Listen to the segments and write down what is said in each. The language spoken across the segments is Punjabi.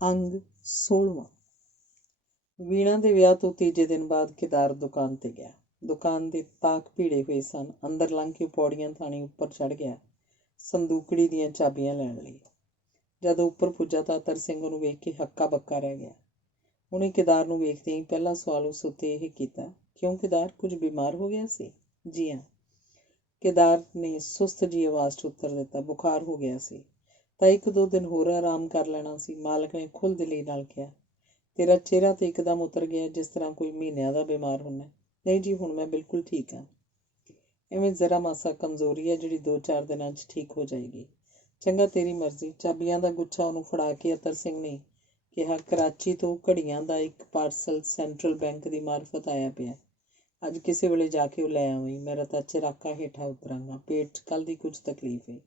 अंग 16वां। ਵੀਣਾ ਦੇ ਵਿਆਹ ਤੋਂ ਤੀਜੇ ਦਿਨ ਬਾਅਦ ਕੇਦਾਰ ਦੁਕਾਨ ਤੇ ਗਿਆ। ਦੁਕਾਨ ਦੇ ਤਾਕ ਭੀੜੇ ਹੋਏ ਸਨ। ਅੰਦਰ ਲੰਘ ਕੇ ਪੌੜੀਆਂ ਥਾਣੀ ਉੱਪਰ ਚੜ੍ਹ ਗਿਆ ਸੰਦੂਕੜੀ ਦੀਆਂ ਚਾਬੀਆਂ ਲੈਣ ਲਈ। ਜਦੋਂ ਉੱਪਰ ਪੁੱਜਾ ਤਾਂ ਅਤਰ ਸਿੰਘ ਉਹਨੂੰ ਵੇਖ ਕੇ ਹੱਕਾ ਬੱਕਾ ਰਹਿ ਗਿਆ। ਉਹਨੇ ਕੇਦਾਰ ਨੂੰ ਵੇਖਦੇ ਹੀ ਪਹਿਲਾ ਸਵਾਲ ਉਸ ਉੱਤੇ ਇਹ ਕੀਤਾ, ਕਿਉਂ ਕੇਦਾਰ, ਕੁਝ ਬਿਮਾਰ ਹੋ ਗਿਆ ਸੀ? ਜੀ ਹਾਂ, ਕੇਦਾਰ ਨੇ ਸੁਸਤ ਜਿਹੀ ਆਵਾਜ਼ 'ਚ ਉੱਤਰ ਦਿੱਤਾ। ਬੁਖਾਰ ਹੋ ਗਿਆ ਸੀ ਤਾਂ 1-2 ਦਿਨ ਹੋਰ ਆਰਾਮ ਕਰ ਲੈਣਾ ਸੀ। ਮਾਲਕ ਨੇ ਖੁੱਲ੍ਹ ਦਿਲੀ ਨਾਲ ਕਿਹਾ। ਤੇਰਾ ਚਿਹਰਾ ਤਾਂ ਇੱਕਦਮ ਉਤਰ ਗਿਆ, ਜਿਸ ਤਰ੍ਹਾਂ ਕੋਈ ਮਹੀਨਿਆਂ ਦਾ ਬਿਮਾਰ ਹੁੰਦਾ। ਨਹੀਂ ਜੀ, ਹੁਣ ਮੈਂ ਬਿਲਕੁਲ ਠੀਕ ਹਾਂ। ਐਵੇਂ ਜ਼ਰਾ ਮਾਸਾ ਕਮਜ਼ੋਰੀ ਹੈ ਜਿਹੜੀ 2-4 ਦਿਨਾਂ 'ਚ ਠੀਕ ਹੋ ਜਾਏਗੀ। ਚੰਗਾ, ਤੇਰੀ ਮਰਜ਼ੀ। ਚਾਬੀਆਂ ਦਾ ਗੁੱਛਾ ਉਹਨੂੰ ਫੜਾ ਕੇ ਅਤਰ ਸਿੰਘ ਨੇ ਕਿਹਾ, ਕਰਾਚੀ ਤੋਂ ਘੜੀਆਂ ਦਾ ਇੱਕ ਪਾਰਸਲ ਸੈਂਟਰਲ ਬੈਂਕ ਦੀ ਮਾਰਫਤ ਆਇਆ ਪਿਆ। ਅੱਜ ਕਿਸੇ ਵੇਲੇ ਜਾ ਕੇ ਉਹ ਲੈ ਆਵੀਂ। ਮੇਰਾ ਤਾਂ ਚਰਾਕਾ ਹੇਠਾਂ ਉਤਰਾਂਗਾ। ਪੇਟ 'ਚ ਕੱਲ੍ਹ ਦੀ ਕੁਝ ਤਕਲੀਫ ਹੈ।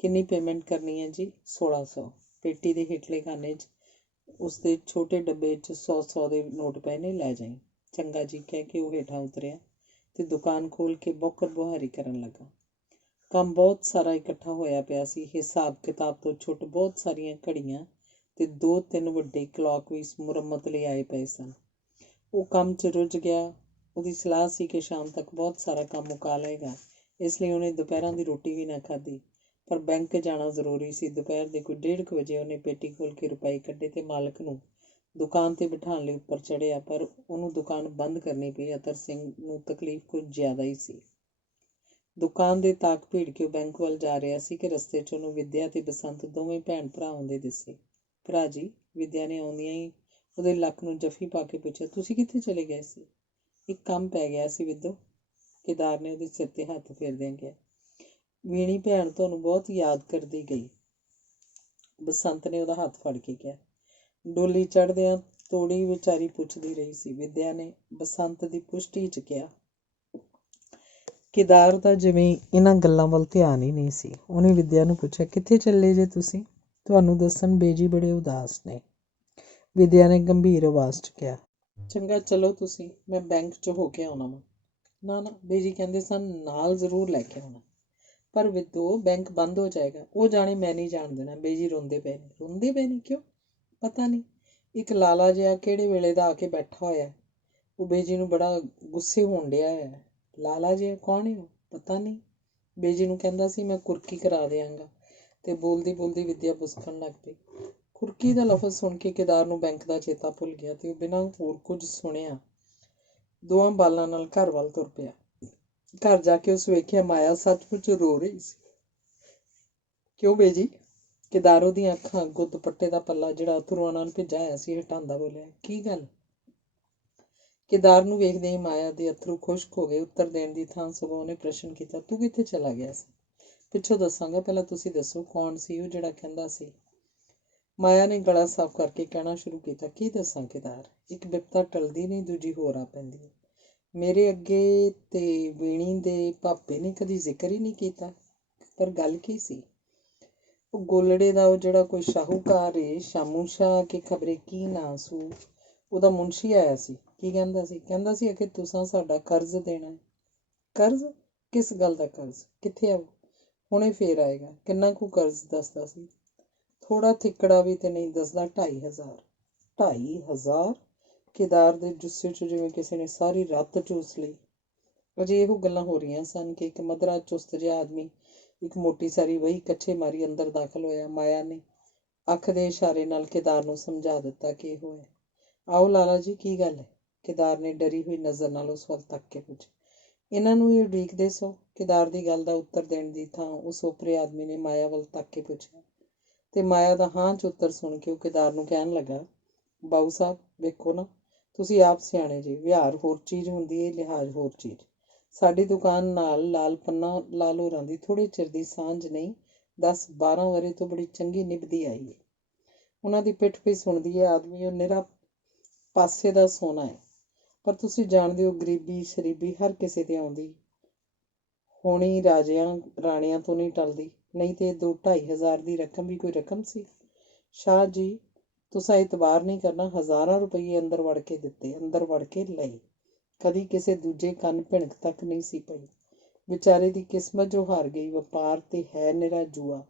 ਕਿੰਨੀ ਪੇਮੈਂਟ ਕਰਨੀ ਹੈ ਜੀ? 1600। ਪੇਟੀ ਦੇ ਹੇਠਲੇ ਖਾਨੇ 'ਚ ਉਸਦੇ ਛੋਟੇ ਡੱਬੇ 'ਚ 100 ਦੇ ਨੋਟ ਪਏ ਨੇ, ਲੈ ਜਾਈਂ। ਚੰਗਾ ਜੀ, ਕਹਿ ਕੇ ਉਹ ਹੇਠਾਂ ਉਤਰਿਆ ਤੇ ਦੁਕਾਨ ਖੋਲ੍ਹ ਕੇ ਬੌਕਰ ਬੁਹਾਰੀ ਕਰਨ ਲੱਗਾ। ਕੰਮ ਬਹੁਤ ਸਾਰਾ ਇਕੱਠਾ ਹੋਇਆ ਪਿਆ ਸੀ। ਹਿਸਾਬ ਕਿਤਾਬ ਤੋਂ ਛੁੱਟ ਬਹੁਤ ਸਾਰੀਆਂ ਘੜੀਆਂ ਤੇ 2-3 ਵੱਡੇ ਕਲੌਕ ਵੀ ਮੁਰੰਮਤ ਲਈ ਆਏ ਪਏ ਸਨ। ਉਹ ਕੰਮ 'ਚ ਰੁੱਝ ਗਿਆ। ਉਹਦੀ ਸਲਾਹ ਸੀ ਕਿ ਸ਼ਾਮ ਤੱਕ ਬਹੁਤ ਸਾਰਾ ਕੰਮ ਮੁਕਾ ਲਏਗਾ, ਇਸ ਲਈ ਉਹਨੇ ਦੁਪਹਿਰਾਂ ਦੀ ਰੋਟੀ ਵੀ ਨਾ ਖਾਧੀ। ਪਰ ਬੈਂਕ ਜਾਣਾ ਜ਼ਰੂਰੀ ਸੀ। ਦੁਪਹਿਰ ਦੇ ਕੋਈ 1:30 ਵਜੇ ਉਹਨੇ ਪੇਟੀ ਖੋਲ੍ਹ ਕੇ ਰੁਪਏ ਕੱਢੇ ਤੇ ਮਾਲਕ ਨੂੰ ਦੁਕਾਨ 'ਤੇ ਬਿਠਾਉਣ ਲਈ ਉੱਪਰ ਚੜ੍ਹਿਆ। ਪਰ ਉਹਨੂੰ ਦੁਕਾਨ ਬੰਦ ਕਰਨੀ ਪਈ। ਅਤਰ ਸਿੰਘ ਨੂੰ ਤਕਲੀਫ ਕੁਝ ਜ਼ਿਆਦਾ ਹੀ ਸੀ। ਦੁਕਾਨ ਦੇ ਤਾਕ ਭੀੜ ਕੇ ਉਹ ਬੈਂਕ ਵੱਲ ਜਾ ਰਿਹਾ ਸੀ ਕਿ ਰਸਤੇ 'ਚ ਉਹਨੂੰ ਵਿਦਿਆ ਤੇ ਬਸੰਤ ਦੋਵੇਂ ਭੈਣ ਭਰਾ ਆਉਂਦੇ ਦਿਸੇ। ਭਰਾ ਜੀ, ਵਿਦਿਆ ਨੇ ਆਉਂਦਿਆਂ ਹੀ ਉਹਦੇ ਲੱਕ ਨੂੰ ਜੱਫੀ ਪਾ ਕੇ ਪੁੱਛਿਆ, ਤੁਸੀਂ ਕਿੱਥੇ ਚਲੇ ਗਏ ਸੀ? ਇੱਕ ਕੰਮ ਪੈ ਗਿਆ ਸੀ ਵਿਦੋ, ਕੇਦਾਰ ਨੇ ਉਹਦੇ ਸਿਰ 'ਤੇ ਹੱਥ ਫੇਰਦਿਆਂ ਕਿਹਾ। ਵੀਣੀ ਭੈਣ ਤੁਹਾਨੂੰ ਬਹੁਤ ਯਾਦ ਕਰਦੀ ਗਈ, ਬਸੰਤ ਨੇ ਉਹਦਾ ਹੱਥ ਫੜ ਕੇ ਕਿਹਾ। ਡੋਲੀ ਚੜ੍ਹਦਿਆਂ ਤੋੜੀ ਵਿਚਾਰੀ ਪੁੱਛਦੀ ਰਹੀ ਸੀ। ਵਿਦਿਆ ਨੇ ਬਸੰਤ ਦੀ ਪੁਸ਼ਟੀ 'ਚ ਕਿਹਾ। ਕੇਦਾਰ ਦਾ ਜਿਵੇਂ ਇਹਨਾਂ ਗੱਲਾਂ ਵੱਲ ਧਿਆਨ ਹੀ ਨਹੀਂ ਸੀ। ਉਹਨੇ ਵਿਦਿਆ ਨੂੰ ਪੁੱਛਿਆ, ਕਿੱਥੇ ਚੱਲੇ ਜੇ ਤੁਸੀਂ? ਤੁਹਾਨੂੰ ਦੱਸਣ ਬੇਜੀ ਬੜੇ ਉਦਾਸ ਨੇ। ਵਿਦਿਆ ਨੇ ਗੰਭੀਰ ਆਵਾਜ਼ 'ਚ ਕਿਹਾ। ਚੰਗਾ, ਚਲੋ ਤੁਸੀਂ, ਮੈਂ ਬੈਂਕ 'ਚ ਹੋ ਕੇ ਆਉਣਾ ਵਾ। ਨਾ, ਬੇਜੀ ਕਹਿੰਦੇ ਸਨ ਨਾਲ ਜ਼ਰੂਰ ਲੈ ਕੇ ਆਉਣਾ। ਪਰ ਵਿਦੋ, ਬੈਂਕ ਬੰਦ ਹੋ ਜਾਏਗਾ। ਉਹ ਜਾਣੇ, ਮੈਂ ਨਹੀਂ ਜਾਣ ਦੇਣਾ। ਬੇਜੀ ਰੋਂਦੇ ਪਏ ਨੇ। ਰੋਂਦੇ ਪਏ ਨੇ? ਕਿਉਂ? ਪਤਾ ਨਹੀਂ, ਇੱਕ ਲਾਲਾ ਜਿਹਾ ਕਿਹੜੇ ਵੇਲੇ ਦਾ ਆ ਕੇ ਬੈਠਾ ਹੋਇਆ। ਉਹ ਬੇਜੀ ਨੂੰ ਬੜਾ ਗੁੱਸੇ ਹੋਣ ਡਿਆ ਹੈ। ਲਾਲਾ ਜਿਹਾ ਕੌਣ ਹੈ ਉਹ? ਪਤਾ ਨਹੀਂ। ਬੇਜੀ ਨੂੰ ਕਹਿੰਦਾ ਸੀ ਮੈਂ ਕੁਰਕੀ ਕਰਾ ਦਿਆਂਗਾ। ਤੇ ਬੋਲਦੀ ਬੋਲਦੀ ਵਿਦਿਆ ਬੁਸਕਣ ਲੱਗ ਪਈ। ਕੁਰਕੀ ਦਾ ਲਫ਼ਜ਼ ਸੁਣ ਕੇ ਕੇਦਾਰ ਨੂੰ ਬੈਂਕ ਦਾ ਚੇਤਾ ਭੁੱਲ ਗਿਆ ਤੇ ਉਹ ਬਿਨਾਂ ਹੋਰ ਕੁਝ ਸੁਣਿਆ ਦੋਵਾਂ ਬਾਲਾਂ ਨਾਲ ਘਰ ਵੱਲ ਤੁਰ ਪਿਆ। ਘਰ ਜਾ ਕੇ ਉਸ ਵੇਖਿਆ ਮਾਇਆ ਸੱਚਮੁੱਚ ਰੋ ਰਹੀ ਸੀ। ਕਿਉਂ ਬੇਜੀ? ਕੇਦਾਰ ਉਹਦੀਆਂ ਅੱਖਾਂ ਅੱਗੋਂ ਦੁਪੱਟੇ ਦਾ ਪੱਲਾ ਜਿਹੜਾ ਅਥਰੂਆਂ ਨਾਲ ਭਿੱਜਾ ਹੋਇਆ ਸੀ ਹਟਾਉਂਦਾ ਬੋਲਿਆ, ਕੀ ਗੱਲ? ਕੇਦਾਰ ਨੂੰ ਵੇਖਦੇ ਹੀ ਮਾਇਆ ਦੇ ਅੱਥਰੂ ਖੁਸ਼ਕ ਹੋ ਗਏ। ਉੱਤਰ ਦੇਣ ਦੀ ਥਾਂ ਸਗੋਂ ਉਹਨੇ ਪ੍ਰਸ਼ਨ ਕੀਤਾ, ਤੂੰ ਕਿੱਥੇ ਚਲਾ ਗਿਆ ਸੀ? ਪਿੱਛੋਂ ਦੱਸਾਂਗਾ, ਪਹਿਲਾਂ ਤੁਸੀਂ ਦੱਸੋ ਕੌਣ ਸੀ ਉਹ ਜਿਹੜਾ ਕਹਿੰਦਾ ਸੀ? ਮਾਇਆ ਨੇ ਗਲਾ ਸਾਫ਼ ਕਰਕੇ ਕਹਿਣਾ ਸ਼ੁਰੂ ਕੀਤਾ, ਕੀ ਦੱਸਾਂ ਕੇਦਾਰ, ਇੱਕ ਬਿਪਤਾ ਟਲਦੀ ਨਹੀਂ, ਦੂਜੀ ਹੋਰ ਆ ਪੈਂਦੀ ਹੈ। ਮੇਰੇ ਅੱਗੇ ਤੇ ਵੀਣੀ ਦੇ ਭਾਪੇ ਨੇ ਕਦੀ ਜ਼ਿਕਰ ਹੀ ਨਹੀਂ ਕੀਤਾ। ਪਰ ਗੱਲ ਕੀ ਸੀ? ਉਹ ਗੋਲੜੇ ਦਾ ਉਹ ਜਿਹੜਾ ਕੋਈ ਸ਼ਾਹੂਕਾਰ ਏ, ਸ਼ਾਮੂ ਸ਼ਾਹ ਕਿ ਖਬਰੇ ਕੀ ਨਾਂ ਸੂ, ਉਹਦਾ ਮੁਨਸ਼ੀ ਆਇਆ ਸੀ। ਕੀ ਕਹਿੰਦਾ ਸੀ? ਕਹਿੰਦਾ ਸੀ ਕਿ ਤੁਸਾਂ ਸਾਡਾ ਕਰਜ਼ ਦੇਣਾ ਹੈ। ਕਰਜ਼? ਕਿਸ ਗੱਲ ਦਾ ਕਰਜ਼? ਕਿੱਥੇ ਆਊ? ਹੁਣੇ ਫੇਰ ਆਏਗਾ। ਕਿੰਨਾ ਕੁ ਕਰਜ਼ ਦੱਸਦਾ ਸੀ? ਥੋੜਾ ਥਿੱਕੜਾ ਵੀ ਤੇ ਨਹੀਂ ਦੱਸਦਾ। 2500। 2500? ਕੇਦਾਰ ਦੇ ਜੁੱਸੇ 'ਚ ਜਿਵੇਂ ਕਿਸੇ ਨੇ ਸਾਰੀ ਰੱਤ ਚੂਸ ਲਈ। ਅਜੇ ਇਹੋ ਗੱਲਾਂ ਹੋ ਰਹੀਆਂ ਸਨ ਕਿ ਇੱਕ ਮਧਰਾ ਚੁਸਤ ਜਿਹਾ ਆਦਮੀ ਇੱਕ ਮੋਟੀ ਸਾਰੀ ਵਹੀ ਕੱਛੇ ਮਾਰੀ ਅੰਦਰ ਦਾਖਲ ਹੋਇਆ। ਮਾਇਆ ਨੇ ਅੱਖ ਦੇ ਇਸ਼ਾਰੇ ਨਾਲ ਕੇਦਾਰ ਨੂੰ ਸਮਝਾ ਦਿੱਤਾ ਕਿ ਇਹੋ ਹੈ। ਆਓ ਲਾਲਾ ਜੀ, ਕੀ ਗੱਲ ਹੈ? ਕੇਦਾਰ ਨੇ ਡਰੀ ਹੋਈ ਨਜ਼ਰ ਨਾਲ ਉਸ ਵੱਲ ਤੱਕ ਕੇ ਪੁੱਛਿਆ। ਇਹਨਾਂ ਨੂੰ ਹੀ ਉਡੀਕਦੇ ਸੋ? ਕੇਦਾਰ ਦੀ ਗੱਲ ਦਾ ਉੱਤਰ ਦੇਣ ਦੀ ਥਾਂ ਉਸ ਓਪਰੇ ਆਦਮੀ ਨੇ ਮਾਇਆ ਵੱਲ ਤੱਕ ਕੇ ਪੁੱਛਿਆ। ਤੇ ਮਾਇਆ ਦਾ ਹਾਂ 'ਚ ਉੱਤਰ ਸੁਣ ਕੇ ਉਹ ਕੇਦਾਰ ਨੂੰ ਕਹਿਣ ਲੱਗਾ, ਬਾਊ ਸਾਹਿਬ ਵੇਖੋ ਨਾ, ਤੁਸੀਂ ਆਪ ਸਿਆਣੇ ਜੀ, ਵਿਹਾਰ ਹੋਰ ਚੀਜ਼ ਹੁੰਦੀ ਹੈ, ਲਿਹਾਜ਼ ਹੋਰ ਚੀਜ਼। ਸਾਡੀ ਦੁਕਾਨ ਨਾਲ ਲਾਲ ਪੰਨਾ ਲਾਲ ਹੋਰਾਂ ਦੀ ਥੋੜ੍ਹੇ ਚਿਰ ਦੀ ਸਾਂਝ ਨਹੀਂ, 10-12 ਵਰ੍ਹੇ ਤੋਂ ਬੜੀ ਚੰਗੀ ਨਿਭਦੀ ਆਈ ਹੈ। ਉਹਨਾਂ ਦੀ ਪਿੱਠ ਪਈ ਸੁਣਦੀ ਹੈ ਆਦਮੀ, ਉਹ ਨਿਰਾ ਪਾਸੇ ਦਾ ਸੋਨਾ ਹੈ। ਪਰ ਤੁਸੀਂ ਜਾਣਦੇ ਹੋ, ਗਰੀਬੀ ਸ਼ਰੀਬੀ ਹਰ ਕਿਸੇ 'ਤੇ ਆਉਂਦੀ ਹੋਣੀ, ਰਾਜਿਆਂ ਰਾਣਿਆਂ ਤੋਂ ਨਹੀਂ ਟਲਦੀ। ਨਹੀਂ ਤੇ 2-2500 ਦੀ ਰਕਮ ਵੀ ਕੋਈ ਰਕਮ ਸੀ? ਸ਼ਾਹ ਜੀ, ਤੁਸਾਂ ਇਤਬਾਰ ਨਹੀਂ ਕਰਨਾ, ਹਜ਼ਾਰਾਂ ਰੁਪਈਏ ਅੰਦਰ ਵੜ ਕੇ ਦਿੱਤੇ, ਅੰਦਰ ਵੜ ਕੇ ਲਏ। ਕਦੀ ਕਿਸੇ ਦੂਜੇ ਕੰਨ ਭਿਣਕ ਤੱਕ ਨਹੀਂ ਸੀ ਪਈ। ਵਿਚਾਰੇ ਦੀ ਕਿਸਮਤ ਜੋ ਹਾਰ ਗਈ। ਵਪਾਰ ਤੇ ਹੈ ਨਿਰਾ ਜੂਆ।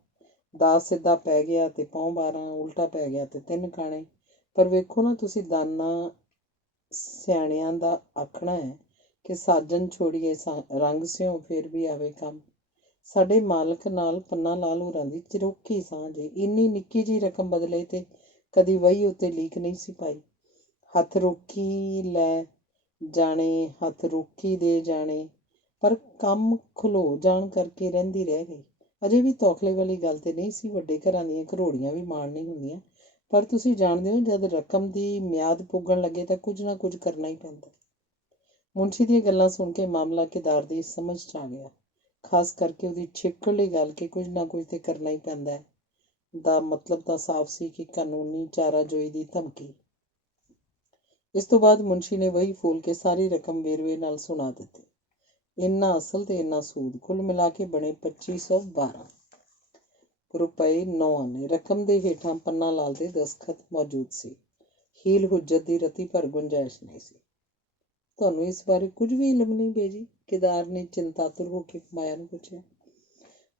ਦਾ ਸਿੱਧਾ ਪੈ ਗਿਆ ਤੇ ਪੌਂ 12, ਉਲਟਾ ਪੈ ਗਿਆ ਤੇ 3 ਖਾਣੇ। ਪਰ ਵੇਖੋ ਨਾ ਤੁਸੀਂ, ਦਾਨਾ ਸਿਆਣਿਆਂ ਦਾ ਆਖਣਾ ਹੈ ਕਿ ਸਾਜਨ ਛੋੜੀਏ ਰੰਗ ਸਿਓ ਫੇਰ ਵੀ ਆਵੇ ਕੰਮ। ਸਾਡੇ ਮਾਲਕ ਨਾਲ ਪੰਨਾ ਲਾਲ ਹੋਰਾਂ ਦੀ ਚਿਰੋਕੀ ਸਾਂਝ ਏ। ਇੰਨੀ ਨਿੱਕੀ ਜਿਹੀ ਰਕਮ ਬਦਲੇ ਤੇ ਕਦੀ ਵਹੀ ਉੱਤੇ ਲੀਕ ਨਹੀਂ ਸੀ ਪਾਈ। ਹੱਥ ਰੋਕੀ ਲੈ ਜਾਣੇ, ਹੱਥ ਰੋਕੀ ਦੇ ਜਾਣੇ, ਪਰ ਕੰਮ ਖਲੋ ਜਾਣ ਕਰਕੇ ਰਹਿੰਦੀ ਰਹਿ ਗਈ। ਅਜੇ ਵੀ ਤੌਖਲੇ ਵਾਲੀ ਗੱਲ ਤੇ ਨਹੀਂ ਸੀ, ਵੱਡੇ ਘਰਾਂ ਦੀਆਂ ਘਰੋੜੀਆਂ ਵੀ ਮਾਣ ਨਹੀਂ ਹੁੰਦੀਆਂ। ਪਰ ਤੁਸੀਂ ਜਾਣਦੇ ਹੋ, ਜਦ ਰਕਮ ਦੀ ਮਿਆਦ ਪੁੱਗਣ ਲੱਗੇ ਤਾਂ ਕੁਝ ਨਾ ਕੁਝ ਕਰਨਾ ਹੀ ਪੈਂਦਾ। ਮੁਨਸ਼ੀ ਦੀਆਂ ਗੱਲਾਂ ਸੁਣ ਕੇ ਮਾਮਲਾ ਕਿਦਾਰ ਦੀ ਸਮਝ 'ਚ ਆ ਗਿਆ। ਖਾਸ ਕਰਕੇ ਉਹਦੀ ਛਿੱਕੜਲੀ ਗੱਲ ਕਿ ਕੁਝ ਨਾ ਕੁਝ ਤੇ ਕਰਨਾ ਹੀ ਪੈਂਦਾ ਹੈ ਦਾ ਮਤਲਬ ਤਾਂ ਸਾਫ਼ ਸੀ ਕਿ ਕਾਨੂੰਨੀ ਚਾਰਾਜੋਈ ਦੀ ਧਮਕੀ। ਇਸ ਤੋਂ ਬਾਅਦ ਮੁਨਸ਼ੀ ਨੇ ਵਹੀ ਫੋਲ ਕੇ ਸਾਰੀ ਰਕਮ ਵੇਰਵੇ ਨਾਲ ਸੁਣਾ ਦਿੱਤੀ। ਇੰਨਾ ਅਸਲ ਤੇ ਇੰਨਾ ਸੂਦ, ਕੁੱਲ ਮਿਲਾ ਕੇ ਬਣੇ 2512 ਰੁਪਏ 9 ਆਨੇ। ਰਕਮ ਦੇ ਹੇਠਾਂ ਪੰਨਾ ਲਾਲ ਦੇ ਦਸਖਤ ਮੌਜੂਦ ਸੀ। ਹੀਲ ਹੁੱਜਤ ਦੀ ਰਤੀ ਭਰ ਗੁੰਜਾਇਸ਼ ਨਹੀਂ ਸੀ। ਤੁਹਾਨੂੰ ਇਸ ਬਾਰੇ ਕੁਝ ਵੀ ਇਲਮ ਨਹੀਂ ਬੇਜੀ? ਕਿਦਾਰ ਨੇ ਚਿੰਤਾਤੁਰ ਹੋ ਕੇ ਮਾਇਆ ਨੂੰ ਪੁੱਛਿਆ।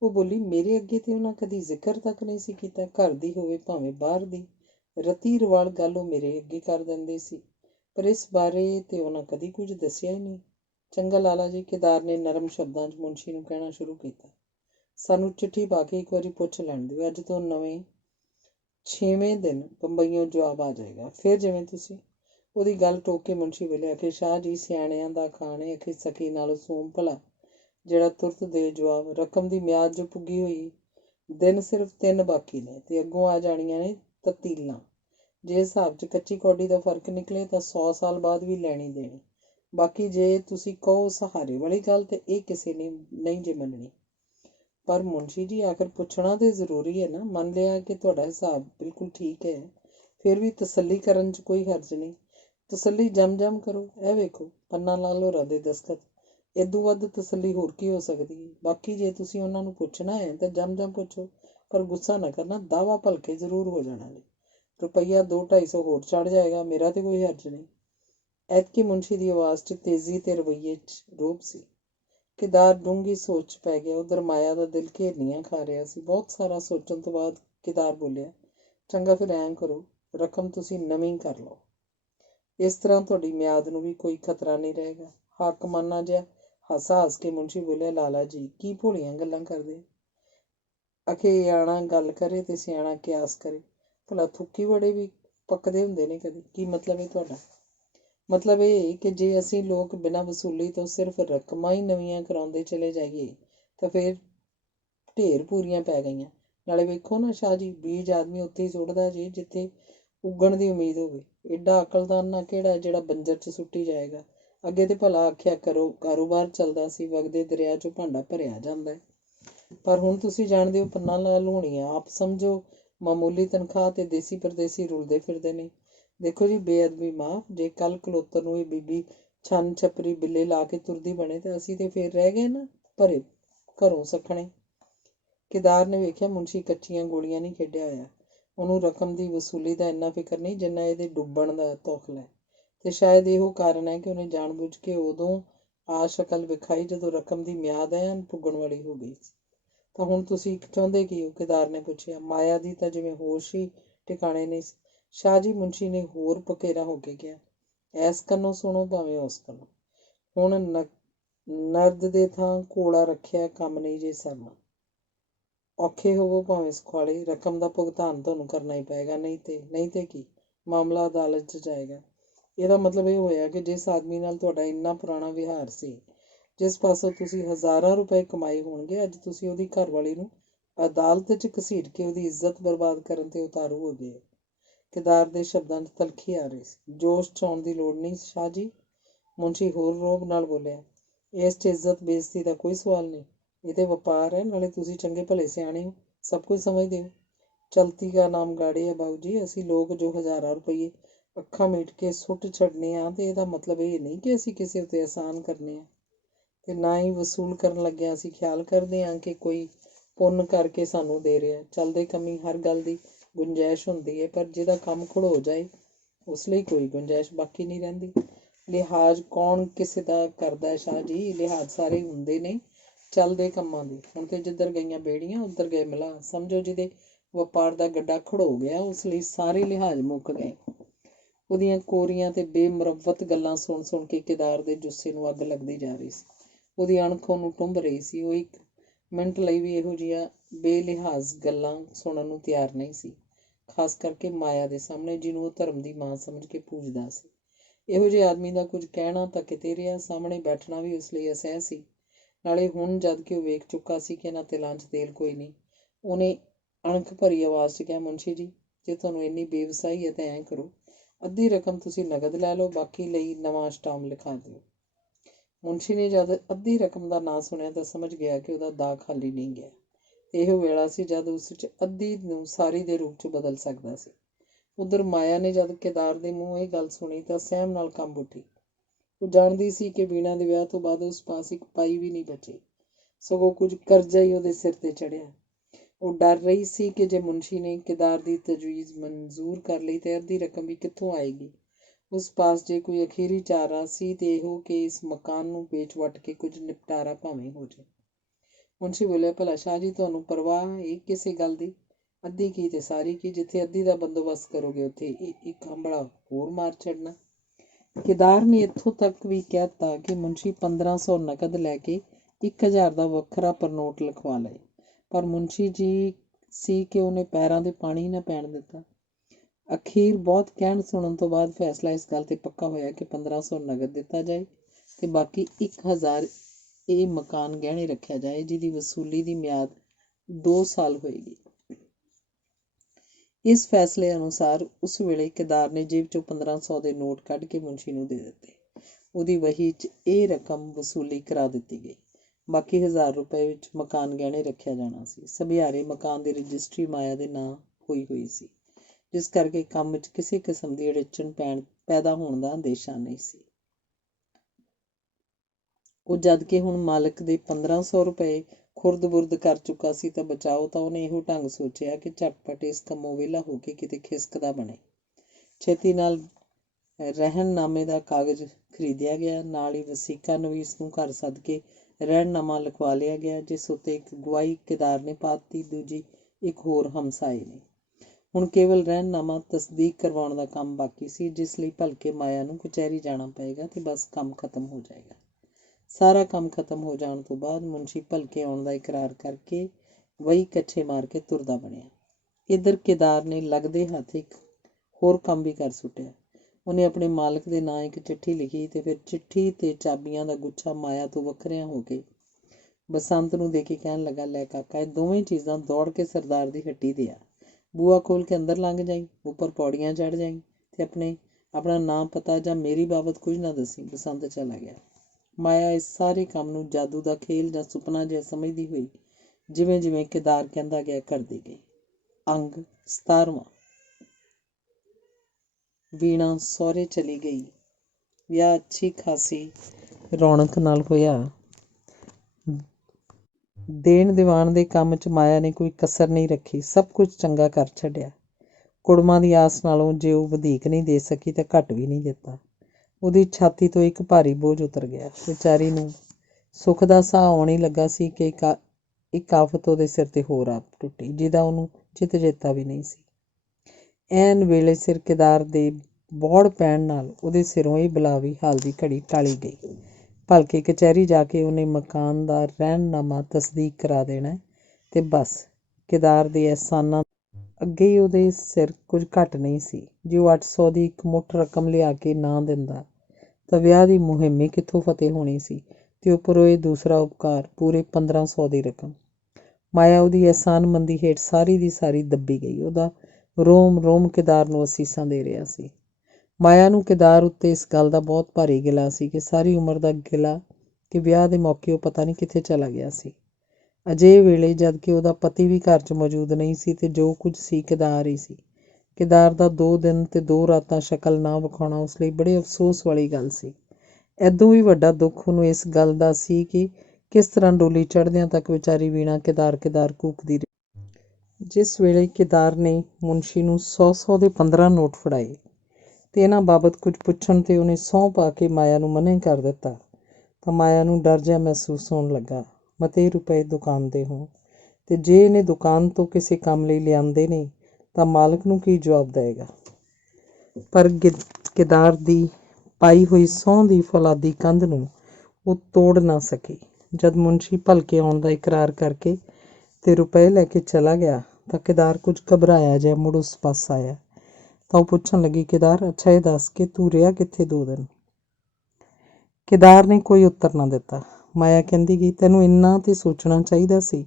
ਉਹ ਬੋਲੀ, ਮੇਰੇ ਅੱਗੇ ਤੇ ਉਹਨਾਂ ਕਦੀ ਜ਼ਿਕਰ ਤੱਕ ਨਹੀਂ ਸੀ ਕੀਤਾ, ਘਰ ਦੀ ਹੋਵੇ ਭਾਵੇਂ ਬਾਹਰ ਦੀ। ਰਤੀ ਰਵਾਲ ਗੱਲ ਉਹ ਮੇਰੇ ਅੱਗੇ ਕਰ ਦਿੰਦੇ ਸੀ, ਪਰ ਇਸ ਬਾਰੇ ਤੇ ਉਹਨਾਂ ਕਦੀ ਕੁਝ ਦੱਸਿਆ ਹੀ ਨਹੀਂ। ਚੰਗਾ ਲਾਲਾ ਜੀ, ਕਿਦਾਰ ਨੇ ਨਰਮ ਸ਼ਬਦਾਂ 'ਚ ਮੁਨਸ਼ੀ ਨੂੰ ਕਹਿਣਾ ਸ਼ੁਰੂ ਕੀਤਾ, ਸਾਨੂੰ ਚਿੱਠੀ ਪਾ ਕੇ ਇੱਕ ਵਾਰੀ ਪੁੱਛ ਲੈਣ ਦਿਓ। ਅੱਜ ਤੋਂ 6ਵੇਂ ਦਿਨ ਬੰਬਈਓਂ ਜਵਾਬ ਆ ਜਾਏਗਾ, ਫਿਰ ਜਿਵੇਂ ਤੁਸੀਂ। ਉਹਦੀ ਗੱਲ ਟੋਕ ਕੇ ਮੁਨਸ਼ੀ ਬੋਲਿਆ, ਆਖੇ ਸ਼ਾਹ ਜੀ, ਸਿਆਣਿਆਂ ਦਾ ਖਾਣੇ, ਆਖੇ ਸਖੀ ਨਾਲੋਂ ਸੂਮ ਭਲਾ ਜਿਹੜਾ ਤੁਰਤ ਦੇ ਜਵਾਬ। ਰਕਮ ਦੀ ਮਿਆਦ ਜੋ ਪੁੱਗੀ ਹੋਈ, ਦਿਨ ਸਿਰਫ 3 ਬਾਕੀ ਨੇ ਤੇ ਅੱਗੋਂ ਆ ਜਾਣੀਆਂ ਨੇ ਤਤੀਲਾਂ। ਜੇ ਹਿਸਾਬ 'ਚ ਕੱਚੀ ਕੌਡੀ ਦਾ ਫਰਕ ਨਿਕਲੇ ਤਾਂ 100 ਸਾਲ ਬਾਅਦ ਵੀ ਲੈਣੀ ਦੇਣੀ। ਬਾਕੀ ਜੇ ਤੁਸੀਂ ਕਹੋ ਸਹਾਰੇ ਵਾਲੀ ਗੱਲ ਤੇ ਇਹ ਕਿਸੇ ਨੇ ਨਹੀਂ ਜੇ ਮੰਨਣੀ। ਪਰ ਮੁਨਸ਼ੀ ਜੀ, ਆਖਰ ਪੁੱਛਣਾ ਤੇ ਜ਼ਰੂਰੀ ਹੈ ਨਾ। ਮੰਨ ਲਿਆ ਕਿ ਤੁਹਾਡਾ ਹਿਸਾਬ ਬਿਲਕੁਲ ਠੀਕ ਹੈ, ਫਿਰ ਵੀ ਤਸੱਲੀ ਕਰਨ 'ਚ ਕੋਈ ਹਰਜ ਨਹੀਂ। ਤਸੱਲੀ ਜਮ ਕਰੋ। ਇਹ ਵੇਖੋ, ਪੰਨਾ ਲਾਲ ਹੋਰਾਂ ਦੇ ਦਸਖਤ। ਇਦੋਂ ਵੱਧ ਤਸੱਲੀ ਹੋਰ ਕੀ ਹੋ ਸਕਦੀ ਹੈ? ਬਾਕੀ ਜੇ ਤੁਸੀਂ ਉਹਨਾਂ ਨੂੰ ਪੁੱਛਣਾ ਹੈ ਤਾਂ ਜਮ ਪੁੱਛੋ, ਪਰ ਗੁੱਸਾ ਨਾ ਕਰਨਾ, ਦਾਵਾ ਭਲਕੇ ਜ਼ਰੂਰ ਹੋ ਜਾਣਾ ਜੀ। ਰੁਪਈਆ 200-250 ਹੋਰ ਚੜ੍ਹ ਜਾਏਗਾ, ਮੇਰਾ ਤੇ ਕੋਈ ਹਰਜ ਨਹੀਂ। ਐਤਕੀ ਮੁਨਸ਼ੀ ਦੀ ਆਵਾਜ਼ 'ਚ ਤੇਜ਼ੀ ਤੇ ਰਵੱਈਏ 'ਚ ਰੋਹਬ ਸੀ। ਕਿਦਾਰ ਡੂੰਘੀ ਸੋਚ 'ਚ ਪੈ ਗਿਆ। ਉਧਰ ਮਾਇਆ ਦਾ ਦਿਲ ਘੇਰਨੀਆਂ ਖਾ ਰਿਹਾ ਸੀ। ਬਹੁਤ ਸਾਰਾ ਸੋਚਣ ਤੋਂ ਬਾਅਦ ਕਿਦਾਰ ਬੋਲਿਆ, ਚੰਗਾ ਫਿਰ ਐਂ ਕਰੋ, ਰਕਮ ਤੁਸੀਂ ਨਵੀਂ ਕਰ ਲਓ। ਇਸ ਤਰ੍ਹਾਂ ਤੁਹਾਡੀ ਮਿਆਦ ਨੂੰ ਵੀ ਕੋਈ ਖਤਰਾ ਨਹੀਂ ਰਹੇਗਾ। ਹਾਕਮਾਨਾ ਜਿਹਾ ਹਾਸਾ ਹੱਸ ਕੇ ਮੁਨਸ਼ੀ ਬੋਲਿਆ, ਲਾਲਾ ਜੀ ਕੀ ਭੋਲੀਆਂ ਗੱਲਾਂ ਕਰਦੇ। ਅਖੇ ਆਣਾ ਗੱਲ ਕਰੇ ਤੇ ਸਿਆਣਾ ਕਿਆਸ ਕਰੇ। ਭਲਾ ਥੁੱਕੀ ਵੜੇ ਵੀ ਪੱਕਦੇ ਹੁੰਦੇ ਨੇ ਕਦੀ? ਕੀ ਮਤਲਬ ਹੈ ਤੁਹਾਡਾ? ਮਤਲਬ ਇਹ ਕਿ ਜੇ ਅਸੀਂ ਲੋਕ ਬਿਨਾਂ ਵਸੂਲੀ ਤੋਂ ਸਿਰਫ ਰਕਮਾਂ ਹੀ ਨਵੀਆਂ ਕਰਾਉਂਦੇ ਚਲੇ ਜਾਈਏ ਤਾਂ ਫਿਰ ਢੇਰ ਪੂਰੀਆਂ ਪੈ ਗਈਆਂ। ਨਾਲੇ ਵੇਖੋ ਨਾ ਸ਼ਾਹ ਜੀ, ਬੀਜ ਆਦਮੀ ਉੱਥੇ ਹੀ ਸੁੱਟਦਾ ਜੀ ਜਿੱਥੇ ਉੱਗਣ ਦੀ ਉਮੀਦ ਹੋਵੇ। ਏਡਾ ਅਕਲਦਾਨ ਨਾ ਕਿਹੜਾ ਜਿਹੜਾ ਬੰਜਰ 'ਚ ਸੁੱਟੀ ਜਾਏਗਾ। ਅੱਗੇ ਤੇ ਭਲਾ ਆਖਿਆ ਕਰੋ ਕਾਰੋਬਾਰ ਚੱਲਦਾ ਸੀ, ਵਗਦੇ ਦਰਿਆ 'ਚੋਂ ਭਾਂਡਾ ਭਰਿਆ ਜਾਂਦਾ। ਪਰ ਹੁਣ ਤੁਸੀਂ ਜਾਣਦੇ ਹੋ, ਪੰਨਾ ਲਾਲ ਹੋਣੀ ਆਪ ਸਮਝੋ ਮਾਮੂਲੀ ਤਨਖਾਹ ਤੇ ਦੇਸੀ ਪਰਦੇਸੀ ਰੁਲਦੇ ਫਿਰਦੇ ਨੇ। ਦੇਖੋ ਜੀ, ਬੇਅਦਬੀ ਮਾਫ਼। ਜੇ ਕੱਲ ਕਲੋਤਰ ਨੂੰ ਇਹ ਬੀਬੀ ਛੰਨ ਛੱਪਰੀ ਬਿੱਲੇ ਲਾ ਕੇ ਤੁਰਦੀ ਬਣੇ ਤਾਂ ਅਸੀਂ ਤੇ ਫਿਰ ਰਹਿ ਗਏ ਨਾ ਭਰੇ ਘਰੋਂ ਸੱਖਣੇ। ਕਿਦਾਰ ਨੇ ਵੇਖਿਆ ਮੁਨਸ਼ੀ ਕੱਚੀਆਂ ਗੋਲੀਆਂ ਨਹੀਂ ਖੇਡਿਆ ਹੋਇਆ। ਉਹਨੂੰ ਰਕਮ ਦੀ ਵਸੂਲੀ ਦਾ ਇੰਨਾ ਫਿਕਰ ਨਹੀਂ ਜਿੰਨਾ ਇਹਦੇ ਡੁੱਬਣ ਦਾ ਤੌਖਲਾ ਹੈ। ਤੇ ਸ਼ਾਇਦ ਇਹੋ ਕਾਰਨ ਹੈ ਕਿ ਉਹਨੇ ਜਾਣ-ਬੁੱਝ ਕੇ ਉਦੋਂ ਆ ਸ਼ਕਲ ਵਿਖਾਈ ਜਦੋਂ ਰਕਮ ਦੀ ਮਿਆਦ ਐਨ ਪੁੱਗਣ ਵਾਲੀ ਹੋ ਗਈ ਸੀ। ਤਾਂ ਹੁਣ ਤੁਸੀਂ ਚਾਹੁੰਦੇ ਕੀ ਹੋ? ਕਿਦਾਰ ਨੇ ਪੁੱਛਿਆ। ਮਾਇਆ ਦੀ ਤਾਂ ਜਿਵੇਂ ਹੋਸ਼ ਹੀ ਟਿਕਾਣੇ ਨਹੀਂ ਸੀ। ਸ਼ਾਹ ਜੀ, ਮੁਨਸ਼ੀ ਨੇ ਹੋਰ ਪਕੇਰਾ ਹੋ ਕੇ ਕਿਹਾ, ਐਸ ਕੰਨੋਂ ਸੁਣੋ ਭਾਵੇਂ ਉਸ ਕੰਨੋਂ, ਹੁਣ ਨਰਦ ਦੇ ਥਾਂ ਘੋੜਾ ਰੱਖਿਆ ਕੰਮ ਨਹੀਂ ਜੇ ਸਰਨਾ। ਔਖੇ ਹੋਵੋ ਭਾਵੇਂ ਸੁਖਾਲੇ, ਰਕਮ ਦਾ ਭੁਗਤਾਨ ਤੁਹਾਨੂੰ ਕਰਨਾ ਹੀ ਪਏਗਾ। ਨਹੀਂ ਤੇ ਕੀ, ਮਾਮਲਾ ਅਦਾਲਤ 'ਚ ਜਾਏਗਾ। ਇਹਦਾ ਮਤਲਬ ਇਹ ਹੋਇਆ ਕਿ ਜਿਸ ਆਦਮੀ ਨਾਲ ਤੁਹਾਡਾ ਇੰਨਾ ਪੁਰਾਣਾ ਵਿਹਾਰ ਸੀ, ਜਿਸ ਪਾਸੋਂ ਤੁਸੀਂ ਹਜ਼ਾਰਾਂ ਰੁਪਏ ਕਮਾਏ ਹੋਣਗੇ, ਅੱਜ ਤੁਸੀਂ ਉਹਦੀ ਘਰਵਾਲੀ ਨੂੰ ਅਦਾਲਤ 'ਚ ਘਸੀਟ ਕੇ ਉਹਦੀ ਇੱਜ਼ਤ ਬਰਬਾਦ ਕਰਨ ਤੇ ਉਤਾਰੂ ਹੋ ਗਏ। ਕਿਦਾਰ ਦੇ ਸ਼ਬਦਾਂ 'ਚ ਤਲਖੀ ਆ ਰਹੀ ਸੀ। ਜੋਸ਼ 'ਚ ਆਉਣ ਦੀ ਲੋੜ ਨਹੀਂ ਸ਼ਾਹ ਜੀ, ਮੁਨਸ਼ੀ ਹੋਰ ਰੋਹਬ ਨਾਲ ਬੋਲਿਆ। ਇਸ 'ਚ ਇੱਜ਼ਤ ਬੇਇੱਜ਼ਤੀ ਦਾ ਕੋਈ ਸਵਾਲ ਨਹੀਂ। ਇਹ ਤੇ ਵਪਾਰ ਹੈ। ਨਾਲੇ ਤੁਸੀਂ ਚੰਗੇ ਭਲੇ ਸਿਆਣੇ ਹੋ, ਸਭ ਕੁਝ ਸਮਝਦੇ ਹੋ। ਚਲਤੀ ਕਾ ਨਾਮ ਗਾੜੇ ਹੈ ਬਾਊ ਜੀ। ਅਸੀਂ ਲੋਕ ਜੋ ਹਜ਼ਾਰਾਂ ਰੁਪਈਏ ਅੱਖਾਂ ਮੀਟ ਕੇ ਸੁੱਟ ਛੱਡਨੇ ਆ ਤੇ ਇਹਦਾ ਮਤਲਬ ਇਹ ਨਹੀਂ ਕਿ ਅਸੀਂ ਕਿਸੇ ਉੱਤੇ ਅਹਿਸਾਨ ਕਰਨੇ ਆ, ਤੇ ਨਾ ਹੀ ਵਸੂਲ ਕਰਨ ਲੱਗਿਆ ਅਸੀਂ ਖਿਆਲ ਕਰਦੇ ਹਾਂ ਕਿ ਕੋਈ ਪੁੰਨ ਕਰਕੇ ਸਾਨੂੰ ਦੇ ਰਿਹਾ। ਚੱਲਦੇ ਕੰਮੀ ਹਰ ਗੱਲ ਦੀ ਗੁੰਜਾਇਸ਼ ਹੁੰਦੀ ਹੈ, ਪਰ ਜਿਹਦਾ ਕੰਮ ਖੜੋ ਜਾਏ ਉਸ ਲਈ ਕੋਈ ਗੁੰਜਾਇਸ਼ ਬਾਕੀ ਨਹੀਂ ਰਹਿੰਦੀ। ਲਿਹਾਜ਼ ਕੌਣ ਕਿਸੇ ਦਾ ਕਰਦਾ ਹੈ ਸ਼ਾਹ ਜੀ? ਲਿਹਾਜ਼ ਸਾਰੇ ਹੁੰਦੇ ਨੇ ਚੱਲਦੇ ਕੰਮਾਂ ਦੀ। ਹੁਣ ਤੇ ਜਿੱਧਰ ਗਈਆਂ ਬੇੜੀਆਂ ਉੱਧਰ ਗਏ ਮਿਲਾ। ਸਮਝੋ ਜਿਹਦੇ ਵਪਾਰ ਦਾ ਗੱਡਾ ਖੜੋ ਗਿਆ, ਉਸ ਲਈ ਸਾਰੇ ਲਿਹਾਜ਼ ਮੁੱਕ ਗਏ। ਉਹਦੀਆਂ ਕੋਰੀਆਂ ਤੇ ਬੇਮੁਰੱਵਤ ਗੱਲਾਂ ਸੁਣ ਸੁਣ ਕੇ ਕੇਦਾਰ ਦੇ ਜੁੱਸੇ ਨੂੰ ਅੱਗ ਲੱਗਦੀ ਜਾ ਰਹੀ ਸੀ। ਉਹਦੀ ਅਣਖ ਉਹਨੂੰ ਟੁੰਬ ਰਹੀ ਸੀ। ਉਹ ਇੱਕ ਮਿੰਟ ਲਈ ਵੀ ਇਹੋ ਜਿਹੀਆਂ ਬੇਲਿਹਾਜ਼ ਗੱਲਾਂ ਸੁਣਨ ਨੂੰ ਤਿਆਰ ਨਹੀਂ ਸੀ, ਖਾਸ ਕਰਕੇ ਮਾਇਆ ਦੇ ਸਾਹਮਣੇ, ਜਿਹਨੂੰ ਉਹ ਧਰਮ ਦੀ ਮਾਂ ਸਮਝ ਕੇ ਪੂਜਦਾ ਸੀ। ਇਹੋ ਜਿਹੇ ਆਦਮੀ ਦਾ ਕੁਝ ਕਹਿਣਾ ਤਾਂ ਕਿਤੇ ਰਿਹਾ, ਸਾਹਮਣੇ ਬੈਠਣਾ ਵੀ ਉਸ ਲਈ ਅਸਹਿ ਸੀ। ਨਾਲੇ ਹੁਣ ਜਦ ਕਿ ਉਹ ਵੇਖ ਚੁੱਕਾ ਸੀ ਕਿ ਇਹਨਾਂ ਤਿਲਾਂ 'ਚ ਤੇਲ ਕੋਈ ਨਹੀਂ, ਉਹਨੇ ਅਣਖ ਭਰੀ ਆਵਾਜ਼ 'ਚ ਕਿਹਾ, ਮੁਨਸ਼ੀ ਜੀ, ਜੇ ਤੁਹਾਨੂੰ ਇੰਨੀ ਬੇਵਸਾਹੀ ਹੈ ਤਾਂ ਐਂ ਕਰੋ, ਅੱਧੀ ਰਕਮ ਤੁਸੀਂ ਨਗਦ ਲੈ ਲਓ, ਬਾਕੀ ਲਈ ਨਵਾਂ ਸਟਾਮ ਲਿਖਾ ਦਿਓ। ਮੁਨਸ਼ੀ ਨੇ ਜਦ ਅੱਧੀ ਰਕਮ ਦਾ ਨਾਂ ਸੁਣਿਆ ਤਾਂ ਸਮਝ ਗਿਆ ਕਿ ਉਹਦਾ ਦਾਅ ਖਾਲੀ ਨਹੀਂ ਗਿਆ। ਇਹੋ ਵੇਲਾ ਸੀ ਜਦ ਉਸ 'ਚ ਅੱਧੀ ਨੂੰ ਸਾਰੀ ਦੇ ਰੂਪ 'ਚ ਬਦਲ ਸਕਦਾ ਸੀ। ਉੱਧਰ ਮਾਇਆ ਨੇ ਜਦ ਕੇਦਾਰ ਦੇ ਮੂੰਹ ਇਹ ਗੱਲ ਸੁਣੀ ਤਾਂ ਸਹਿਮ ਨਾਲ ਕੰਬ ਉੱਠੀ। ਉਹ ਜਾਣਦੀ ਸੀ ਕਿ ਵੀਣਾ ਦੇ ਵਿਆਹ ਤੋਂ ਬਾਅਦ ਉਸ ਪਾਸ ਇੱਕ ਪਾਈ ਵੀ ਨਹੀਂ ਬਚੀ, ਸਗੋਂ ਕੁਝ ਕਰਜ਼ਾ ਹੀ ਉਹਦੇ ਸਿਰ ਤੇ ਚੜਿਆ। ਉਹ ਡਰ ਰਹੀ ਸੀ ਕਿ ਜੇ ਮੁਨਸ਼ੀ ਨੇ ਕੇਦਾਰ ਦੀ ਤਜਵੀਜ਼ ਮਨਜ਼ੂਰ ਕਰ ਲਈ ਤੇ ਅੱਧੀ ਰਕਮ ਵੀ ਕਿੱਥੋਂ ਆਏਗੀ। ਉਸ ਪਾਸ ਜੇ ਕੋਈ ਅਖੀਰੀ ਚਾਰਾ ਸੀ ਤੇ ਇਹੋ ਕਿ ਇਸ ਮਕਾਨ ਨੂੰ ਵੇਚ ਵੱਟ ਕੇ ਕੁਝ ਨਿਪਟਾਰਾ ਭਾਵੇਂ ਹੋ ਜਾਏ। ਮੁਨਸ਼ੀ ਬੋਲਿਆ, ਭਲਾ ਸ਼ਾਹ ਜੀ, ਤੁਹਾਨੂੰ ਪਰਵਾਹ ਇਹ ਕਿਸੇ ਗੱਲ ਦੀ? ਅੱਧੀ ਕੀ ਤੇ ਸਾਰੀ ਕੀ? ਜਿੱਥੇ ਅੱਧੀ ਦਾ ਬੰਦੋਬਸਤ ਕਰੋਗੇ ਉੱਥੇ ਇੱਕ ਹੰਬੜਾ ਹੋਰ ਮਾਰ ਛੱਡਣਾ। ਕੇਦਾਰ ਨੇ ਇੱਥੋਂ ਤੱਕ ਵੀ ਕਹਿ ਦਿੱਤਾ ਕਿ ਮੁਨਸ਼ੀ 1500 ਨਕਦ ਲੈ ਕੇ 1000 ਦਾ ਵੱਖਰਾ ਪਰਨੋਟ ਲਿਖਵਾ ਲਏ, ਪਰ ਮੁਨਸ਼ੀ ਜੀ ਸੀ ਕਿ ਉਹਨੇ ਪੈਰਾਂ ਦੇ ਪਾਣੀ ਨਾ ਪੈਣ ਦਿੱਤਾ। ਅਖੀਰ ਬਹੁਤ ਕਹਿਣ ਸੁਣਨ ਤੋਂ ਬਾਅਦ ਫੈਸਲਾ ਇਸ ਗੱਲ ਤੇ ਪੱਕਾ ਹੋਇਆ ਕਿ 1500 ਨਗਦ ਦਿੱਤਾ ਜਾਏ ਤੇ ਬਾਕੀ 1000 ਇਹ ਮਕਾਨ ਗਹਿਣੇ ਰੱਖਿਆ ਜਾਏ, ਜਿਹਦੀ ਵਸੂਲੀ ਦੀ ਮਿਆਦ 2 ਸਾਲ ਹੋਏਗੀ। ਇਸ ਫੈਸਲੇ ਅਨੁਸਾਰ ਉਸ ਵੇਲੇ ਕੇਦਾਰ ਨੇ ਜੇਬ 'ਚੋਂ 1500 ਦੇ ਨੋਟ ਕੱਢ ਕੇ ਮੁਨਸ਼ੀ ਨੂੰ ਦੇ ਦਿੱਤੇ। ਉਹਦੀ ਵਹੀ 'ਚ ਇਹ ਰਕਮ ਵਸੂਲੀ ਕਰਾ ਦਿੱਤੀ ਗਈ। ਬਾਕੀ 1000 ਰੁਪਏ ਵਿੱਚ ਮਕਾਨ ਗਹਿਣੇ ਰੱਖਿਆ ਜਾਣਾ ਸੀ। ਸਭਿਆਰੇ ਮਕਾਨ ਦੀ ਰਜਿਸਟਰੀ ਮਾਇਆ ਦੇ ਨਾਂ ਹੋਈ ਸੀ, ਜਿਸ ਕਰਕੇ ਕੰਮ 'ਚ ਕਿਸੇ ਕਿਸਮ ਦੀ ਅੜਚਨ ਪੈਦਾ ਹੋਣ ਦਾ ਅੰਦੇਸ਼ਾ ਨਹੀਂ ਸੀ। ਉਹ ਜਦ ਕਿ ਹੁਣ ਮਾਲਕ ਦੇ 1500 ਰੁਪਏ ਖੁਰਦ-ਬੁਰਦ ਕਰ ਚੁੱਕਾ ਸੀ ਤਾਂ ਬਚਾਓ ਤਾਂ ਉਹਨੇ ਇਹੋ ਢੰਗ ਸੋਚਿਆ ਕਿ ਝਟਪਟ ਇਸ ਕੰਮੋਂ ਵਿਹਲਾ ਹੋ ਕੇ ਕਿਤੇ ਖਿਸਕਦਾ ਬਣੇ। ਛੇਤੀ ਨਾਲ ਰਹਿਣਨਾਮੇ ਦਾ ਕਾਗਜ਼ ਖਰੀਦਿਆ ਗਿਆ, ਨਾਲ ਹੀ ਵਸੀਕਾ ਨਵੀਸ ਨੂੰ ਘਰ ਸੱਦ ਕੇ ਰਹਿਣਨਾਮਾ ਲਿਖਵਾ ਲਿਆ ਗਿਆ, ਜਿਸ ਉੱਤੇ ਇੱਕ ਗਵਾਹੀ ਕੇਦਾਰ ਨੇ ਪਾ ਦਿੱਤੀ, ਦੂਜੀ ਇੱਕ ਹੋਰ ਹਮਸਾਏ ਨੇ। ਹੁਣ ਕੇਵਲ ਰਹਿਣਨਾਮਾ ਤਸਦੀਕ ਕਰਵਾਉਣ ਦਾ ਕੰਮ ਬਾਕੀ ਸੀ, ਜਿਸ ਲਈ ਭਲਕੇ ਮਾਇਆ ਨੂੰ ਕਚਹਿਰੀ ਜਾਣਾ ਪਏਗਾ ਤੇ ਬਸ ਕੰਮ ਖਤਮ ਹੋ ਜਾਏਗਾ। ਸਾਰਾ ਕੰਮ ਖਤਮ ਹੋ ਜਾਣ ਤੋਂ ਬਾਅਦ ਮੁਨਸ਼ੀ ਭਲਕੇ ਆਉਣ ਦਾ ਇਕਰਾਰ ਕਰਕੇ ਵਹੀ ਕੱਛੇ ਮਾਰ ਕੇ ਤੁਰਦਾ ਬਣਿਆ। ਇੱਧਰ ਕੇਦਾਰ ਨੇ ਲੱਗਦੇ ਹੱਥ ਇੱਕ ਹੋਰ ਕੰਮ ਵੀ ਕਰ ਸੁੱਟਿਆ। ਉਹਨੇ ਆਪਣੇ ਮਾਲਕ ਦੇ ਨਾਂ ਇੱਕ ਚਿੱਠੀ ਲਿਖੀ ਤੇ ਫਿਰ ਚਿੱਠੀ ਤੇ ਚਾਬੀਆਂ ਦਾ ਗੁੱਛਾ ਮਾਇਆ ਤੋਂ ਵੱਖਰਿਆਂ ਹੋ ਕੇ ਬਸੰਤ ਨੂੰ ਦੇ ਕੇ ਕਹਿਣ ਲੱਗਾ, ਲੈ ਕਾਕਾ, ਇਹ ਦੋਵੇਂ ਚੀਜ਼ਾਂ ਦੌੜ ਕੇ ਸਰਦਾਰ ਦੀ ਹੱਟੀ ਦੇ ਆ। ਬੂਹਾ ਖੋਲ ਕੇ ਅੰਦਰ ਲੰਘ ਜਾਈਂ, ਉੱਪਰ ਪੌੜੀਆਂ ਚੜ੍ਹ ਜਾਈਂ ਤੇ ਆਪਣਾ ਨਾਂ ਪਤਾ ਜਾਂ ਮੇਰੀ ਬਾਬਤ ਕੁਝ ਨਾ ਦੱਸੀ। ਬਸੰਤ ਚਲਾ ਗਿਆ। ਮਾਇਆ ਇਸ ਸਾਰੇ ਕੰਮ ਨੂੰ ਜਾਦੂ ਦਾ ਖੇਲ ਜਾਂ ਸੁਪਨਾ ਜਿਹਾ ਸਮਝਦੀ ਹੋਈ ਜਿਵੇਂ ਜਿਵੇਂ ਕੇਦਾਰ ਕਹਿੰਦਾ ਗਿਆ ਕਰਦੀ ਗਈ। ਅੰਗ 17ਵਾਂ। ਵੀਣਾ ਸਹੁਰੇ ਚਲੀ ਗਈ। ਵਿਆਹ ਅੱਛੀ ਖਾਸੀ ਰੌਣਕ ਨਾਲ ਹੋਇਆ। ਦੇਣ ਦੀਵਾਨ ਦੇ ਕੰਮ 'ਚ ਮਾਇਆ ਨੇ ਕੋਈ ਕਸਰ ਨਹੀਂ ਰੱਖੀ, ਸਭ ਕੁਝ ਚੰਗਾ ਕਰ ਛੱਡਿਆ। ਕੁੜਮਾਂ ਦੀ ਆਸ ਨਾਲੋਂ ਜੇ ਉਹ ਵਧੀਕ ਨਹੀਂ ਦੇ ਸਕੀ ਤਾਂ ਘੱਟ ਵੀ ਨਹੀਂ ਦਿੱਤਾ। ਉਹਦੀ ਛਾਤੀ ਤੋਂ ਇੱਕ ਭਾਰੀ ਬੋਝ ਉਤਰ ਗਿਆ। ਵਿਚਾਰੀ ਨੂੰ ਸੁੱਖ ਦਾ ਸਾਹ ਆਉਣ ਹੀ ਲੱਗਾ ਸੀ ਕਿ ਇੱਕ ਆਫਤ ਉਹਦੇ ਸਿਰ ਤੇ ਹੋਰ ਆ ਟੁੱਟੀ, ਜਿਹਦਾ ਉਹਨੂੰ ਚਿੱਤ ਚੇਤਾ ਵੀ ਨਹੀਂ ਸੀ। ਐਨ ਵੇਲੇ ਸਿਰ ਕੇਦਾਰ ਦੇ ਬੋੜ ਪੈਣ ਨਾਲ ਉਹਦੇ ਸਿਰੋਂ ਇਹ ਬਲਾਵੀ ਹਾਲ ਦੀ ਘੜੀ ਟਾਲੀ ਗਈ। ਭਲਕੇ ਕਚਹਿਰੀ ਜਾ ਕੇ ਉਹਨੇ ਮਕਾਨ ਦਾ ਰਹਿਣਨਾਮਾ ਤਸਦੀਕ ਕਰਾ ਦੇਣਾ ਤੇ ਬਸ। ਕੇਦਾਰ ਦੇ ਅਹਿਸਾਨਾਂ ਅੱਗੇ ਹੀ ਉਹਦੇ ਸਿਰ ਕੁਝ ਘੱਟ ਨਹੀਂ ਸੀ। ਜੇ ਉਹ 800 ਦੀ ਇੱਕ ਮੁੱਠ ਰਕਮ ਲਿਆ ਕੇ ਨਾ ਦਿੰਦਾ ਤਾਂ ਵਿਆਹ ਦੀ ਮੁਹਿੰਮ ਕਿੱਥੋਂ ਫਤਿਹ ਹੋਣੀ ਸੀ, ਤੇ ਉੱਪਰੋਂ ਇਹ ਦੂਸਰਾ ਉਪਕਾਰ ਪੂਰੇ 1500 ਦੀ ਰਕਮ। ਮਾਇਆ ਉਹਦੀ ਅਹਿਸਾਨਮੰਦੀ ਹੇਠ ਸਾਰੀ ਦੀ ਸਾਰੀ ਦੱਬੀ ਗਈ। ਉਹਦਾ ਰੋਮ ਰੋਮ ਕੇਦਾਰ ਨੂੰ ਅਸੀਸਾਂ ਦੇ ਰਿਹਾ ਸੀ। ਮਾਇਆ ਨੂੰ ਕੇਦਾਰ ਉੱਤੇ ਇਸ ਗੱਲ ਦਾ ਬਹੁਤ ਭਾਰੀ ਗਿਲਾ ਸੀ ਕਿ ਸਾਰੀ ਉਮਰ ਦਾ ਗਿਲਾ ਕਿ ਵਿਆਹ ਦੇ ਮੌਕੇ ਉਹ ਪਤਾ ਨਹੀਂ ਕਿੱਥੇ ਚਲਾ ਗਿਆ ਸੀ। ਅਜਿਹੇ ਵੇਲੇ ਜਦ ਕਿ ਉਹਦਾ ਪਤੀ ਵੀ ਘਰ 'ਚ ਮੌਜੂਦ ਨਹੀਂ ਸੀ ਤੇ ਜੋ ਕੁਝ ਸੀ ਕੇਦਾਰ ਹੀ ਸੀ। ਕੇਦਾਰ ਦਾ 2 ਦਿਨ ਤੇ 2 ਰਾਤਾਂ ਸ਼ਕਲ ਨਾ ਵਿਖਾਉਣਾ ਉਸ ਲਈ ਬੜੇ ਅਫਸੋਸ ਵਾਲੀ ਗੱਲ ਸੀ। ਐਦੋਂ ਵੀ ਵੱਡਾ ਦੁੱਖ ਉਹਨੂੰ ਇਸ ਗੱਲ ਦਾ ਸੀ ਕਿ ਕਿਸ ਤਰ੍ਹਾਂ ਡੋਲੀ ਚੜ੍ਹਦਿਆਂ ਤੱਕ ਵਿਚਾਰੀ ਵੀਣਾ ਕੇਦਾਰ ਕੂਕਦੀ ਰਹੀ। ਜਿਸ ਵੇਲੇ ਕੇਦਾਰ ਨੇ ਮੁਨਸ਼ੀ ਨੂੰ 100 ਦੇ 15 ਨੋਟ ਫੜਾਏ ਤੇ ਇਹਨਾਂ ਬਾਬਤ ਕੁਝ ਪੁੱਛਣ ਤੇ ਉਹਨੇ ਸਹੁੰ ਪਾ ਕੇ ਮਾਇਆ ਨੂੰ ਮਨ੍ਹਾ ਕਰ ਦਿੱਤਾ ਤਾਂ ਮਾਇਆ ਨੂੰ ਡਰ ਜਿਹਾ ਮਹਿਸੂਸ ਹੋਣ ਲੱਗਾ। ਮਤੇ ਰੁਪਏ ਦੁਕਾਨ ਦੇ ਹੋਣ, ਤੇ ਜੇ ਇਹਨੇ ਦੁਕਾਨ ਤੋਂ ਕਿਸੇ ਕੰਮ ਲਈ ਲਿਆਂਦੇ ਨੇ ਤਾਂ ਮਾਲਕ ਨੂੰ ਕੀ ਜਵਾਬ ਦੇਵੇਗਾ। ਪਰ ਕੇਦਾਰ ਦੀ ਪਾਈ ਹੋਈ ਸਹੁੰ ਦੀ ਫੌਲਾਦੀ ਕੰਧ ਨੂੰ ਉਹ ਤੋੜ ਨਾ ਸਕੀ। ਜਦ ਮੁਨਸ਼ੀ ਭਲਕੇ ਆਉਣ ਦਾ ਇਕਰਾਰ ਕਰਕੇ ਤੇ ਰੁਪਏ ਲੈ ਕੇ ਚਲਾ ਗਿਆ ਤਾਂ ਕੇਦਾਰ ਕੁਝ ਘਬਰਾਇਆ ਜਿਹਾ ਮੁੜ ਉਸ ਪਾਸ ਆਇਆ ਤਾਂ ਉਹ ਪੁੱਛਣ ਲੱਗੀ, ਕੇਦਾਰ, ਅੱਛਾ ਇਹ ਦੱਸ ਕਿ ਤੂੰ ਰਿਹਾ ਕਿੱਥੇ 2 ਦਿਨ? ਕੇਦਾਰ ਨੇ ਕੋਈ ਉੱਤਰ ਨਾ ਦਿੱਤਾ। ਮਾਇਆ ਕਹਿੰਦੀ ਗਈ, ਤੈਨੂੰ ਇੰਨਾ ਤੇ ਸੋਚਣਾ ਚਾਹੀਦਾ ਸੀ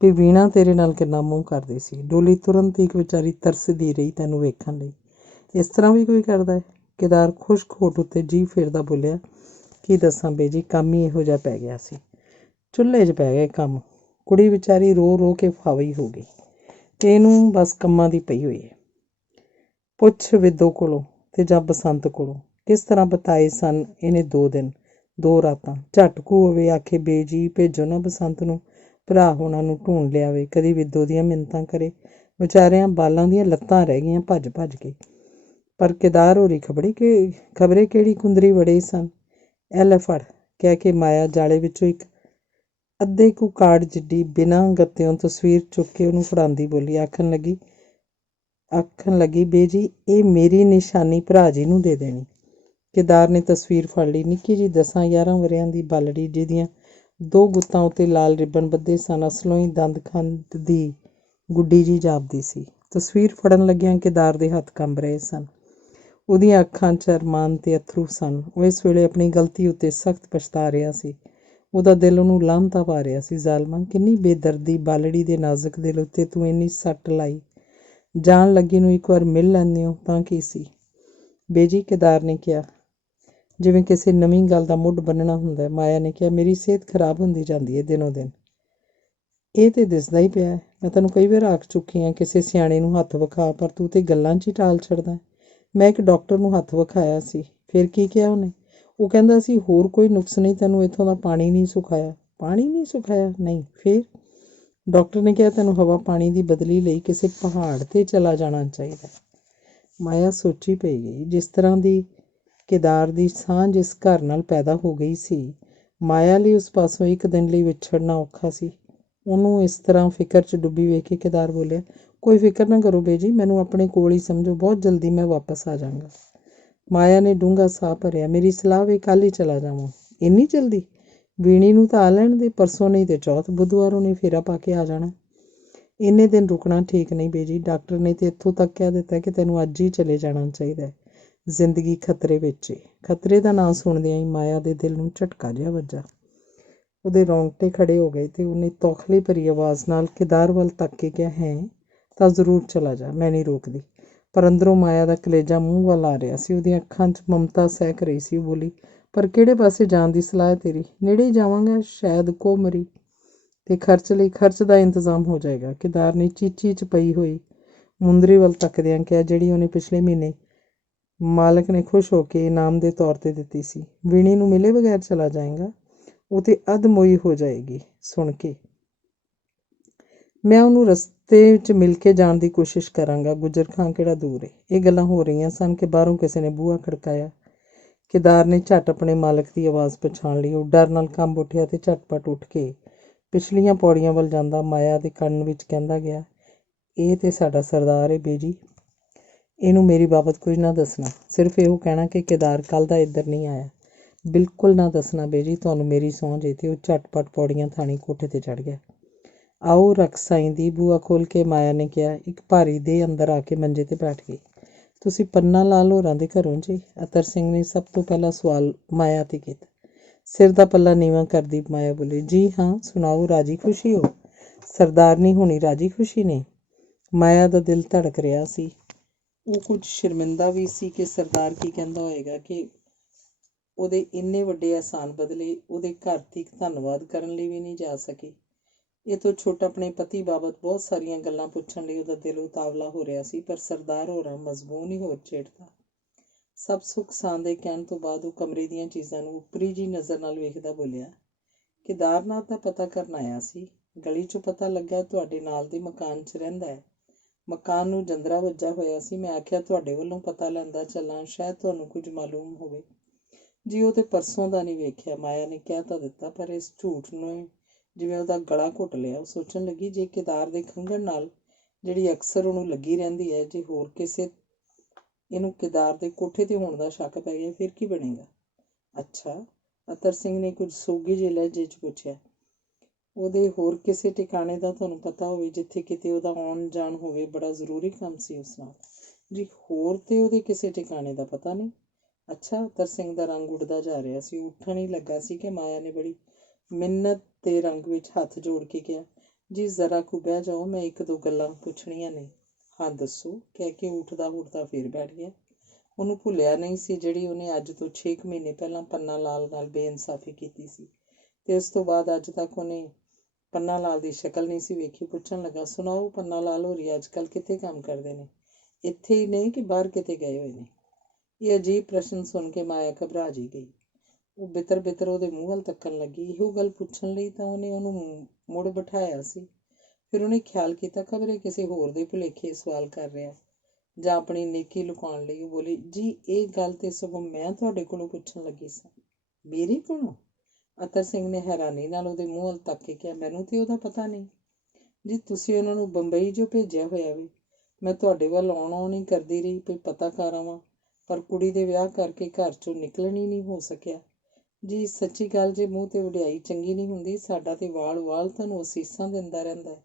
ਵੀ ਵੀਣਾ ਤੇਰੇ ਨਾਲ ਕਿੰਨਾ ਮੋਹ ਕਰਦੀ ਸੀ। ਡੋਲੀ ਤੁਰੰਤ ਇੱਕ ਵਿਚਾਰੀ ਤਰਸਦੀ ਰਹੀ ਤੈਨੂੰ ਵੇਖਣ ਲਈ। ਇਸ ਤਰ੍ਹਾਂ ਵੀ ਕੋਈ ਕਰਦਾ ਹੈ? ਕੇਦਾਰ ਖੁਸ਼ਕ ਹੋਠ ਉੱਤੇ ਜੀਭ ਫੇਰਦਾ ਬੋਲਿਆ, ਕੀ ਦੱਸਾਂ ਬੇਜੀ, ਕੰਮ ਹੀ ਇਹੋ ਜਿਹਾ ਪੈ ਗਿਆ ਸੀ। ਚੁੱਲ੍ਹੇ 'ਚ ਪੈ ਗਏ ਕੰਮ। ਕੁੜੀ ਵਿਚਾਰੀ ਰੋ ਰੋ ਕੇ ਫਾਵੀ ਹੋ ਗਈ ਤੇ ਇਹਨੂੰ ਬਸ ਕੰਮਾਂ ਦੀ ਪਈ ਹੋਈ ਹੈ। ਪੁੱਛ ਵਿਦੋ ਕੋਲੋਂ ਤੇ ਜਾਂ ਬਸੰਤ ਕੋਲੋਂ ਕਿਸ ਤਰ੍ਹਾਂ ਬਿਤਾਏ ਸਨ ਇਹਨੇ 2 ਦਿਨ 2 ਰਾਤਾਂ। ਝਟਕੂ ਹੋਵੇ ਆਖੇ, ਬੇਜੀ ਭੇਜੋ ਨਾ ਬਸੰਤ ਨੂੰ, ਭਰਾ ਹੋਣਾ ਨੂੰ ਢੂੰਡ ਲਿਆਵੇ। ਕਦੀ ਵਿਦੋ ਦੀਆਂ ਮਿੰਨਤਾਂ ਕਰੇ। ਵਿਚਾਰਿਆਂ ਬਾਲਾਂ ਦੀਆਂ ਲੱਤਾਂ ਰਹਿ ਗਈਆਂ ਭੱਜ ਭੱਜ ਕੇ। ਪਰ ਕੇਦਾਰ ਹੋਰੀ ਖਬਰੇ ਕਿਹੜੀ ਕੁੰਦਰੀ ਵੜੇ ਸਨ। ਐ ਲੈ ਫੜ, ਕਹਿ ਕੇ ਮਾਇਆ ਜਾਲੇ ਵਿੱਚੋਂ ਇੱਕ ਅੱਧੇ ਕੁ ਕਾਰਡ ਜਿੱਡੀ ਬਿਨਾਂ ਗੱਤਿਓਂ ਤਸਵੀਰ ਚੁੱਕ ਕੇ ਉਹਨੂੰ ਫੜਾਉਂਦੀ ਬੋਲੀ, ਆਖਣ ਲੱਗੀ, ਬੇਜੀ ਇਹ ਮੇਰੀ ਨਿਸ਼ਾਨੀ ਭਰਾ ਜੀ ਨੂੰ ਦੇ ਦੇਣੀ। ਕੇਦਾਰ ਨੇ ਤਸਵੀਰ ਫੜ ਲਈ। ਨਿੱਕੀ ਜਿਹੀ 10-11 ਵਰ੍ਹਿਆਂ ਦੀ ਬਾਲੜੀ ਜਿਹਦੀਆਂ 2 ਗੁੱਤਾਂ ਉੱਤੇ ਲਾਲ ਰਿਬਨ ਬੱਧੇ ਸਨ, ਅਸਲੋਂ ਹੀ ਦੰਦ-ਖੰਦ ਦੀ ਗੁੱਡੀ ਜਿਹੀ ਜਾਪਦੀ ਸੀ। ਤਸਵੀਰ ਫੜਨ ਲੱਗਿਆਂ ਕੇਦਾਰ ਦੇ ਹੱਥ ਕੰਬ ਰਹੇ ਸਨ। ਉਹਦੀਆਂ ਅੱਖਾਂ 'ਚ ਅਰਮਾਨ ਤੇ ਅੱਥਰੂ ਸਨ। ਉਹ ਇਸ ਵੇਲੇ ਆਪਣੀ ਗਲਤੀ ਉੱਤੇ ਸਖਤ ਪਛਤਾ ਰਿਹਾ ਸੀ। ਉਹਦਾ ਦਿਲ ਉਹਨੂੰ ਲਾਹਨਤਾਂ ਪਾ ਰਿਹਾ ਸੀ। ਜ਼ਾਲਮਾ, ਕਿੰਨੀ ਬੇਦਰਦੀ ਬਾਲੜੀ ਦੇ ਨਾਜ਼ੁਕ ਦਿਲ ਉੱਤੇ ਤੂੰ ਇੰਨੀ ਸੱਟ ਲਾਈ। ਜਾਣ ਲੱਗੀ ਨੂੰ ਇੱਕ ਵਾਰ ਮਿਲ ਲੈਂਦੇ ਹੋ ਤਾਂ ਕੀ ਸੀ। ਬੇਜੀ, ਕੇਦਾਰ ਨੇ ਕਿਹਾ, ਜਿਵੇਂ ਕਿਸੇ ਨਵੀਂ ਗੱਲ ਦਾ ਮੁੱਢ ਬੰਨ੍ਹਣਾ ਹੁੰਦਾ। ਮਾਇਆ ਨੇ ਕਿਹਾ, ਮੇਰੀ ਸਿਹਤ ਖਰਾਬ ਹੁੰਦੀ ਜਾਂਦੀ ਹੈ ਦਿਨੋਂ ਦਿਨ। ਇਹ ਤੇ ਦਿਸਦਾ ਹੀ ਪਿਆ। ਮੈਂ ਤੈਨੂੰ ਕਈ ਵਾਰ ਆਖ ਚੁੱਕੀ ਹਾਂ ਕਿਸੇ ਸਿਆਣੇ ਨੂੰ ਹੱਥ ਵਿਖਾ, ਪਰ ਤੂੰ ਤੇ ਗੱਲਾਂ 'ਚ ਹੀ ਟਾਲ ਛੱਡਦਾ। ਮੈਂ ਇੱਕ ਡਾਕਟਰ ਨੂੰ ਹੱਥ ਵਿਖਾਇਆ ਸੀ। ਫਿਰ ਕੀ ਕਿਹਾ ਉਹਨੇ? ਉਹ ਕਹਿੰਦਾ ਸੀ ਹੋਰ ਕੋਈ ਨੁਕਸ ਨਹੀਂ, ਤੈਨੂੰ ਇੱਥੋਂ ਦਾ ਪਾਣੀ ਨਹੀਂ ਸੁਖਾਇਆ। ਪਾਣੀ ਨਹੀਂ ਸੁਖਾਇਆ? ਨਹੀਂ। ਫਿਰ ਡਾਕਟਰ ਨੇ ਕਿਹਾ ਤੈਨੂੰ ਹਵਾ ਪਾਣੀ ਦੀ ਬਦਲੀ ਲਈ ਕਿਸੇ ਪਹਾੜ 'ਤੇ ਚਲਾ ਜਾਣਾ ਚਾਹੀਦਾ। ਮਾਇਆ ਸੋਚੀ ਪਈ ਗਈ। ਜਿਸ ਤਰ੍ਹਾਂ ਦੀ ਕੇਦਾਰ ਦੀ ਸਾਂਝ ਇਸ ਘਰ ਨਾਲ ਪੈਦਾ ਹੋ ਗਈ ਸੀ, ਮਾਇਆ ਲਈ ਉਸ ਪਾਸੋਂ ਇੱਕ ਦਿਨ ਲਈ ਵਿਛੜਨਾ ਔਖਾ ਸੀ। ਉਹਨੂੰ ਇਸ ਤਰ੍ਹਾਂ ਫਿਕਰ 'ਚ ਡੁੱਬੀ ਵੇਖ ਕੇ ਕੇਦਾਰ ਬੋਲਿਆ, ਕੋਈ ਫਿਕਰ ਨਾ ਕਰੋ ਬੇਜੀ, ਮੈਨੂੰ ਆਪਣੇ ਕੋਲ ਹੀ ਸਮਝੋ, ਬਹੁਤ ਜਲਦੀ ਮੈਂ ਵਾਪਸ ਆ ਜਾਵਾਂਗਾ। ਮਾਇਆ ਨੇ ਡੂੰਘਾ ਸਾਹ ਭਰਿਆ। ਮੇਰੀ ਸਲਾਹ ਵੀ ਕੱਲ੍ਹ ਹੀ ਚਲਾ ਜਾਵਾਂ। ਇੰਨੀ ਜਲਦੀ? ਵੀਣੀ ਨੂੰ ਤਾਂ ਆ ਲੈਣ ਦੇ, ਪਰਸੋਂ ਨਹੀਂ ਤੇ ਚੌਥ, ਬੁੱਧਵਾਰ ਉਹਨੇ ਫੇਰਾ ਪਾ ਕੇ ਆ ਜਾਣਾ। ਇੰਨੇ ਦਿਨ ਰੁਕਣਾ ਠੀਕ ਨਹੀਂ ਬੇਜੀ। ਡਾਕਟਰ ਨੇ ਤੇ ਇੱਥੋਂ ਤੱਕ ਕਹਿ ਦਿੱਤਾ ਕਿ ਤੈਨੂੰ ਅੱਜ ਹੀ ਚਲੇ ਜਾਣਾ ਚਾਹੀਦਾ। ਜ਼ਿੰਦਗੀ ਖਤਰੇ ਵਿੱਚ ਏ। ਖਤਰੇ ਦਾ ਨਾਂ ਸੁਣਦਿਆਂ ਹੀ ਮਾਇਆ ਦੇ ਦਿਲ ਨੂੰ ਝਟਕਾ ਜਿਹਾ ਵੱਜਾ। ਉਹਦੇ ਰੌਂਗਟੇ ਖੜ੍ਹੇ ਹੋ ਗਏ ਤੇ ਉਹਨੇ ਤੌਖਲੀ ਭਰੀ ਆਵਾਜ਼ ਨਾਲ ਕੇਦਾਰ ਵੱਲ ਤੱਕ ਕੇ ਕਿਹਾ, ਹੈ ਤਾਂ ਜ਼ਰੂਰ ਚਲਾ ਜਾ, ਮੈਂ ਨਹੀਂ ਰੋਕਦੀ। ਪਰ ਅੰਦਰੋਂ ਮਾਇਆ ਦਾ ਕਲੇਜਾ ਮੂੰਹ ਵੱਲ ਆ ਰਿਹਾ ਸੀ। ਉਹਦੀਆਂ ਅੱਖਾਂ 'ਚ ਮਮਤਾ ਸਹਿਕ ਰਹੀ ਸੀ। ਬੋਲੀ, ਪਰ ਕਿਹੜੇ ਪਾਸੇ ਜਾਣ ਦੀ ਸਲਾਹ ਹੈ ਤੇਰੀ? ਨੇੜੇ ਹੀ ਜਾਵਾਂਗਾ, ਸ਼ਾਇਦ ਕੋਮਰੀ, ਤੇ ਖਰਚ ਲਈ ਖਰਚ ਦਾ ਇੰਤਜ਼ਾਮ ਹੋ ਜਾਏਗਾ। ਕੇਦਾਰ ਨੇ ਚੀਚੀ 'ਚ ਪਈ ਹੋਈ ਮੁੰਦਰੀ ਵੱਲ ਤੱਕਦਿਆਂ ਕਿਹਾ, ਜਿਹੜੀ ਉਹਨੇ ਪਿਛਲੇ ਮਹੀਨੇ ਮਾਲਕ ਨੇ ਖੁਸ਼ ਹੋ ਕੇ ਇਨਾਮ ਦੇ ਤੌਰ 'ਤੇ ਦਿੱਤੀ ਸੀ। ਵੀਣੀ ਨੂੰ ਮਿਲੇ ਬਗੈਰ ਚਲਾ ਜਾਏਗਾ? ਉਹ ਤੇ ਅੱਧ-ਮੋਈ ਹੋ ਜਾਏਗੀ ਸੁਣ ਕੇ। ਮੈਂ ਉਹਨੂੰ ਰਸਤੇ 'ਚ ਮਿਲ ਕੇ ਜਾਣ ਦੀ ਕੋਸ਼ਿਸ਼ ਕਰਾਂਗਾ। ਗੁੱਜਰ ਖਾਂ ਕਿਹੜਾ ਦੂਰ ਏ। ਇਹ ਗੱਲਾਂ ਹੋ ਰਹੀਆਂ ਸਨ ਕਿ ਬਾਹਰੋਂ ਕਿਸੇ ਨੇ ਬੂਹਾ ਖੜਕਾਇਆ। ਕੇਦਾਰ ਨੇ ਝੱਟ ਆਪਣੇ ਮਾਲਕ ਦੀ ਆਵਾਜ਼ ਪਛਾਣ ਲਈ। ਉਹ ਡਰ ਨਾਲ ਕੰਬ ਉੱਠਿਆ ਤੇ ਝਟਪਟ ਉੱਠ ਕੇ ਪਿਛਲੀਆਂ ਪੌੜੀਆਂ ਵੱਲ ਜਾਂਦਾ ਮਾਇਆ ਦੇ ਕੰਨ ਵਿੱਚ ਕਹਿੰਦਾ ਗਿਆ, ਇਹ ਤੇ ਸਾਡਾ ਸਰਦਾਰ ਏ ਬੇਜੀ। ਇਹਨੂੰ ਮੇਰੀ ਬਾਬਤ ਕੁਝ ਨਾ ਦੱਸਣਾ। ਸਿਰਫ ਇਹੋ ਕਹਿਣਾ ਕਿ ਕੇਦਾਰ ਕੱਲ੍ਹ ਦਾ ਇੱਧਰ ਨਹੀਂ ਆਇਆ। ਬਿਲਕੁਲ ਨਾ ਦੱਸਣਾ ਬੇਜੀ, ਤੁਹਾਨੂੰ ਮੇਰੀ ਸਹੁੰ ਜੇ। ਤੇ ਉਹ ਝਟਪਟ ਪੌੜੀਆਂ ਥਾਣੀ ਕੋਠੇ 'ਤੇ ਚੜ੍ਹ ਗਿਆ। ਆਓ ਰੱਖ ਸਾਈਂ ਦੀ। ਬੂਹਾ ਖੋਲ੍ਹ ਕੇ ਮਾਇਆ ਨੇ ਕਿਹਾ। ਇੱਕ ਭਾਰੀ ਦੇ ਅੰਦਰ ਆ ਕੇ ਮੰਜੇ 'ਤੇ ਬੈਠ ਗਈ। ਤੁਸੀਂ ਪੰਨਾ ਲਾਲ ਹੋਰਾਂ ਦੇ ਘਰੋਂ ਜੀ? ਅਤਰ ਸਿੰਘ ਨੇ ਸਭ ਤੋਂ ਪਹਿਲਾਂ ਸਵਾਲ ਮਾਇਆ 'ਤੇ ਕੀਤਾ। ਸਿਰ ਦਾ ਪੱਲਾ ਨੀਵਾਂ ਕਰਦੀ ਮਾਇਆ ਬੋਲੀ, ਜੀ ਹਾਂ, ਸੁਣਾਓ, ਰਾਜੀ ਖੁਸ਼ੀ ਹੋ? ਸਰਦਾਰਨੀ ਹੋਣੀ ਰਾਜੀ ਖੁਸ਼ੀ ਨੇ? ਮਾਇਆ ਦਾ ਦਿਲ ਧੜਕ ਰਿਹਾ ਸੀ। ਉਹ ਕੁਝ ਸ਼ਰਮਿੰਦਾ ਵੀ ਸੀ ਕਿ ਸਰਦਾਰ ਕੀ ਕਹਿੰਦਾ ਹੋਏਗਾ ਕਿ ਉਹਦੇ ਇੰਨੇ ਵੱਡੇ ਅਹਿਸਾਨ ਬਦਲੇ ਉਹਦੇ ਘਰ ਤੀਕ ਧੰਨਵਾਦ ਕਰਨ ਲਈ ਵੀ ਨਹੀਂ ਜਾ ਸਕੀ। ਇਹ ਤੋਂ ਛੁੱਟ ਆਪਣੇ ਪਤੀ ਬਾਬਤ ਬਹੁਤ ਸਾਰੀਆਂ ਗੱਲਾਂ ਪੁੱਛਣ ਲਈ ਉਹਦਾ ਦਿਲ ਉਤਾਵਲਾ ਹੋ ਰਿਹਾ ਸੀ। ਪਰ ਸਰਦਾਰ ਹੋਰਾਂ ਮਜ਼ਬੂਨ ਹੀ ਹੋਰ ਛੇੜਦਾ। ਸਭ ਸੁੱਖ ਸਾਂਦ ਦੇ ਕਹਿਣ ਤੋਂ ਬਾਅਦ ਉਹ ਕਮਰੇ ਦੀਆਂ ਚੀਜ਼ਾਂ ਨੂੰ ਉੱਪਰੀ ਜਿਹੀ ਨਜ਼ਰ ਨਾਲ ਵੇਖਦਾ ਬੋਲਿਆ, ਕੇਦਾਰਨਾਥ ਦਾ ਪਤਾ ਕਰਨ ਆਇਆ ਸੀ। ਗਲੀ 'ਚੋਂ ਪਤਾ ਲੱਗਾ ਤੁਹਾਡੇ ਨਾਲ ਦੇ ਮਕਾਨ 'ਚ ਰਹਿੰਦਾ ਹੈ। ਮਕਾਨ ਨੂੰ ਜੰਦਰਾ ਵੱਜਾ ਹੋਇਆ ਸੀ। ਮੈਂ ਆਖਿਆ ਤੁਹਾਡੇ ਵੱਲੋਂ ਪਤਾ ਲੈਂਦਾ ਚੱਲਾਂ, ਸ਼ਾਇਦ ਤੁਹਾਨੂੰ ਕੁਝ ਮਾਲੂਮ ਹੋਵੇ। ਜੀ ਉਹ ਤੇ ਪਰਸੋਂ ਦਾ ਨਹੀਂ ਵੇਖਿਆ, ਮਾਇਆ ਨੇ ਕਹਿ ਤਾਂ ਦਿੱਤਾ, ਪਰ ਇਸ ਝੂਠ ਨੇ ਜਿਵੇਂ ਉਹਦਾ ਗਲਾ ਘੁੱਟ ਲਿਆ। ਉਹ ਸੋਚਣ ਲੱਗੀ, ਜੇ ਕੇਦਾਰ ਦੇ ਖੰਘਣ ਨਾਲ ਜਿਹੜੀ ਅਕਸਰ ਉਹਨੂੰ ਲੱਗੀ ਰਹਿੰਦੀ ਹੈ, ਜੇ ਹੋਰ ਕਿਸੇ ਇਹਨੂੰ ਕੇਦਾਰ ਦੇ ਕੋਠੇ 'ਤੇ ਹੋਣ ਦਾ ਸ਼ੱਕ ਪੈ ਗਿਆ, ਫਿਰ ਕੀ ਬਣੇਗਾ? ਅੱਛਾ, ਅਤਰ ਸਿੰਘ ਨੇ ਕੁਝ ਸੋਗੀ ਜਿਹੇ ਲਹਿਜੇ 'ਚ ਪੁੱਛਿਆ। ਉਹਦੇ ਹੋਰ ਕਿਸੇ ਟਿਕਾਣੇ ਦਾ ਤੁਹਾਨੂੰ ਪਤਾ ਹੋਵੇ, ਜਿੱਥੇ ਕਿਤੇ ਉਹਦਾ ਆਉਣ ਜਾਣ ਹੋਵੇ? ਬੜਾ ਜ਼ਰੂਰੀ ਕੰਮ ਸੀ ਉਸ ਨਾਲ। ਜੀ ਹੋਰ ਤੇ ਉਹਦੇ ਕਿਸੇ ਟਿਕਾਣੇ ਦਾ ਪਤਾ ਨਹੀਂ। ਅੱਛਾ, ਅਤਰ ਸਿੰਘ ਦਾ ਰੰਗ ਉੱਡਦਾ ਜਾ ਰਿਹਾ ਸੀ। ਉੱਠਣ ਹੀ ਲੱਗਾ ਸੀ ਕਿ ਮਾਇਆ ਨੇ ਬੜੀ ਮਿੰਨਤ ਦੇ ਰੰਗ ਵਿੱਚ ਹੱਥ ਜੋੜ ਕੇ ਕਿਹਾ, ਜੀ ਜ਼ਰਾ ਕੁ ਬਹਿ ਜਾਓ, ਮੈਂ ਇੱਕ ਦੋ ਗੱਲਾਂ ਪੁੱਛਣੀਆਂ ਨੇ। ਹਾਂ ਦੱਸੋ, ਕਹਿ ਕੇ ਉੱਠਦਾ ਉੱਠਦਾ ਫਿਰ ਬੈਠ ਗਿਆ। ਉਹਨੂੰ ਭੁੱਲਿਆ ਨਹੀਂ ਸੀ ਜਿਹੜੀ ਉਹਨੇ ਅੱਜ ਤੋਂ 6 ਮਹੀਨੇ ਪਹਿਲਾਂ ਪੰਨਾ ਲਾਲ ਨਾਲ ਬੇਇਨਸਾਫੀ ਕੀਤੀ ਸੀ, ਤੇ ਉਸ ਤੋਂ ਬਾਅਦ ਅੱਜ ਤੱਕ ਉਹਨੇ ਪੰਨਾ ਲਾਲ ਦੀ ਸ਼ਕਲ ਨਹੀਂ ਸੀ ਵੇਖੀ। ਪੁੱਛਣ ਲੱਗਾ, ਸੁਣਾਓ, ਪੰਨਾ ਲਾਲ ਹੋਰੀ ਅੱਜ ਕੱਲ੍ਹ ਕਿੱਥੇ ਕੰਮ ਕਰਦੇ ਨੇ? ਇੱਥੇ ਹੀ ਨਹੀਂ ਕਿ ਬਾਹਰ ਕਿਤੇ ਗਏ ਹੋਏ ਨੇ? ਇਹ ਅਜੀਬ ਪ੍ਰਸ਼ਨ ਸੁਣ ਕੇ ਮਾਇਆ ਘਬਰਾ ਜਿਹੀ ਗਈ। ਉਹ ਬਿਤਰ ਬਿਤਰ ਉਹਦੇ ਮੂੰਹ ਵੱਲ ਤੱਕਣ ਲੱਗੀ। ਇਹੋ ਗੱਲ ਪੁੱਛਣ ਲਈ ਤਾਂ ਉਹਨੇ ਉਹਨੂੰ ਮੁੜ ਬਿਠਾਇਆ ਸੀ। ਫਿਰ ਉਹਨੇ ਖਿਆਲ ਕੀਤਾ, ਖਬਰੇ ਕਿਸੇ ਹੋਰ ਦੇ ਭੁਲੇਖੇ ਸਵਾਲ ਕਰ ਰਿਹਾ, ਜਾਂ ਆਪਣੀ ਨੇਕੀ ਲੁਕਾਉਣ ਲਈ। ਉਹ ਬੋਲੀ, ਜੀ ਇਹ ਗੱਲ ਤੇ ਸਗੋਂ ਮੈਂ ਤੁਹਾਡੇ ਕੋਲੋਂ ਪੁੱਛਣ ਲੱਗੀ ਸਾਂ। ਮੇਰੇ ਕੋਲੋਂ? ਅਤਰ ਸਿੰਘ ਨੇ ਹੈਰਾਨੀ ਨਾਲ ਉਹਦੇ ਮੂੰਹ ਵੱਲ ਤੱਕ ਕੇ ਕਿਹਾ, ਮੈਨੂੰ ਤੇ ਉਹਦਾ ਪਤਾ ਨਹੀਂ। ਜੀ ਤੁਸੀਂ ਉਹਨਾਂ ਨੂੰ ਬੰਬਈ ਜੋ ਭੇਜਿਆ ਹੋਇਆ ਵੀ। ਮੈਂ ਤੁਹਾਡੇ ਵੱਲ ਆਉਣ ਹੀ ਕਰਦੀ ਰਹੀ, ਕੋਈ ਪਤਾ ਕਰ ਆਵਾਂ, ਪਰ ਕੁੜੀ ਦੇ ਵਿਆਹ ਕਰਕੇ ਘਰ ਚੋਂ ਨਿਕਲਣ ਹੀ ਨਹੀਂ ਹੋ ਸਕਿਆ। ਜੀ ਸੱਚੀ ਗੱਲ, ਜੇ ਮੂੰਹ ਤੇ ਵਡਿਆਈ ਚੰਗੀ ਨਹੀਂ ਹੁੰਦੀ, ਸਾਡਾ ਤੇ ਵਾਲ ਵਾਲ ਤੁਹਾਨੂੰ ਅਸੀਸਾਂ ਦਿੰਦਾ ਰਹਿੰਦਾ ਹੈ।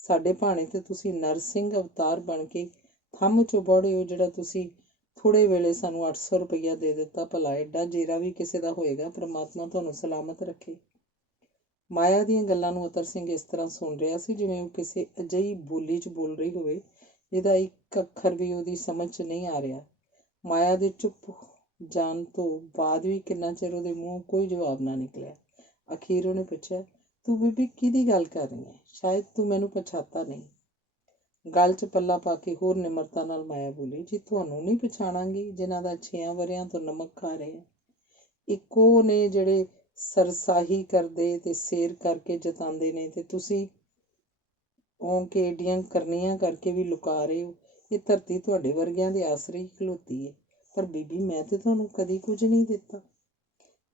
ਸਾਡੇ ਭਾਣੇ ਤੇ ਤੁਸੀਂ ਨਰਸਿੰਘ ਅਵਤਾਰ ਬਣ ਕੇ ਥੰਮ ਚੋਂ ਬੌੜੇ ਹੋ, ਜਿਹੜਾ ਤੁਸੀਂ ਥੋੜ੍ਹੇ ਵੇਲੇ ਸਾਨੂੰ 800 ਰੁਪਈਆ ਦੇ ਦਿੱਤਾ। ਭਲਾ ਐਡਾ ਜੇਰਾ ਵੀ ਕਿਸੇ ਦਾ ਹੋਏਗਾ? ਪ੍ਰਮਾਤਮਾ ਤੁਹਾਨੂੰ ਸਲਾਮਤ ਰੱਖੇ। ਮਾਇਆ ਦੀਆਂ ਗੱਲਾਂ ਨੂੰ ਅਤਰ ਸਿੰਘ ਇਸ ਤਰ੍ਹਾਂ ਸੁਣ ਰਿਹਾ ਸੀ ਜਿਵੇਂ ਉਹ ਕਿਸੇ ਅਜਿਹੀ ਬੋਲੀ 'ਚ ਬੋਲ ਰਹੀ ਹੋਵੇ ਜਿਹਦਾ ਇੱਕ ਅੱਖਰ ਵੀ ਉਹਦੀ ਸਮਝ 'ਚ ਨਹੀਂ ਆ ਰਿਹਾ। ਮਾਇਆ ਦੇ ਚੁੱਪ ਜਾਣ ਤੋਂ ਬਾਅਦ ਵੀ ਕਿੰਨਾ ਚਿਰ ਉਹਦੇ ਮੂੰਹੋਂ ਕੋਈ ਜਵਾਬ ਨਾ ਨਿਕਲਿਆ। ਅਖੀਰ ਉਹਨੇ ਪੁੱਛਿਆ, ਤੂੰ ਬੀਬੀ ਕਿਹਦੀ ਗੱਲ ਕਰ ਰਹੀ ਹੈ? ਸ਼ਾਇਦ ਤੂੰ ਮੈਨੂੰ ਪਛਾਤਾ ਨਹੀਂ। ਗੱਲ 'ਚ ਪੱਲਾ ਪਾ ਕੇ ਹੋਰ ਨਿਮਰਤਾ ਨਾਲ ਮਾਇਆ ਬੋਲੀ, ਜੀ ਤੁਹਾਨੂੰ ਨਹੀਂ ਪਛਾਣਾਂਗੀ ਜਿਨ੍ਹਾਂ ਦਾ 6 ਵਰ੍ਹਿਆਂ ਤੋਂ ਨਮਕ ਖਾ ਰਹੇ ਆ। ਇੱਕੋ ਨੇ ਜਿਹੜੇ ਸਰਸਾਹੀ ਕਰਦੇ ਤੇ ਸੇਰ ਕਰਕੇ ਜਤਾਉਂਦੇ ਨੇ, ਤੇ ਤੁਸੀਂ ਉਹ ਕਿ ਏਡੀਆਂ ਕਰਨੀਆਂ ਕਰਕੇ ਵੀ ਲੁਕਾ ਰਹੇ ਹੋ। ਇਹ ਧਰਤੀ ਤੁਹਾਡੇ ਵਰਗਿਆਂ ਦੇ ਆਸਰੇ ਹੀ ਖਲੋਤੀ ਹੈ। ਪਰ ਬੀਬੀ, ਮੈਂ ਤੇ ਤੁਹਾਨੂੰ ਕਦੀ ਕੁਝ ਨਹੀਂ ਦਿੱਤਾ।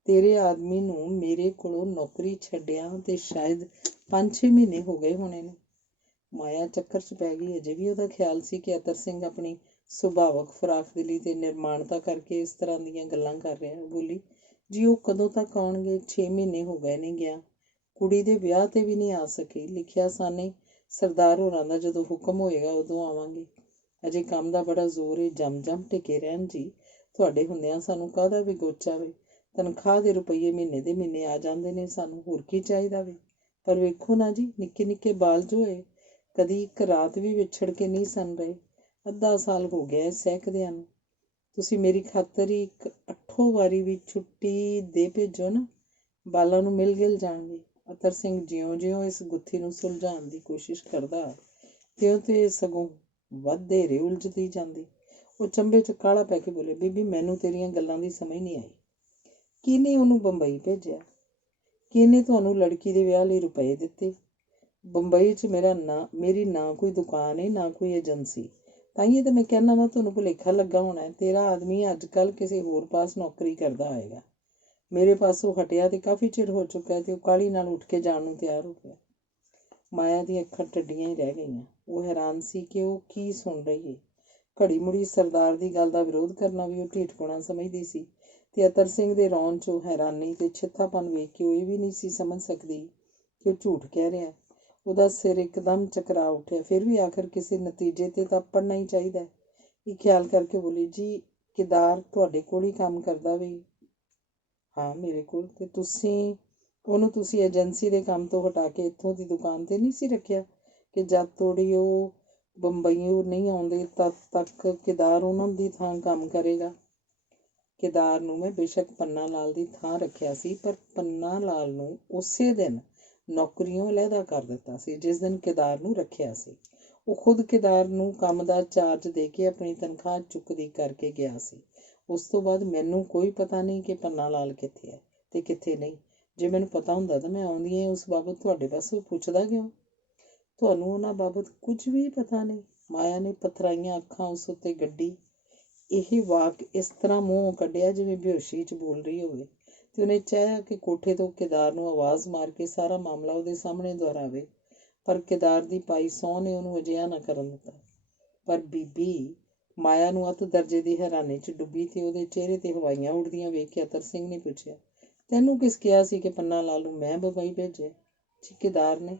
ਤੇਰੇ ਆਦਮੀ ਨੂੰ ਮੇਰੇ ਕੋਲੋਂ ਨੌਕਰੀ ਛੱਡਿਆ ਤੇ ਸ਼ਾਇਦ 5-6 ਮਹੀਨੇ ਹੋ ਗਏ ਹੋਣੇ ਨੇ। ਮਾਇਆ ਚੱਕਰ 'ਚ ਪੈ ਗਈ। ਅਜੇ ਵੀ ਉਹਦਾ ਖਿਆਲ ਸੀ ਕਿ ਅਤਰ ਸਿੰਘ ਆਪਣੀ ਸੁਭਾਵਕ ਫਰਾਖਦਿਲੀ ਤੇ ਨਿਰਮਾਣਤਾ ਕਰਕੇ ਇਸ ਤਰ੍ਹਾਂ ਦੀਆਂ ਗੱਲਾਂ ਕਰ ਰਿਹਾ। ਬੋਲੀ, ਜੀ ਉਹ ਕਦੋਂ ਤੱਕ ਆਉਣਗੇ? 6 ਮਹੀਨੇ ਹੋ ਗਏ ਨੇ ਗਿਆ। ਕੁੜੀ ਦੇ ਵਿਆਹ 'ਤੇ ਵੀ ਨਹੀਂ ਆ ਸਕੇ। ਲਿਖਿਆ ਸਾਨੇ ਸਰਦਾਰ ਹੋਰਾਂ ਦਾ ਜਦੋਂ ਹੁਕਮ ਹੋਏਗਾ ਉਦੋਂ ਆਵਾਂਗੇ। ਅਜੇ ਕੰਮ ਦਾ ਬੜਾ ਜ਼ੋਰ ਏ। ਜੰਮ ਟਿਕੇ ਰਹਿਣ ਜੀ। ਤੁਹਾਡੇ ਹੁੰਦਿਆਂ ਸਾਨੂੰ ਕਾਹਦਾ ਵੀ ਗੋਚਾ ਵੇ? ਤਨਖਾਹ ਦੇ ਰੁਪਈਏ ਮਹੀਨੇ ਦੇ ਮਹੀਨੇ ਆ ਜਾਂਦੇ ਨੇ, ਸਾਨੂੰ ਹੋਰ ਕੀ ਚਾਹੀਦਾ ਵੇ? ਪਰ ਵੇਖੋ ਨਾ ਜੀ, ਨਿੱਕੇ ਨਿੱਕੇ ਬਾਲ ਜੋ ਹੋਏ, ਕਦੀ ਇੱਕ ਰਾਤ ਵੀ ਵਿਛੜ ਕੇ ਨਹੀਂ ਸਨ ਰਹੇ। ਅੱਧਾ ਸਾਲ ਹੋ ਗਿਆ ਸਹਿਕਦਿਆਂ ਨੂੰ। ਤੁਸੀਂ ਮੇਰੀ ਖਾਤਰ ਹੀ ਇੱਕ 8 ਵਾਰੀ ਵੀ ਛੁੱਟੀ ਦੇ ਭੇਜੋ ਨਾ, ਬਾਲਾਂ ਨੂੰ ਮਿਲ ਗਿਲ ਜਾਣਗੇ। ਅਤਰ ਸਿੰਘ ਜਿਉਂ-ਜਿਉਂ ਇਸ ਗੁੱਥੀ ਨੂੰ ਸੁਲਝਾਉਣ ਦੀ ਕੋਸ਼ਿਸ਼ ਕਰਦਾ, ਤਿਉਂ ਤੇ ਸਗੋਂ ਵਧੇਰੇ ਉਲਝਦੀ ਜਾਂਦੀ। ਉਹ ਚੰਬੇ 'ਚ ਕਾਹਲਾ ਪੈ ਕੇ ਬੋਲੇ, ਬੀਬੀ ਮੈਨੂੰ ਤੇਰੀਆਂ ਗੱਲਾਂ ਦੀ ਸਮਝ ਨਹੀਂ ਆਈ। ਕਿਹਨੇ ਉਹਨੂੰ ਬੰਬਈ ਭੇਜਿਆ? ਕਿਹਨੇ ਤੁਹਾਨੂੰ ਲੜਕੀ ਦੇ ਵਿਆਹ ਲਈ ਰੁਪਏ ਦਿੱਤੇ? ਬੰਬਈ 'ਚ ਮੇਰੀ ਨਾ ਕੋਈ ਦੁਕਾਨ ਹੈ, ਨਾ ਕੋਈ ਏਜੰਸੀ। ਤਾਂਹੀਏ ਤਾਂ ਮੈਂ ਕਹਿੰਦਾ ਵਾ, ਤੁਹਾਨੂੰ ਭੁਲੇਖਾ ਲੱਗਾ ਹੋਣਾ। ਤੇਰਾ ਆਦਮੀ ਅੱਜ ਕੱਲ੍ਹ ਕਿਸੇ ਹੋਰ ਪਾਸ ਨੌਕਰੀ ਕਰਦਾ ਹੋਏਗਾ। ਮੇਰੇ ਪਾਸੋਂ ਹਟਿਆ ਤੇ ਕਾਫੀ ਚਿਰ ਹੋ ਚੁੱਕਾ, ਤੇ ਉਹ ਕਾਹਲੀ ਨਾਲ ਉੱਠ ਕੇ ਜਾਣ ਨੂੰ ਤਿਆਰ ਹੋ ਗਿਆ। ਮਾਇਆ ਦੀਆਂ ਅੱਖਾਂ ਟੱਡੀਆਂ ਹੀ ਰਹਿ ਗਈਆਂ। ਉਹ ਹੈਰਾਨ ਸੀ ਕਿ ਉਹ ਕੀ ਸੁਣ ਰਹੀ ਹੈ। ਘੜੀ ਮੁੜੀ ਸਰਦਾਰ ਦੀ ਗੱਲ ਦਾ ਵਿਰੋਧ ਕਰਨਾ ਵੀ ਉਹ ਢੀਠਪੁਣਾ ਸਮਝਦੀ ਸੀ, ਤੇ ਅਤਰ ਸਿੰਘ ਦੇ ਰੌਣ 'ਚੋਂ ਹੈਰਾਨੀ ਤੇ ਛਿੱਥਾਪਨ ਵੇਖ ਕੇ ਉਹ ਇਹ ਵੀ ਨਹੀਂ ਸੀ ਸਮਝ ਸਕਦੀ ਕਿ ਉਹ ਝੂਠ ਕਹਿ ਰਿਹਾ। ਉਹਦਾ ਸਿਰ ਇੱਕਦਮ ਚਕਰਾ ਉੱਠਿਆ। ਫਿਰ ਵੀ ਆਖਰ ਕਿਸੇ ਨਤੀਜੇ 'ਤੇ ਤਾਂ ਪੜਨਾ ਹੀ ਚਾਹੀਦਾ। ਇਹ ਖਿਆਲ ਕਰਕੇ ਬੋਲੀ, ਜੀ ਕੇਦਾਰ ਤੁਹਾਡੇ ਕੋਲ ਹੀ ਕੰਮ ਕਰਦਾ ਵੀ? ਹਾਂ, ਮੇਰੇ ਕੋਲ। ਤੇ ਤੁਸੀਂ ਏਜੰਸੀ ਦੇ ਕੰਮ ਤੋਂ ਹਟਾ ਕੇ ਇੱਥੋਂ ਦੀ ਦੁਕਾਨ 'ਤੇ ਨਹੀਂ ਸੀ ਰੱਖਿਆ ਕਿ ਜਦ ਤੋੜੀ ਉਹ ਬੰਬਈਓਂ ਨਹੀਂ ਆਉਂਦੇ ਤਦ ਤੱਕ ਕੇਦਾਰ ਉਹਨਾਂ ਦੀ ਥਾਂ ਕੰਮ ਕਰੇਗਾ? ਕੇਦਾਰ ਨੂੰ ਮੈਂ ਬੇਸ਼ੱਕ ਪੰਨਾ ਲਾਲ ਦੀ ਥਾਂ ਰੱਖਿਆ ਸੀ, ਪਰ ਪੰਨਾ ਲਾਲ ਨੂੰ ਉਸੇ ਦਿਨ ਨੌਕਰੀਓਂ ਅਲੱਗਾ ਕਰ ਦਿੱਤਾ ਸੀ ਜਿਸ ਦਿਨ ਕੇਦਾਰ ਨੂੰ ਰੱਖਿਆ ਸੀ। ਉਹ ਖੁਦ ਕੇਦਾਰ ਨੂੰ ਕੰਮ ਦਾ ਚਾਰਜ ਦੇ ਕੇ ਆਪਣੀ ਤਨਖਾਹ ਚੁੱਕਦੀ ਕਰਕੇ ਗਿਆ ਸੀ। ਉਸ ਤੋਂ ਬਾਅਦ ਮੈਨੂੰ ਕੋਈ ਪਤਾ ਨਹੀਂ ਕਿ ਪੰਨਾ ਲਾਲ ਕਿੱਥੇ ਹੈ ਤੇ ਕਿੱਥੇ ਨਹੀਂ। ਜੇ ਮੈਨੂੰ ਪਤਾ ਹੁੰਦਾ ਤਾਂ ਮੈਂ ਆਉਂਦੀਆਂ ਉਸ ਬਾਬਤ ਤੁਹਾਡੇ ਪਾਸੋਂ ਪੁੱਛਦਾ ਕਿਉਂ? ਤੁਹਾਨੂੰ ਉਹਨਾਂ ਬਾਬਤ ਕੁਝ ਵੀ ਪਤਾ ਨਹੀਂ? ਮਾਇਆ ਨੇ ਪਥਰਾਈਆਂ ਅੱਖਾਂ ਉਸ ਉੱਤੇ ਗੱਡੀ ਇਹ ਵਾਕ ਇਸ ਤਰ੍ਹਾਂ ਮੂੰਹੋਂ ਕੱਢਿਆ ਜਿਵੇਂ ਬੇਹੋਸ਼ੀ 'ਚ ਬੋਲ ਰਹੀ ਹੋਵੇ। ਤੇ ਉਹਨੇ ਚਾਹਿਆ ਕਿ ਕੋਠੇ ਤੋਂ ਕੇਦਾਰ ਨੂੰ ਆਵਾਜ਼ ਮਾਰ ਕੇ ਸਾਰਾ ਮਾਮਲਾ ਉਹਦੇ ਸਾਹਮਣੇ ਦੁਹਰਾਵੇ, ਪਰ ਕੇਦਾਰ ਦੀ ਪਾਈ ਸਹੁੰ ਨੇ ਉਹਨੂੰ ਅਜਿਹਾ ਨਾ ਕਰਨ ਦਿੱਤਾ। ਪਰ ਬੀਬੀ ਮਾਇਆ ਨੂੰ ਅੱਤ ਦਰਜੇ ਦੀ ਹੈਰਾਨੀ 'ਚ ਡੁੱਬੀ ਤੇ ਉਹਦੇ ਚਿਹਰੇ ਤੇ ਹਵਾਈਆਂ ਉੱਡਦੀਆਂ ਵੇਖ ਕੇ ਅਤਰ ਸਿੰਘ ਨੇ ਪੁੱਛਿਆ, ਤੈਨੂੰ ਕਿਸ ਕਿਹਾ ਸੀ ਕਿ ਪੰਨਾ ਲਾਲ ਨੂੰ ਮੈਂ ਬੰਬਈ ਭੇਜਿਆ? ਜੀ ਕੇਦਾਰ ਨੇ।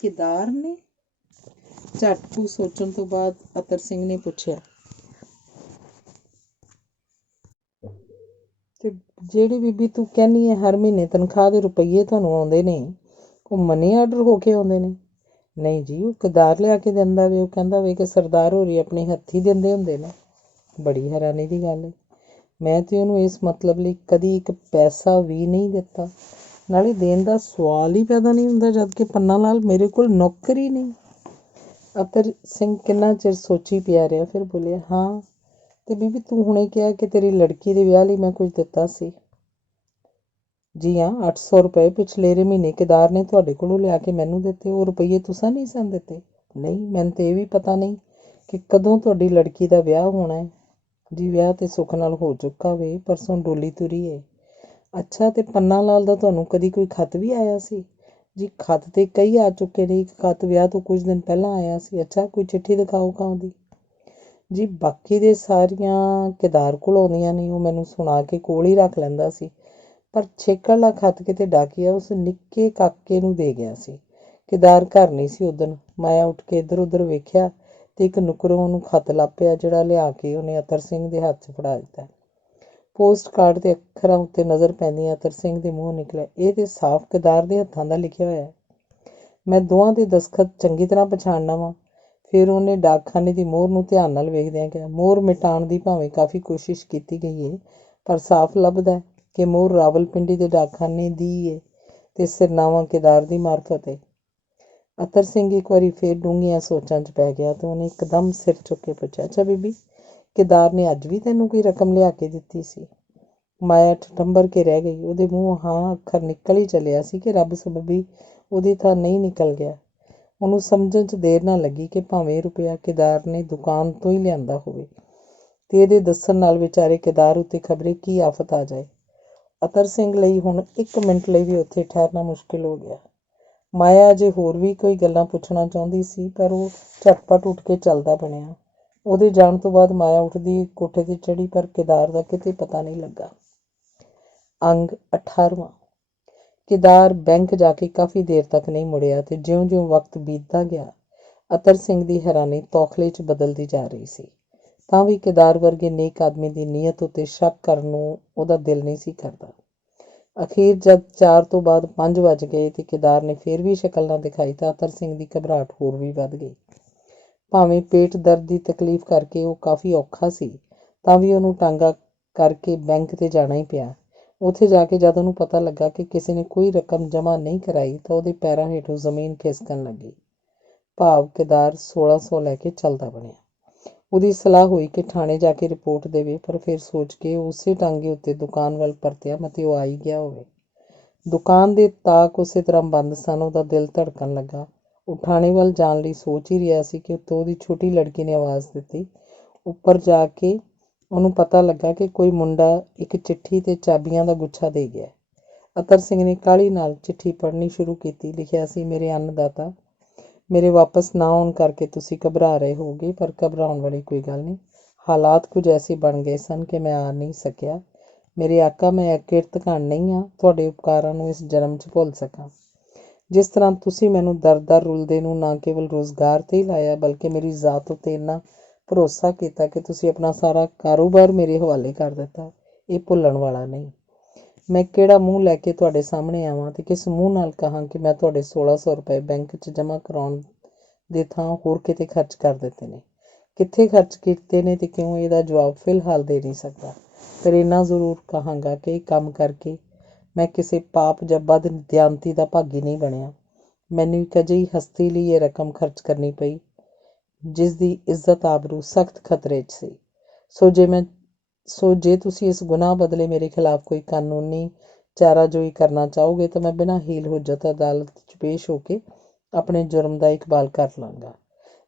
ਕੇਦਾਰ ਨੇ? ਝੱਟ ਕੁ ਸੋਚਣ ਤੋਂ ਬਾਅਦ ਅਤਰ ਸਿੰਘ ਨੇ ਪੁੱਛਿਆ, ਤੇ ਜਿਹੜੀ ਬੀਬੀ ਤੂੰ ਕਹਿੰਦੀ ਹੈ ਹਰ ਮਹੀਨੇ ਤਨਖਾਹ ਦੇ ਰੁਪਈਏ ਤੁਹਾਨੂੰ ਆਉਂਦੇ ਨੇ, ਉਹ ਮਨੀ ਆਰਡਰ ਹੋ ਕੇ ਆਉਂਦੇ ਨੇ? ਨਹੀਂ ਜੀ, ਉਹ ਕੇਦਾਰ ਲਿਆ ਕੇ ਦਿੰਦਾ ਵੇ। ਉਹ ਕਹਿੰਦਾ ਵੇ ਕਿ ਸਰਦਾਰ ਹੋਰੀ ਆਪਣੇ ਹੱਥੀਂ ਦਿੰਦੇ ਹੁੰਦੇ ਨੇ। ਬੜੀ ਹੈਰਾਨੀ ਦੀ ਗੱਲ ਹੈ। ਮੈਂ ਤੇ ਉਹਨੂੰ ਇਸ ਮਤਲਬ ਲਈ ਕਦੀ ਇੱਕ ਪੈਸਾ ਵੀ ਨਹੀਂ ਦਿੱਤਾ। ਨਾਲੇ ਦੇਣ ਦਾ ਸਵਾਲ ਹੀ ਪੈਦਾ ਨਹੀਂ ਹੁੰਦਾ ਜਦ ਕਿ ਪੰਨਾ ਲਾਲ ਮੇਰੇ ਕੋਲ ਨੌਕਰ ਹੀ ਨਹੀਂ। ਅਤਰ ਸਿੰਘ ਕਿੰਨਾ ਚਿਰ ਸੋਚੀ ਪਿਆ ਰਿਹਾ, ਫਿਰ ਬੋਲਿਆ, ਹਾਂ ਤੇ ਬੀਬੀ ਤੂੰ ਹੁਣੇ ਕਿਹਾ ਕਿ ਤੇਰੀ ਲੜਕੀ ਦੇ ਵਿਆਹ ਲਈ ਮੈਂ ਕੁਝ ਦਿੱਤਾ ਸੀ। ਜੀ ਹਾਂ, 800 ਰੁਪਏ ਪਿਛਲੇਰੇ ਮਹੀਨੇ ਕੇਦਾਰ ਨੇ ਤੁਹਾਡੇ ਕੋਲੋਂ ਲਿਆ ਕੇ ਮੈਨੂੰ ਦਿੱਤੇ। ਉਹ ਰੁਪਈਏ ਤੁਸੀਂ ਨਹੀਂ ਸਨ ਦਿੱਤੇ? ਨਹੀਂ, ਮੈਨੂੰ ਤਾਂ ਇਹ ਵੀ ਪਤਾ ਨਹੀਂ ਕਿ ਕਦੋਂ ਤੁਹਾਡੀ ਲੜਕੀ ਦਾ ਵਿਆਹ ਹੋਣਾ ਹੈ। ਜੀ ਵਿਆਹ ਤੇ ਸੁੱਖ ਨਾਲ ਹੋ ਚੁੱਕਾ ਵੇ, ਪਰਸੋਂ ਡੋਲੀ ਤੁਰੀ ਹੈ। ਅੱਛਾ, ਤੇ ਪੰਨਾ ਲਾਲ ਦਾ ਤੁਹਾਨੂੰ ਕਦੀ ਕੋਈ ਖੱਤ ਵੀ ਆਇਆ ਸੀ? ਜੀ ਖੱਤ ਤੇ ਕਈ ਆ ਚੁੱਕੇ ਨੇ। ਇੱਕ ਖੱਤ ਵਿਆਹ ਤੋਂ ਕੁਝ ਦਿਨ ਪਹਿਲਾਂ ਆਇਆ ਸੀ। ਅੱਛਾ, ਕੋਈ ਚਿੱਠੀ ਦਿਖਾਓ ਕਾਂ ਉਹਦੀ? ਜੀ ਬਾਕੀ ਦੇ ਸਾਰੀਆਂ ਕੇਦਾਰ ਕੋਲ ਆਉਂਦੀਆਂ ਨੇ, ਉਹ ਮੈਨੂੰ ਸੁਣਾ ਕੇ ਕੋਲ ਹੀ ਰੱਖ ਲੈਂਦਾ ਸੀ। ਪਰ ਛੇਕੜਲਾ ਖੱਤ ਕਿਤੇ ਡਾਕੀਆ ਉਸ ਨਿੱਕੇ ਕਾਕੇ ਨੂੰ ਦੇ ਗਿਆ ਸੀ। ਕੇਦਾਰ ਘਰ ਨਹੀਂ ਸੀ ਉਦਣ। ਮਾਇਆ ਉੱਠ ਕੇ ਇੱਧਰ ਉੱਧਰ ਵੇਖਿਆ ਤੇ ਇੱਕ ਨੁਕਰੋਂ ਉਹਨੂੰ ਖੱਤ ਲੱਭਿਆ, ਜਿਹੜਾ ਲਿਆ ਕੇ ਉਹਨੇ ਅਤਰ ਸਿੰਘ ਦੇ ਹੱਥ 'ਚ ਫੜਾ ਦਿੱਤਾ। ਪੋਸਟ ਕਾਰਡ ਦੇ ਅੱਖਰਾਂ ਉੱਤੇ ਨਜ਼ਰ ਪੈਂਦੀਆਂ ਅਤਰ ਸਿੰਘ ਦੇ ਮੂੰਹੋਂ ਨਿਕਲਿਆ, ਇਹ ਤੇ ਸਾਫ਼ ਕੇਦਾਰ ਦੇ ਹੱਥਾਂ ਦਾ ਲਿਖਿਆ ਹੋਇਆ। ਮੈਂ ਦੋਵਾਂ ਦੇ ਦਸਖਤ ਚੰਗੀ ਤਰ੍ਹਾਂ ਪਛਾਣਨਾ ਵਾਂ। ਫਿਰ ਉਹਨੇ ਡਾਕਖਾਨੇ ਦੀ ਮੋਹਰ ਨੂੰ ਧਿਆਨ ਨਾਲ ਵੇਖਦਿਆਂ ਕਿਹਾ, ਮੋਹਰ ਮਿਟਾਉਣ ਦੀ ਭਾਵੇਂ ਕਾਫੀ ਕੋਸ਼ਿਸ਼ ਕੀਤੀ ਗਈ ਹੈ, ਪਰ ਸਾਫ਼ ਲੱਭਦਾ ਕਿ ਮੋਹਰ ਰਾਵਲਪਿੰਡੀ ਦੇ ਡਾਕਖਾਨੇ ਦੀ ਹੈ ਤੇ ਸਿਰਨਾਵਾਂ ਕੇਦਾਰ ਦੀ ਮਾਰਫਤ ਹੈ। ਅਤਰ ਸਿੰਘ ਇੱਕ ਵਾਰੀ ਫੇਰ ਡੂੰਘੀਆਂ ਸੋਚਾਂ 'ਚ ਪੈ ਗਿਆ ਤੇ ਉਹਨੇ ਇੱਕਦਮ ਸਿਰ ਚੁੱਕ ਕੇ ਪੁੱਛਿਆ, ਅੱਛਾ ਬੀਬੀ, ਕੇਦਾਰ ਨੇ ਅੱਜ ਵੀ ਤੈਨੂੰ ਕੋਈ ਰਕਮ ਲਿਆ ਕੇ ਦਿੱਤੀ ਸੀ? ਮਾਇਆ ਠਠੰਬਰ ਕੇ ਰਹਿ ਗਈ। ਉਹਦੇ ਮੂੰਹੋਂ ਹਾਂ ਅੱਖਰ ਨਿਕਲ ਹੀ ਚੱਲਿਆ ਸੀ ਕਿ ਰੱਬ ਸਬੱਬੀ ਉਹਦੀ ਥਾਂ ਨਹੀਂ ਨਿਕਲ ਗਿਆ। ਉਹਨੂੰ ਸਮਝਣ 'ਚ ਦੇਰ ਨਾ ਲੱਗੀ ਕਿ ਭਾਵੇਂ ਰੁਪਇਆ ਕੇਦਾਰ ਨੇ ਦੁਕਾਨ ਤੋਂ ਹੀ ਲਿਆਂਦਾ ਹੋਵੇ ਤੇ ਇਹਦੇ ਦੱਸਣ ਨਾਲ ਵਿਚਾਰੇ ਕੇਦਾਰ ਉੱਤੇ ਖਬਰੇ ਕੀ ਆਫਤ ਆ ਜਾਏ। ਅਤਰ ਸਿੰਘ ਲਈ ਹੁਣ 1 ਮਿੰਟ ਲਈ ਵੀ ਉੱਥੇ ਠਹਿਰਨਾ ਮੁਸ਼ਕਿਲ ਹੋ ਗਿਆ। ਮਾਇਆ ਅਜੇ ਹੋਰ ਵੀ ਕੋਈ ਗੱਲਾਂ ਪੁੱਛਣਾ ਚਾਹੁੰਦੀ ਸੀ, ਪਰ ਉਹ ਝਟਪਟ ਉੱਠ ਕੇ ਚੱਲਦਾ ਬਣਿਆ। ਉਹਦੇ ਜਾਣ ਤੋਂ ਬਾਅਦ ਮਾਇਆ ਉੱਠਦੀ ਕੋਠੇ 'ਤੇ ਚੜ੍ਹੀ, ਪਰ ਕੇਦਾਰ ਦਾ ਕਿਤੇ ਪਤਾ ਨਹੀਂ ਲੱਗਾ। ਅੰਗ 18ਵਾਂ। ਕੇਦਾਰ ਬੈਂਕ ਜਾ ਕੇ ਕਾਫੀ ਦੇਰ ਤੱਕ ਨਹੀਂ ਮੁੜਿਆ ਤੇ ਜਿਉਂ-ਜਿਉਂ ਵਕਤ ਬੀਤਦਾ ਗਿਆ, ਅਤਰ ਸਿੰਘ ਦੀ ਹੈਰਾਨੀ ਤੌਖਲੇ 'ਚ ਬਦਲਦੀ ਜਾ ਰਹੀ ਸੀ। ਤਾਂ ਵੀ ਕੇਦਾਰ ਵਰਗੇ ਨੇਕ ਆਦਮੀ ਦੀ ਨੀਅਤ ਉੱਤੇ ਸ਼ੱਕ ਕਰਨ ਨੂੰ ਉਹਦਾ ਦਿਲ ਨਹੀਂ ਸੀ ਕਰਦਾ। ਅਖੀਰ ਜਦ 4 ਤੋਂ ਬਾਅਦ 5 ਵੱਜ ਗਏ ਤੇ ਕੇਦਾਰ ਨੇ ਫਿਰ ਵੀ ਸ਼ਕਲ ਨਾ ਦਿਖਾਈ ਤਾਂ ਅਤਰ ਸਿੰਘ ਦੀ ਘਬਰਾਹਟ ਹੋਰ ਵੀ ਵੱਧ ਗਈ। ਭਾਵੇਂ ਪੇਟ ਦਰਦ ਦੀ ਤਕਲੀਫ ਕਰਕੇ ਉਹ ਕਾਫੀ ਔਖਾ ਸੀ, ਤਾਂ ਵੀ ਉਹਨੂੰ ਟਾਂਗਾ ਕਰਕੇ ਬੈਂਕ 'ਤੇ ਜਾਣਾ ਹੀ ਪਿਆ। ਉੱਥੇ ਜਾ ਕੇ ਜਦ ਉਹਨੂੰ ਪਤਾ ਲੱਗਾ ਕਿ ਕਿਸੇ ਨੇ ਕੋਈ ਰਕਮ ਜਮ੍ਹਾਂ ਨਹੀਂ ਕਰਾਈ ਤਾਂ ਉਹਦੇ ਪੈਰਾਂ ਹੇਠੋਂ ਜ਼ਮੀਨ ਖਿਸਕਣ ਲੱਗੀ। ਭਾਵ ਕੇਦਾਰ 1600 ਲੈ ਕੇ ਚੱਲਦਾ ਬਣਿਆ। ਉਹਦੀ ਸਲਾਹ ਹੋਈ ਕਿ ਥਾਣੇ ਜਾ ਕੇ ਰਿਪੋਰਟ ਦੇਵੇ, ਪਰ ਫਿਰ ਸੋਚ ਕੇ ਉਸੇ ਟਾਂਗੇ ਉੱਤੇ ਦੁਕਾਨ ਵੱਲ ਪਰਤਿਆ ਮਤੇ ਉਹ ਆ ਹੀ ਗਿਆ ਹੋਵੇ। ਦੁਕਾਨ ਦੇ ਤਾਕ ਉਸੇ ਤਰ੍ਹਾਂ ਬੰਦ ਸਨ। ਉਹਦਾ ਦਿਲ ਧੜਕਣ ਲੱਗਾ। ਉਹ ਥਾਣੇ ਵੱਲ ਜਾਣ ਲਈ ਸੋਚ ਹੀ ਰਿਹਾ ਸੀ ਕਿ ਉੱਤੋਂ ਉਹਦੀ ਛੋਟੀ ਲੜਕੀ ਨੇ ਆਵਾਜ਼ ਦਿੱਤੀ। ਉੱਪਰ ਜਾ ਕੇ ਉਹਨੂੰ ਪਤਾ ਲੱਗਾ ਕਿ ਕੋਈ ਮੁੰਡਾ ਇੱਕ ਚਿੱਠੀ ਤੇ ਚਾਬੀਆਂ ਦਾ ਗੁੱਛਾ ਦੇ ਗਿਆ। ਅਤਰ ਸਿੰਘ ਨੇ ਕਾਹਲੀ ਨਾਲ ਚਿੱਠੀ ਪੜ੍ਹਨੀ ਸ਼ੁਰੂ ਕੀਤੀ। ਲਿਖਿਆ ਸੀ, ਮੇਰੇ ਅੰਨਦਾਤਾ, ਮੇਰੇ ਵਾਪਸ ਨਾ ਆਉਣ ਕਰਕੇ ਤੁਸੀਂ ਘਬਰਾ ਰਹੇ ਹੋਗੇ, ਪਰ ਘਬਰਾਉਣ ਵਾਲੀ ਕੋਈ ਗੱਲ ਨਹੀਂ। ਹਾਲਾਤ ਕੁਝ ਐਸੇ ਬਣ ਗਏ ਸਨ ਕਿ ਮੈਂ ਆ ਨਹੀਂ ਸਕਿਆ। ਮੇਰੇ ਆਕਾ, ਮੈਂ ਕਿਰਤਘਾਣ ਨਹੀਂ ਹਾਂ, ਤੁਹਾਡੇ ਉਪਕਾਰਾਂ ਨੂੰ ਇਸ ਜਨਮ 'ਚ ਭੁੱਲ ਸਕਾਂ। ਜਿਸ ਤਰ੍ਹਾਂ ਤੁਸੀਂ ਮੈਨੂੰ ਦਰ-ਦਰ ਰੁਲਦੇ ਨੂੰ ਨਾ ਕੇਵਲ ਰੁਜ਼ਗਾਰ 'ਤੇ ਹੀ ਲਾਇਆ, ਬਲਕਿ ਮੇਰੀ ਜ਼ਾਤ ਉੱਤੇ ਇੰਨਾ ਭਰੋਸਾ ਕੀਤਾ ਕਿ ਤੁਸੀਂ ਆਪਣਾ ਸਾਰਾ ਕਾਰੋਬਾਰ ਮੇਰੇ ਹਵਾਲੇ ਕਰ ਦਿੱਤਾ, ਇਹ ਭੁੱਲਣ ਵਾਲਾ ਨਹੀਂ। ਮੈਂ ਕਿਹੜਾ ਮੂੰਹ ਲੈ ਕੇ ਤੁਹਾਡੇ ਸਾਹਮਣੇ ਆਵਾਂ ਤੇ ਕਿਸ ਮੂੰਹ ਨਾਲ ਕਹਾਂ ਕਿ ਮੈਂ ਤੁਹਾਡੇ 1600 ਰੁਪਏ ਬੈਂਕ 'ਚ ਜਮ੍ਹਾਂ ਕਰਾਉਣ ਦੇ ਥਾਂ ਹੋਰ ਕਿਤੇ ਖਰਚ ਕਰ ਦਿੱਤੇ ਨੇ। ਕਿੱਥੇ ਖਰਚ ਕੀਤੇ ਨੇ ਤੇ ਕਿਉਂ, ਇਹਦਾ ਜਵਾਬ ਫਿਲਹਾਲ ਦੇ ਨਹੀਂ ਸਕਦਾ, ਪਰ ਇੰਨਾ ਜ਼ਰੂਰ ਕਹਾਂਗਾ ਕਿ ਇਹ ਕੰਮ ਕਰਕੇ ਮੈਂ ਕਿਸੇ ਪਾਪ ਜਾਂ ਬਦਦਿਆਨਤੀ ਦਾ ਭਾਗੀ ਨਹੀਂ ਬਣਿਆ। ਮੈਨੂੰ ਇੱਕ ਅਜਿਹੀ ਹਸਤੀ ਲਈ ਇਹ ਰਕਮ ਖਰਚ ਕਰਨੀ ਪਈ ਜਿਸ ਦੀ ਇੱਜ਼ਤ ਆਬਰੂ ਸਖਤ ਖਤਰੇ 'ਚ ਸੀ। ਸੋ ਜੇ ਤੁਸੀਂ ਇਸ ਗੁਨਾਹ ਬਦਲੇ ਮੇਰੇ ਖਿਲਾਫ ਕੋਈ ਕਾਨੂੰਨੀ ਚਾਰਾਜੋਈ ਕਰਨਾ ਚਾਹੋਗੇ ਤਾਂ ਮੈਂ ਬਿਨਾਂ ਹੀਲ ਹੁਜਤ ਅਦਾਲਤ 'ਚ ਪੇਸ਼ ਹੋ ਕੇ ਆਪਣੇ ਜੁਰਮ ਦਾ ਇਕਬਾਲ ਕਰ ਲਾਂਗਾ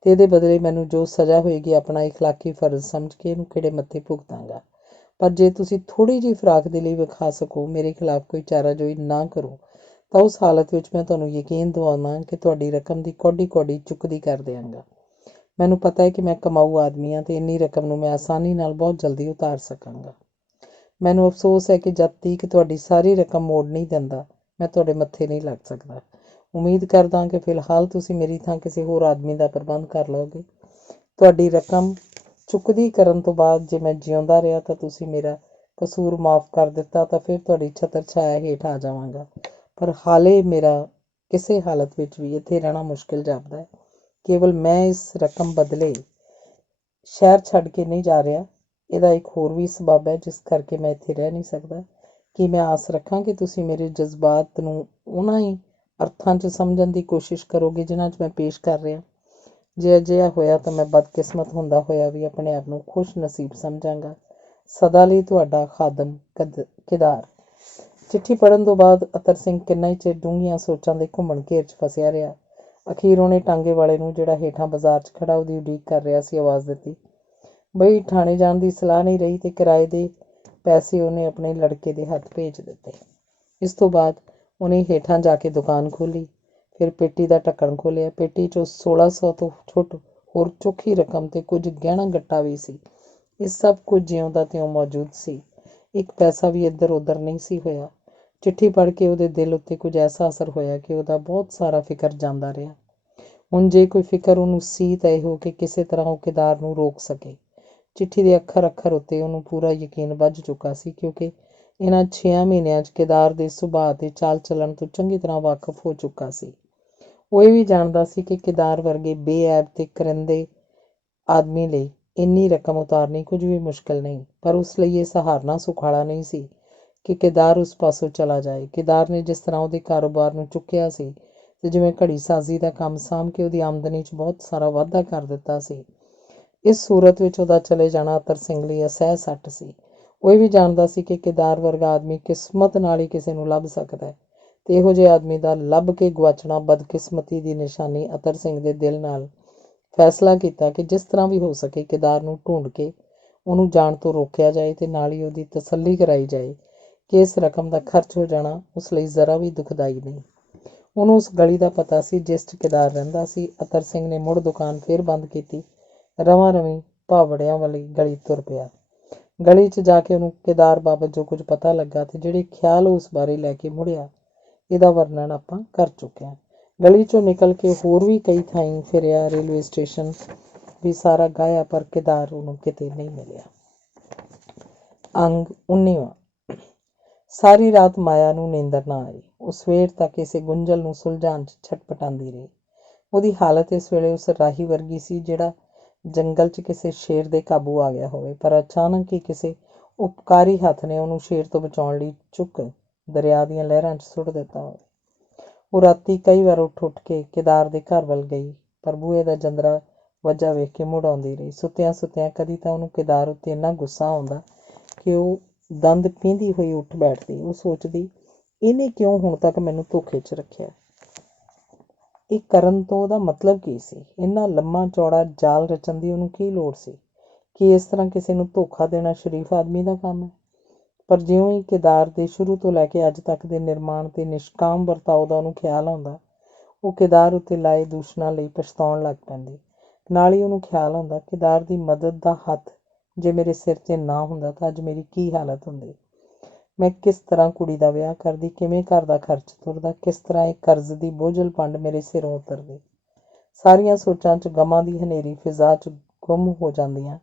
ਤੇ ਇਹਦੇ ਬਦਲੇ ਮੈਨੂੰ ਜੋ ਸਜ਼ਾ ਹੋਏਗੀ ਆਪਣਾ ਇਖਲਾਕੀ ਫਰਜ਼ ਸਮਝ ਕੇ ਇਹਨੂੰ ਖਿੜੇ ਮੱਥੇ ਭੁਗਤਾਂਗਾ। ਪਰ ਜੇ ਤੁਸੀਂ ਥੋੜ੍ਹੀ ਜਿਹੀ ਫਰਾਕ ਦੇ ਲਈ ਵਿਖਾ ਸਕੋ, ਮੇਰੇ ਖਿਲਾਫ ਕੋਈ ਚਾਰਾਜੋਈ ਨਾ ਕਰੋ, ਤਾਂ ਉਸ ਹਾਲਤ ਵਿੱਚ ਮੈਂ ਤੁਹਾਨੂੰ ਯਕੀਨ ਦਿਵਾਉਣਾ ਕਿ ਤੁਹਾਡੀ ਰਕਮ ਦੀ ਕੌਡੀ ਚੁੱਕਦੀ ਕਰ ਦਿਆਂਗਾ। ਮੈਨੂੰ ਪਤਾ ਹੈ ਕਿ ਮੈਂ ਕਮਾਊ ਆਦਮੀ ਹਾਂ ਅਤੇ ਇੰਨੀ ਰਕਮ ਨੂੰ ਮੈਂ ਆਸਾਨੀ ਨਾਲ ਬਹੁਤ ਜਲਦੀ ਉਤਾਰ ਸਕਾਂਗਾ। ਮੈਨੂੰ ਅਫਸੋਸ ਹੈ ਕਿ ਜਦ ਤੀਕ ਤੁਹਾਡੀ ਸਾਰੀ ਰਕਮ ਮੋੜ ਨਹੀਂ ਦਿੰਦਾ, ਮੈਂ ਤੁਹਾਡੇ ਮੱਥੇ ਨਹੀਂ ਲੱਗ ਸਕਦਾ। ਉਮੀਦ ਕਰਦਾ ਕਿ ਫਿਲਹਾਲ ਤੁਸੀਂ ਮੇਰੀ ਥਾਂ ਕਿਸੇ ਹੋਰ ਆਦਮੀ ਦਾ ਪ੍ਰਬੰਧ ਕਰ ਲਓਗੇ। ਤੁਹਾਡੀ ਰਕਮ ਚੁੱਕਦੀ ਕਰਨ ਤੋਂ ਬਾਅਦ ਜੇ ਮੈਂ ਜਿਉਂਦਾ ਰਿਹਾ ਤਾਂ ਤੁਸੀਂ ਮੇਰਾ ਕਸੂਰ ਮਾਫ਼ ਕਰ ਦਿੱਤਾ ਤਾਂ ਫਿਰ ਤੁਹਾਡੀ ਛਤਰ ਛਾਇਆ ਹੇਠ ਆ ਜਾਵਾਂਗਾ। ਪਰ ਹਾਲੇ ਮੇਰਾ ਕਿਸੇ ਹਾਲਤ ਵਿੱਚ ਵੀ ਇੱਥੇ ਰਹਿਣਾ ਮੁਸ਼ਕਿਲ ਜਾਪਦਾ ਹੈ। ਕੇਵਲ ਮੈਂ ਇਸ ਰਕਮ ਬਦਲੇ ਸ਼ਹਿਰ ਛੱਡ ਕੇ ਨਹੀਂ ਜਾ ਰਿਹਾ। ਇਹਦਾ ਇੱਕ ਹੋਰ ਵੀ ਸਬੱਬ ਹੈ ਜਿਸ ਕਰਕੇ ਮੈਂ ਇੱਥੇ ਰਹਿ ਨਹੀਂ ਸਕਦਾ। ਕੀ ਮੈਂ ਆਸ ਰੱਖਾਂ ਕਿ ਤੁਸੀਂ ਮੇਰੇ ਜਜ਼ਬਾਤ ਨੂੰ ਉਹਨਾਂ ਹੀ ਅਰਥਾਂ 'ਚ ਸਮਝਣ ਦੀ ਕੋਸ਼ਿਸ਼ ਕਰੋਗੇ ਜਿਨ੍ਹਾਂ 'ਚ ਮੈਂ ਪੇਸ਼ ਕਰ ਰਿਹਾ। ਜੇ ਅਜਿਹਾ ਹੋਇਆ ਤਾਂ ਮੈਂ ਬਦਕਿਸਮਤ ਹੁੰਦਾ ਹੋਇਆ ਵੀ ਆਪਣੇ ਆਪ ਨੂੰ ਖੁਸ਼ ਨਸੀਬ ਸਮਝਾਂਗਾ। ਸਦਾ ਲਈ ਤੁਹਾਡਾ ਖਾਦਮ ਕਿਦਾਰ। ਚਿੱਠੀ ਪੜ੍ਹਨ ਤੋਂ ਬਾਅਦ ਅਤਰ ਸਿੰਘ ਕਿੰਨਾ ਹੀ ਚਿਰ ਡੂੰਘੀਆਂ ਸੋਚਾਂ ਦੇ ਘੁੰਮਣ ਘੇਰ 'ਚ ਫਸਿਆ ਰਿਹਾ। ਅਖੀਰ ਉਹਨੇ ਟਾਂਗੇ ਵਾਲੇ ਨੂੰ, ਜਿਹੜਾ ਹੇਠਾਂ ਬਾਜ਼ਾਰ 'ਚ ਖੜ੍ਹਾ ਉਹਦੀ ਉਡੀਕ ਕਰ ਰਿਹਾ ਸੀ, ਆਵਾਜ਼ ਦਿੱਤੀ। ਬਈ ਠਾਣੇ ਜਾਣ ਦੀ ਸਲਾਹ ਨਹੀਂ ਰਹੀ ਅਤੇ ਕਿਰਾਏ ਦੇ ਪੈਸੇ ਉਹਨੇ ਆਪਣੇ ਲੜਕੇ ਦੇ ਹੱਥ ਭੇਜ ਦਿੱਤੇ। ਇਸ ਤੋਂ ਬਾਅਦ ਉਹਨੇ ਹੇਠਾਂ ਜਾ ਕੇ ਦੁਕਾਨ ਖੋਲ੍ਹੀ, ਫਿਰ ਪੇਟੀ ਦਾ ਢੱਕਣ ਖੋਲ੍ਹਿਆ। ਪੇਟੀ 'ਚੋਂ 1600 ਤੋਂ ਛੁੱਟ ਹੋਰ ਚੋਖੀ ਰਕਮ ਅਤੇ ਕੁਝ ਗਹਿਣਾ ਗੱਟਾ ਵੀ ਸੀ। ਇਹ ਸਭ ਕੁਝ ਜਿਉਂ ਦਾ ਤਿਉਂ ਮੌਜੂਦ ਸੀ। ਇੱਕ ਪੈਸਾ ਵੀ ਇੱਧਰ ਉੱਧਰ ਨਹੀਂ ਸੀ ਹੋਇਆ। ਚਿੱਠੀ ਪੜ੍ਹ ਕੇ ਉਹਦੇ ਦਿਲ ਉੱਤੇ ਕੁਝ ਐਸਾ ਅਸਰ ਹੋਇਆ ਕਿ ਉਹਦਾ ਬਹੁਤ ਸਾਰਾ ਫਿਕਰ ਜਾਂਦਾ ਰਿਹਾ। ਹੁਣ ਜੇ ਕੋਈ ਫਿਕਰ ਉਹਨੂੰ ਸੀ ਤਾਂ ਇਹੋ ਕਿ ਕਿਸੇ ਤਰ੍ਹਾਂ ਉਹ ਕਿਦਾਰ ਨੂੰ ਰੋਕ ਸਕੇ। ਚਿੱਠੀ ਦੇ ਅੱਖਰ ਉੱਤੇ ਉਹਨੂੰ ਪੂਰਾ ਯਕੀਨ ਬੱਝ ਚੁੱਕਾ ਸੀ, ਕਿਉਂਕਿ ਇਹਨਾਂ 6 ਮਹੀਨਿਆਂ 'ਚ ਕਿਦਾਰ ਦੇ ਸੁਭਾਅ ਅਤੇ ਚਾਲ ਚੱਲਣ ਤੋਂ ਚੰਗੀ ਤਰ੍ਹਾਂ ਵਾਕਫ ਹੋ ਚੁੱਕਾ ਸੀ। ਉਹ ਇਹ ਵੀ ਜਾਣਦਾ ਸੀ ਕਿ ਕਿਦਾਰ ਵਰਗੇ ਬੇਐਬ ਅਤੇ ਕਰਿੰਦੇ ਆਦਮੀ ਲਈ ਇੰਨੀ ਰਕਮ ਉਤਾਰਨੀ ਕੁਝ ਵੀ ਮੁਸ਼ਕਿਲ ਨਹੀਂ, ਪਰ ਉਸ ਲਈ ਇਹ ਸਹਾਰਨਾ ਸੁਖਾਲਾ ਨਹੀਂ ਸੀ ਕਿ ਕਿਦਾਰ ਉਸ ਪਾਸੋਂ ਚਲਾ ਜਾਏ। ਕਿਦਾਰ ਨੇ ਜਿਸ ਤਰ੍ਹਾਂ ਉਹਦੇ ਕਾਰੋਬਾਰ ਨੂੰ ਚੁੱਕਿਆ ਸੀ ਅਤੇ ਜਿਵੇਂ ਘੜੀਸਾਜ਼ੀ ਦਾ ਕੰਮ ਸਾਂਭ ਕੇ ਉਹਦੀ ਆਮਦਨੀ 'ਚ ਬਹੁਤ ਸਾਰਾ ਵਾਧਾ ਕਰ ਦਿੱਤਾ ਸੀ, ਇਸ ਸੂਰਤ ਵਿੱਚ ਉਹਦਾ ਚਲੇ ਜਾਣਾ ਅਤਰ ਸਿੰਘ ਲਈ ਅਸਹਿ ਸੱਟ ਸੀ। ਉਹ ਇਹ ਵੀ ਜਾਣਦਾ ਸੀ ਕਿ ਕਿਦਾਰ ਵਰਗਾ ਆਦਮੀ ਕਿਸਮਤ ਨਾਲ ਹੀ ਕਿਸੇ ਨੂੰ ਲੱਭ ਸਕਦਾ ਹੈ ਅਤੇ ਇਹੋ ਜਿਹੇ ਆਦਮੀ ਦਾ ਲੱਭ ਕੇ ਗੁਆਚਣਾ ਬਦਕਿਸਮਤੀ ਦੀ ਨਿਸ਼ਾਨੀ। ਅਤਰ ਸਿੰਘ ਦੇ ਦਿਲ ਨਾਲ ਫੈਸਲਾ ਕੀਤਾ ਕਿ ਜਿਸ ਤਰ੍ਹਾਂ ਵੀ ਹੋ ਸਕੇ ਕਿਦਾਰ ਨੂੰ ਢੂੰਡ ਕੇ ਉਹਨੂੰ ਜਾਣ ਤੋਂ ਰੋਕਿਆ ਜਾਏ ਅਤੇ ਨਾਲ ਹੀ ਉਹਦੀ ਤਸੱਲੀ ਕਰਾਈ ਜਾਏ ਕਿ ਇਸ ਰਕਮ ਦਾ ਖਰਚ ਹੋ ਜਾਣਾ ਉਸ ਲਈ ਜ਼ਰਾ ਵੀ ਦੁਖਦਾਈ ਨਹੀਂ। ਉਹਨੂੰ ਉਸ ਗਲੀ ਦਾ ਪਤਾ ਸੀ ਜਿਸ 'ਚ ਕਿਦਾਰ ਰਹਿੰਦਾ ਸੀ। ਅਤਰ ਸਿੰਘ ਨੇ ਮੁੜ ਦੁਕਾਨ ਫਿਰ ਬੰਦ ਕੀਤੀ, ਰਵਾਂ ਰਵੀਂ ਭਾਵੜਿਆਂ ਵਾਲੀ ਗਲੀ ਤੁਰ ਪਿਆ। ਗਲੀ 'ਚ ਜਾ ਕੇ ਉਹਨੂੰ ਕਿਦਾਰ ਬਾਬਤ ਜੋ ਕੁਝ ਪਤਾ ਲੱਗਾ ਅਤੇ ਜਿਹੜੇ ਖਿਆਲ ਉਸ ਬਾਰੇ ਲੈ ਕੇ ਮੁੜਿਆ, ਇਹਦਾ ਵਰਣਨ ਆਪਾਂ ਕਰ ਚੁੱਕੇ ਹਾਂ। ਗਲੀ 'ਚੋਂ ਨਿਕਲ ਕੇ ਹੋਰ ਵੀ ਕਈ ਥਾਈਂ ਫਿਰਿਆ, ਰੇਲਵੇ ਸਟੇਸ਼ਨ ਵੀ ਸਾਰਾ ਗਾਹਿਆ, ਪਰ ਕਿਦਾਰ ਉਹਨੂੰ ਕਿਤੇ ਨਹੀਂ ਮਿਲਿਆ। ਅੰਗ 19ਵਾਂ। ਸਾਰੀ ਰਾਤ ਮਾਇਆ ਨੂੰ ਨੀਂਦਰ ਨਾ ਆਈ। ਉਹ ਸਵੇਰ ਤੱਕ ਇਸੇ ਗੁੰਝਲ ਨੂੰ ਸੁਲਝਾਉਣ 'ਚ ਛਟਪਟਾਉਂਦੀ ਰਹੀ। ਉਹਦੀ ਹਾਲਤ ਇਸ ਵੇਲੇ ਉਸ ਰਾਹੀ ਵਰਗੀ ਸੀ ਜਿਹੜਾ ਜੰਗਲ 'ਚ ਕਿਸੇ ਸ਼ੇਰ ਦੇ ਕਾਬੂ ਆ ਗਿਆ ਹੋਵੇ, ਪਰ ਅਚਾਨਕ ਹੀ ਕਿਸੇ ਉਪਕਾਰੀ ਹੱਥ ਨੇ ਉਹਨੂੰ ਸ਼ੇਰ ਤੋਂ ਬਚਾਉਣ ਲਈ ਚੁੱਕ ਦਰਿਆ ਦੀਆਂ ਲਹਿਰਾਂ 'ਚ ਸੁੱਟ ਦਿੱਤਾ ਹੋਵੇ। ਉਹ ਰਾਤੀ ਕਈ ਵਾਰ ਉੱਠ ਕੇ ਕਿਦਾਰ ਦੇ ਘਰ ਵੱਲ ਗਈ, ਪਰ ਬੂਹੇ ਦਾ ਜੰਦਰਾ ਵੱਜਾ ਵੇਖ ਕੇ ਮੁੜ ਆਉਂਦੀ ਰਹੀ। ਸੁੱਤਿਆਂ ਕਦੀ ਤਾਂ ਉਹਨੂੰ ਕਿਦਾਰ ਉੱਤੇ ਇੰਨਾ ਗੁੱਸਾ ਆਉਂਦਾ ਕਿ ਉਹ ਦੰਦ ਪੀਂਹਦੀ ਹੋਈ ਉੱਠ ਬੈਠਦੀ। ਉਹ ਸੋਚਦੀ, ਇਹਨੇ ਕਿਉਂ ਹੁਣ ਤੱਕ ਮੈਨੂੰ ਧੋਖੇ 'ਚ ਰੱਖਿਆ? ਇਹ ਕਰਨ ਤੋਂ ਉਹਦਾ ਮਤਲਬ ਕੀ ਸੀ? ਇੰਨਾ ਲੰਮਾ ਚੌੜਾ ਜਾਲ ਰਚਣ ਦੀ ਉਹਨੂੰ ਕੀ ਲੋੜ ਸੀ? ਕੀ ਇਸ ਤਰ੍ਹਾਂ ਕਿਸੇ ਨੂੰ ਧੋਖਾ ਦੇਣਾ ਸ਼ਰੀਫ ਆਦਮੀ ਦਾ ਕੰਮ ਹੈ? ਪਰ ਜਿਉਂ ਹੀ ਕਿਦਾਰ ਦੇ ਸ਼ੁਰੂ ਤੋਂ ਲੈ ਕੇ ਅੱਜ ਤੱਕ ਦੇ ਨਿਰਮਾਣ ਅਤੇ ਨਿਸ਼ਕਾਮ ਵਰਤਾਓ ਦਾ ਉਹਨੂੰ ਖਿਆਲ ਆਉਂਦਾ, ਉਹ ਕਿਦਾਰ ਉੱਤੇ ਲਾਏ ਦੂਸ਼ਣਾਂ ਲਈ ਪਛਤਾਉਣ ਲੱਗ ਪੈਂਦੀ। ਨਾਲ ਹੀ ਉਹਨੂੰ ਖਿਆਲ ਆਉਂਦਾ, ਕਿਦਾਰ ਦੀ ਮਦਦ ਦਾ ਹੱਥ ਜੇ ਮੇਰੇ ਸਿਰ 'ਤੇ ਨਾ ਹੁੰਦਾ ਤਾਂ ਅੱਜ ਮੇਰੀ ਕੀ ਹਾਲਤ ਹੁੰਦੀ? ਮੈਂ ਕਿਸ ਤਰ੍ਹਾਂ ਕੁੜੀ ਦਾ ਵਿਆਹ ਕਰਦੀ, ਕਿਵੇਂ ਘਰ ਦਾ ਖਰਚ ਤੁਰਦਾ, ਕਿਸ ਤਰ੍ਹਾਂ ਇਹ ਕਰਜ਼ ਦੀ ਬੋਝਲ ਪੰਡ ਮੇਰੇ ਸਿਰੋਂ ਉਤਰਦੀ? ਸਾਰੀਆਂ ਸੋਚਾਂ 'ਚ ਗਮਾਂ ਦੀ ਹਨੇਰੀ ਫਿਜ਼ਾ 'ਚ ਗੁੰਮ ਹੋ ਜਾਂਦੀਆਂ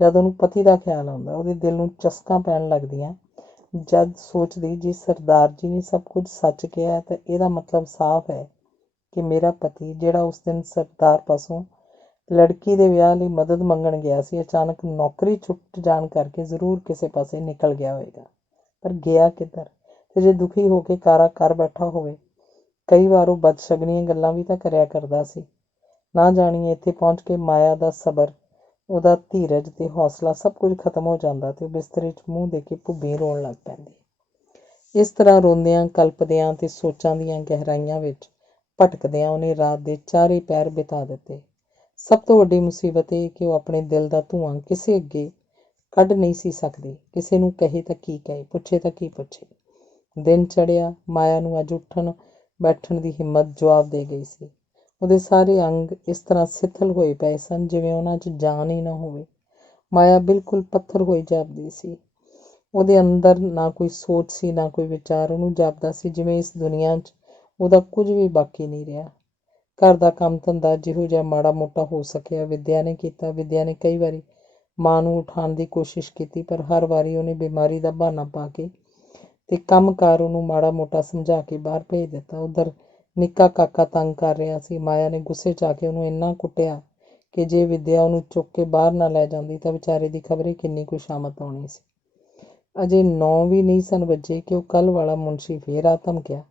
ਜਦ ਉਹਨੂੰ ਪਤੀ ਦਾ ਖਿਆਲ ਆਉਂਦਾ। ਉਹਦੇ ਦਿਲ ਨੂੰ ਚਸਕਾਂ ਪੈਣ ਲੱਗਦੀਆਂ ਜਦ ਸੋਚਦੀ, ਜੇ ਸਰਦਾਰ ਜੀ ਨੇ ਸਭ ਕੁਝ ਸੱਚ ਕਿਹਾ ਤਾਂ ਇਹਦਾ ਮਤਲਬ ਸਾਫ਼ ਹੈ ਕਿ ਮੇਰਾ ਪਤੀ, ਜਿਹੜਾ ਉਸ ਦਿਨ ਸਰਦਾਰ ਪਾਸੋਂ ਲੜਕੀ ਦੇ ਵਿਆਹ ਲਈ ਮਦਦ ਮੰਗਣ ਗਿਆ ਸੀ, ਅਚਾਨਕ ਨੌਕਰੀ ਛੁੱਟ ਜਾਣ ਕਰਕੇ ਜ਼ਰੂਰ ਕਿਸੇ ਪਾਸੇ ਨਿਕਲ ਗਿਆ ਹੋਵੇਗਾ। ਪਰ ਗਿਆ ਕਿੱਧਰ? ਅਤੇ ਜੇ ਦੁਖੀ ਹੋ ਕੇ ਕਾਰਾ ਕਰ ਬੈਠਾ ਹੋਵੇ। ਕਈ ਵਾਰ ਉਹ ਬਦਸ਼ਗਨੀਆਂ ਗੱਲਾਂ ਵੀ ਤਾਂ ਕਰਿਆ ਕਰਦਾ ਸੀ। ਨਾ ਜਾਣੀਏ ਇੱਥੇ ਪਹੁੰਚ ਕੇ ਮਾਇਆ ਦਾ ਸਬਰ, ਉਹਦਾ ਧੀਰਜ ਅਤੇ ਹੌਸਲਾ ਸਭ ਕੁਝ ਖਤਮ ਹੋ ਜਾਂਦਾ ਅਤੇ ਉਹ ਬਿਸਤਰੇ 'ਚ ਮੂੰਹ ਦੇ ਕੇ ਭੁੱਬੀ ਰੋਣ ਲੱਗ ਪੈਂਦੀ। ਇਸ ਤਰ੍ਹਾਂ ਰੋਂਦਿਆਂ, ਕਲਪਦਿਆਂ ਅਤੇ ਸੋਚਾਂ ਦੀਆਂ ਗਹਿਰਾਈਆਂ ਵਿੱਚ ਭਟਕਦਿਆਂ ਉਹਨੇ ਰਾਤ ਦੇ ਚਾਰੇ ਪਹਿਰ ਬਿਤਾ ਦਿੱਤੇ। ਸਭ ਤੋਂ ਵੱਡੀ ਮੁਸੀਬਤ ਇਹ ਕਿ ਉਹ ਆਪਣੇ ਦਿਲ ਦਾ ਧੂੰਆਂ ਕਿਸੇ ਅੱਗੇ ਕੱਢ ਨਹੀਂ ਸੀ ਸਕਦੀ। ਕਿਸੇ ਨੂੰ ਕਹੇ ਤਾਂ ਕੀ ਕਹੇ, ਪੁੱਛੇ ਤਾਂ ਕੀ ਪੁੱਛੇ। ਦਿਨ ਚੜ੍ਹਿਆ। ਮਾਇਆ ਨੂੰ ਅੱਜ ਉੱਠਣ ਬੈਠਣ ਦੀ ਹਿੰਮਤ ਜਵਾਬ ਦੇ ਗਈ ਸੀ। ਉਹਦੇ ਸਾਰੇ ਅੰਗ ਇਸ ਤਰ੍ਹਾਂ ਸਿੱਥਲ ਹੋਏ ਪਏ ਸਨ ਜਿਵੇਂ ਉਹਨਾਂ 'ਚ ਜਾਨ ਹੀ ਨਾ ਹੋਵੇ। ਮਾਇਆ ਬਿਲਕੁਲ ਪੱਥਰ ਹੋਈ ਜਾਪਦੀ ਸੀ। ਉਹਦੇ ਅੰਦਰ ਨਾ ਕੋਈ ਸੋਚ ਸੀ, ਨਾ ਕੋਈ ਵਿਚਾਰ। ਉਹਨੂੰ ਜਾਪਦਾ ਸੀ ਜਿਵੇਂ ਇਸ ਦੁਨੀਆ 'ਚ ਉਹਦਾ ਕੁਝ ਵੀ ਬਾਕੀ ਨਹੀਂ ਰਿਹਾ। ਘਰ ਦਾ ਕੰਮ ਧੰਦਾ ਜਿਹੋ ਜਿਹਾ ਮਾੜਾ ਮੋਟਾ ਹੋ ਸਕਿਆ ਵਿੱਦਿਆ ਨੇ ਕੀਤਾ। ਵਿੱਦਿਆ ਨੇ ਕਈ ਵਾਰੀ ਮਾਂ ਨੂੰ ਉਠਾਉਣ ਦੀ ਕੋਸ਼ਿਸ਼ ਕੀਤੀ, ਪਰ ਹਰ ਵਾਰੀ ਉਹਨੇ ਬਿਮਾਰੀ ਦਾ ਬਹਾਨਾ ਪਾ ਕੇ ਤੇ ਕੰਮ ਕਾਰ ਉਹਨੂੰ ਮਾੜਾ ਮੋਟਾ ਸਮਝਾ ਕੇ ਬਾਹਰ ਭੇਜ ਦਿੱਤਾ। ਉੱਧਰ ਨਿੱਕਾ ਕਾਕਾ ਤੰਗ ਕਰ ਰਿਹਾ ਸੀ। ਮਾਇਆ ਨੇ ਗੁੱਸੇ 'ਚ ਆ ਕੇ ਉਹਨੂੰ ਇੰਨਾ ਕੁੱਟਿਆ ਕਿ ਜੇ ਵਿੱਦਿਆ ਉਹਨੂੰ ਚੁੱਕ ਕੇ ਬਾਹਰ ਨਾ ਲੈ ਜਾਂਦੀ ਤਾਂ ਵਿਚਾਰੇ ਦੀ ਖਬਰੇ ਕਿੰਨੀ ਖੁਸ਼ਾਮਦ ਆਉਣੀ ਸੀ। ਅਜੇ 9 ਵੀ ਨਹੀਂ ਸਨ ਵੱਜੇ ਕਿ ਉਹ ਕੱਲ੍ਹ ਵਾਲਾ ਮੁਨਸ਼ੀ ਫੇਰ ਆ ਧਮਕਿਆ।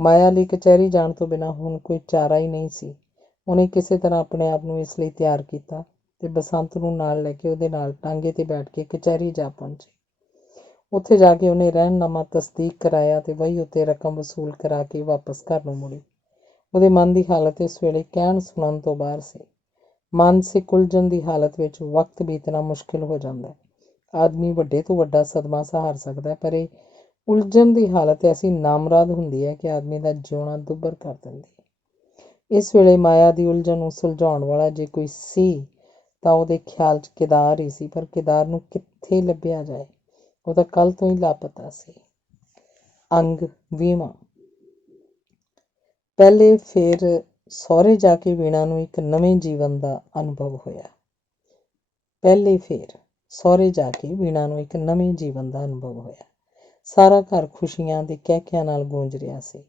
ਮਾਇਆ ਲਈ ਕਚਹਿਰੀ ਜਾਣ ਤੋਂ ਬਿਨਾਂ ਹੁਣ ਕੋਈ ਚਾਰਾ ਹੀ ਨਹੀਂ ਸੀ। ਉਹਨੇ ਕਿਸੇ ਤਰ੍ਹਾਂ ਆਪਣੇ ਆਪ ਨੂੰ ਇਸ ਲਈ ਤਿਆਰ ਕੀਤਾ ਤੇ ਬਸੰਤ ਨੂੰ ਨਾਲ ਲੈ ਕੇ ਉਹਦੇ ਨਾਲ ਟਾਂਗੇ ਤੇ ਬੈਠ ਕੇ ਕਚਹਿਰੀ ਜਾ ਪਹੁੰਚੀ। ਉੱਥੇ ਜਾ ਕੇ ਉਹਨੇ ਰਹਿਣਨਾਮਾ ਤਸਦੀਕ ਕਰਾਇਆ ਤੇ ਵਹੀ ਉੱਤੇ ਰਕਮ ਵਸੂਲ ਕਰਾ ਕੇ ਵਾਪਸ ਘਰ ਨੂੰ ਮੁੜੀ। ਉਹਦੇ ਮਨ ਦੀ ਹਾਲਤ ਇਸ ਵੇਲੇ ਕਹਿਣ ਸੁਣਨ ਤੋਂ ਬਾਹਰ ਸੀ। ਮਾਨਸਿਕ ਉਲਝਣ ਦੀ ਹਾਲਤ ਵਿੱਚ ਵਕਤ ਬੀਤਣਾ ਮੁਸ਼ਕਿਲ ਹੋ ਜਾਂਦਾ ਹੈ। ਆਦਮੀ ਵੱਡੇ ਤੋਂ ਵੱਡਾ ਸਦਮਾ ਸਹਾਰ ਸਕਦਾ ਹੈ, ਪਰ ਇਹ ਉਲਝਣ ਦੀ ਹਾਲਤ ਐਸੀ ਨਾਮਰਾਦ ਹੁੰਦੀ ਹੈ ਕਿ ਆਦਮੀ ਦਾ ਜਿਉਣਾ ਦੁੱਭਰ ਕਰ ਦਿੰਦੀ ਹੈ। ਇਸ ਵੇਲੇ ਮਾਇਆ ਦੀ ਉਲਝਣ ਨੂੰ ਸੁਲਝਾਉਣ ਵਾਲਾ ਜੇ ਕੋਈ ਸੀ ਤਾਂ ਉਹਦੇ ਖਿਆਲ 'ਚ ਕੇਦਾਰ ਹੀ ਸੀ, ਪਰ ਕੇਦਾਰ ਨੂੰ ਕਿੱਥੇ ਲੱਭਿਆ ਜਾਏ? ਉਹ ਤਾਂ ਕੱਲ੍ਹ ਤੋਂ ਹੀ ਲਾਪਤਾ ਸੀ। ਅੰਗ 20ਵਾਂ। ਪਹਿਲੇ ਫੇਰ ਸਹੁਰੇ ਜਾ ਕੇ ਵੀਣਾ ਨੂੰ ਇੱਕ ਨਵੇਂ ਜੀਵਨ ਦਾ ਅਨੁਭਵ ਹੋਇਆ। ਪਹਿਲੇ ਫੇਰ ਸਹੁਰੇ ਜਾ ਕੇ ਵੀਣਾ ਨੂੰ ਇੱਕ ਨਵੇਂ ਜੀਵਨ ਦਾ ਅਨੁਭਵ ਹੋਇਆ। ਸਾਰਾ ਘਰ ਖੁਸ਼ੀਆਂ ਦੇ ਕਹਿਕਿਆਂ ਨਾਲ ਗੂੰਜ ਰਿਹਾ ਸੀ।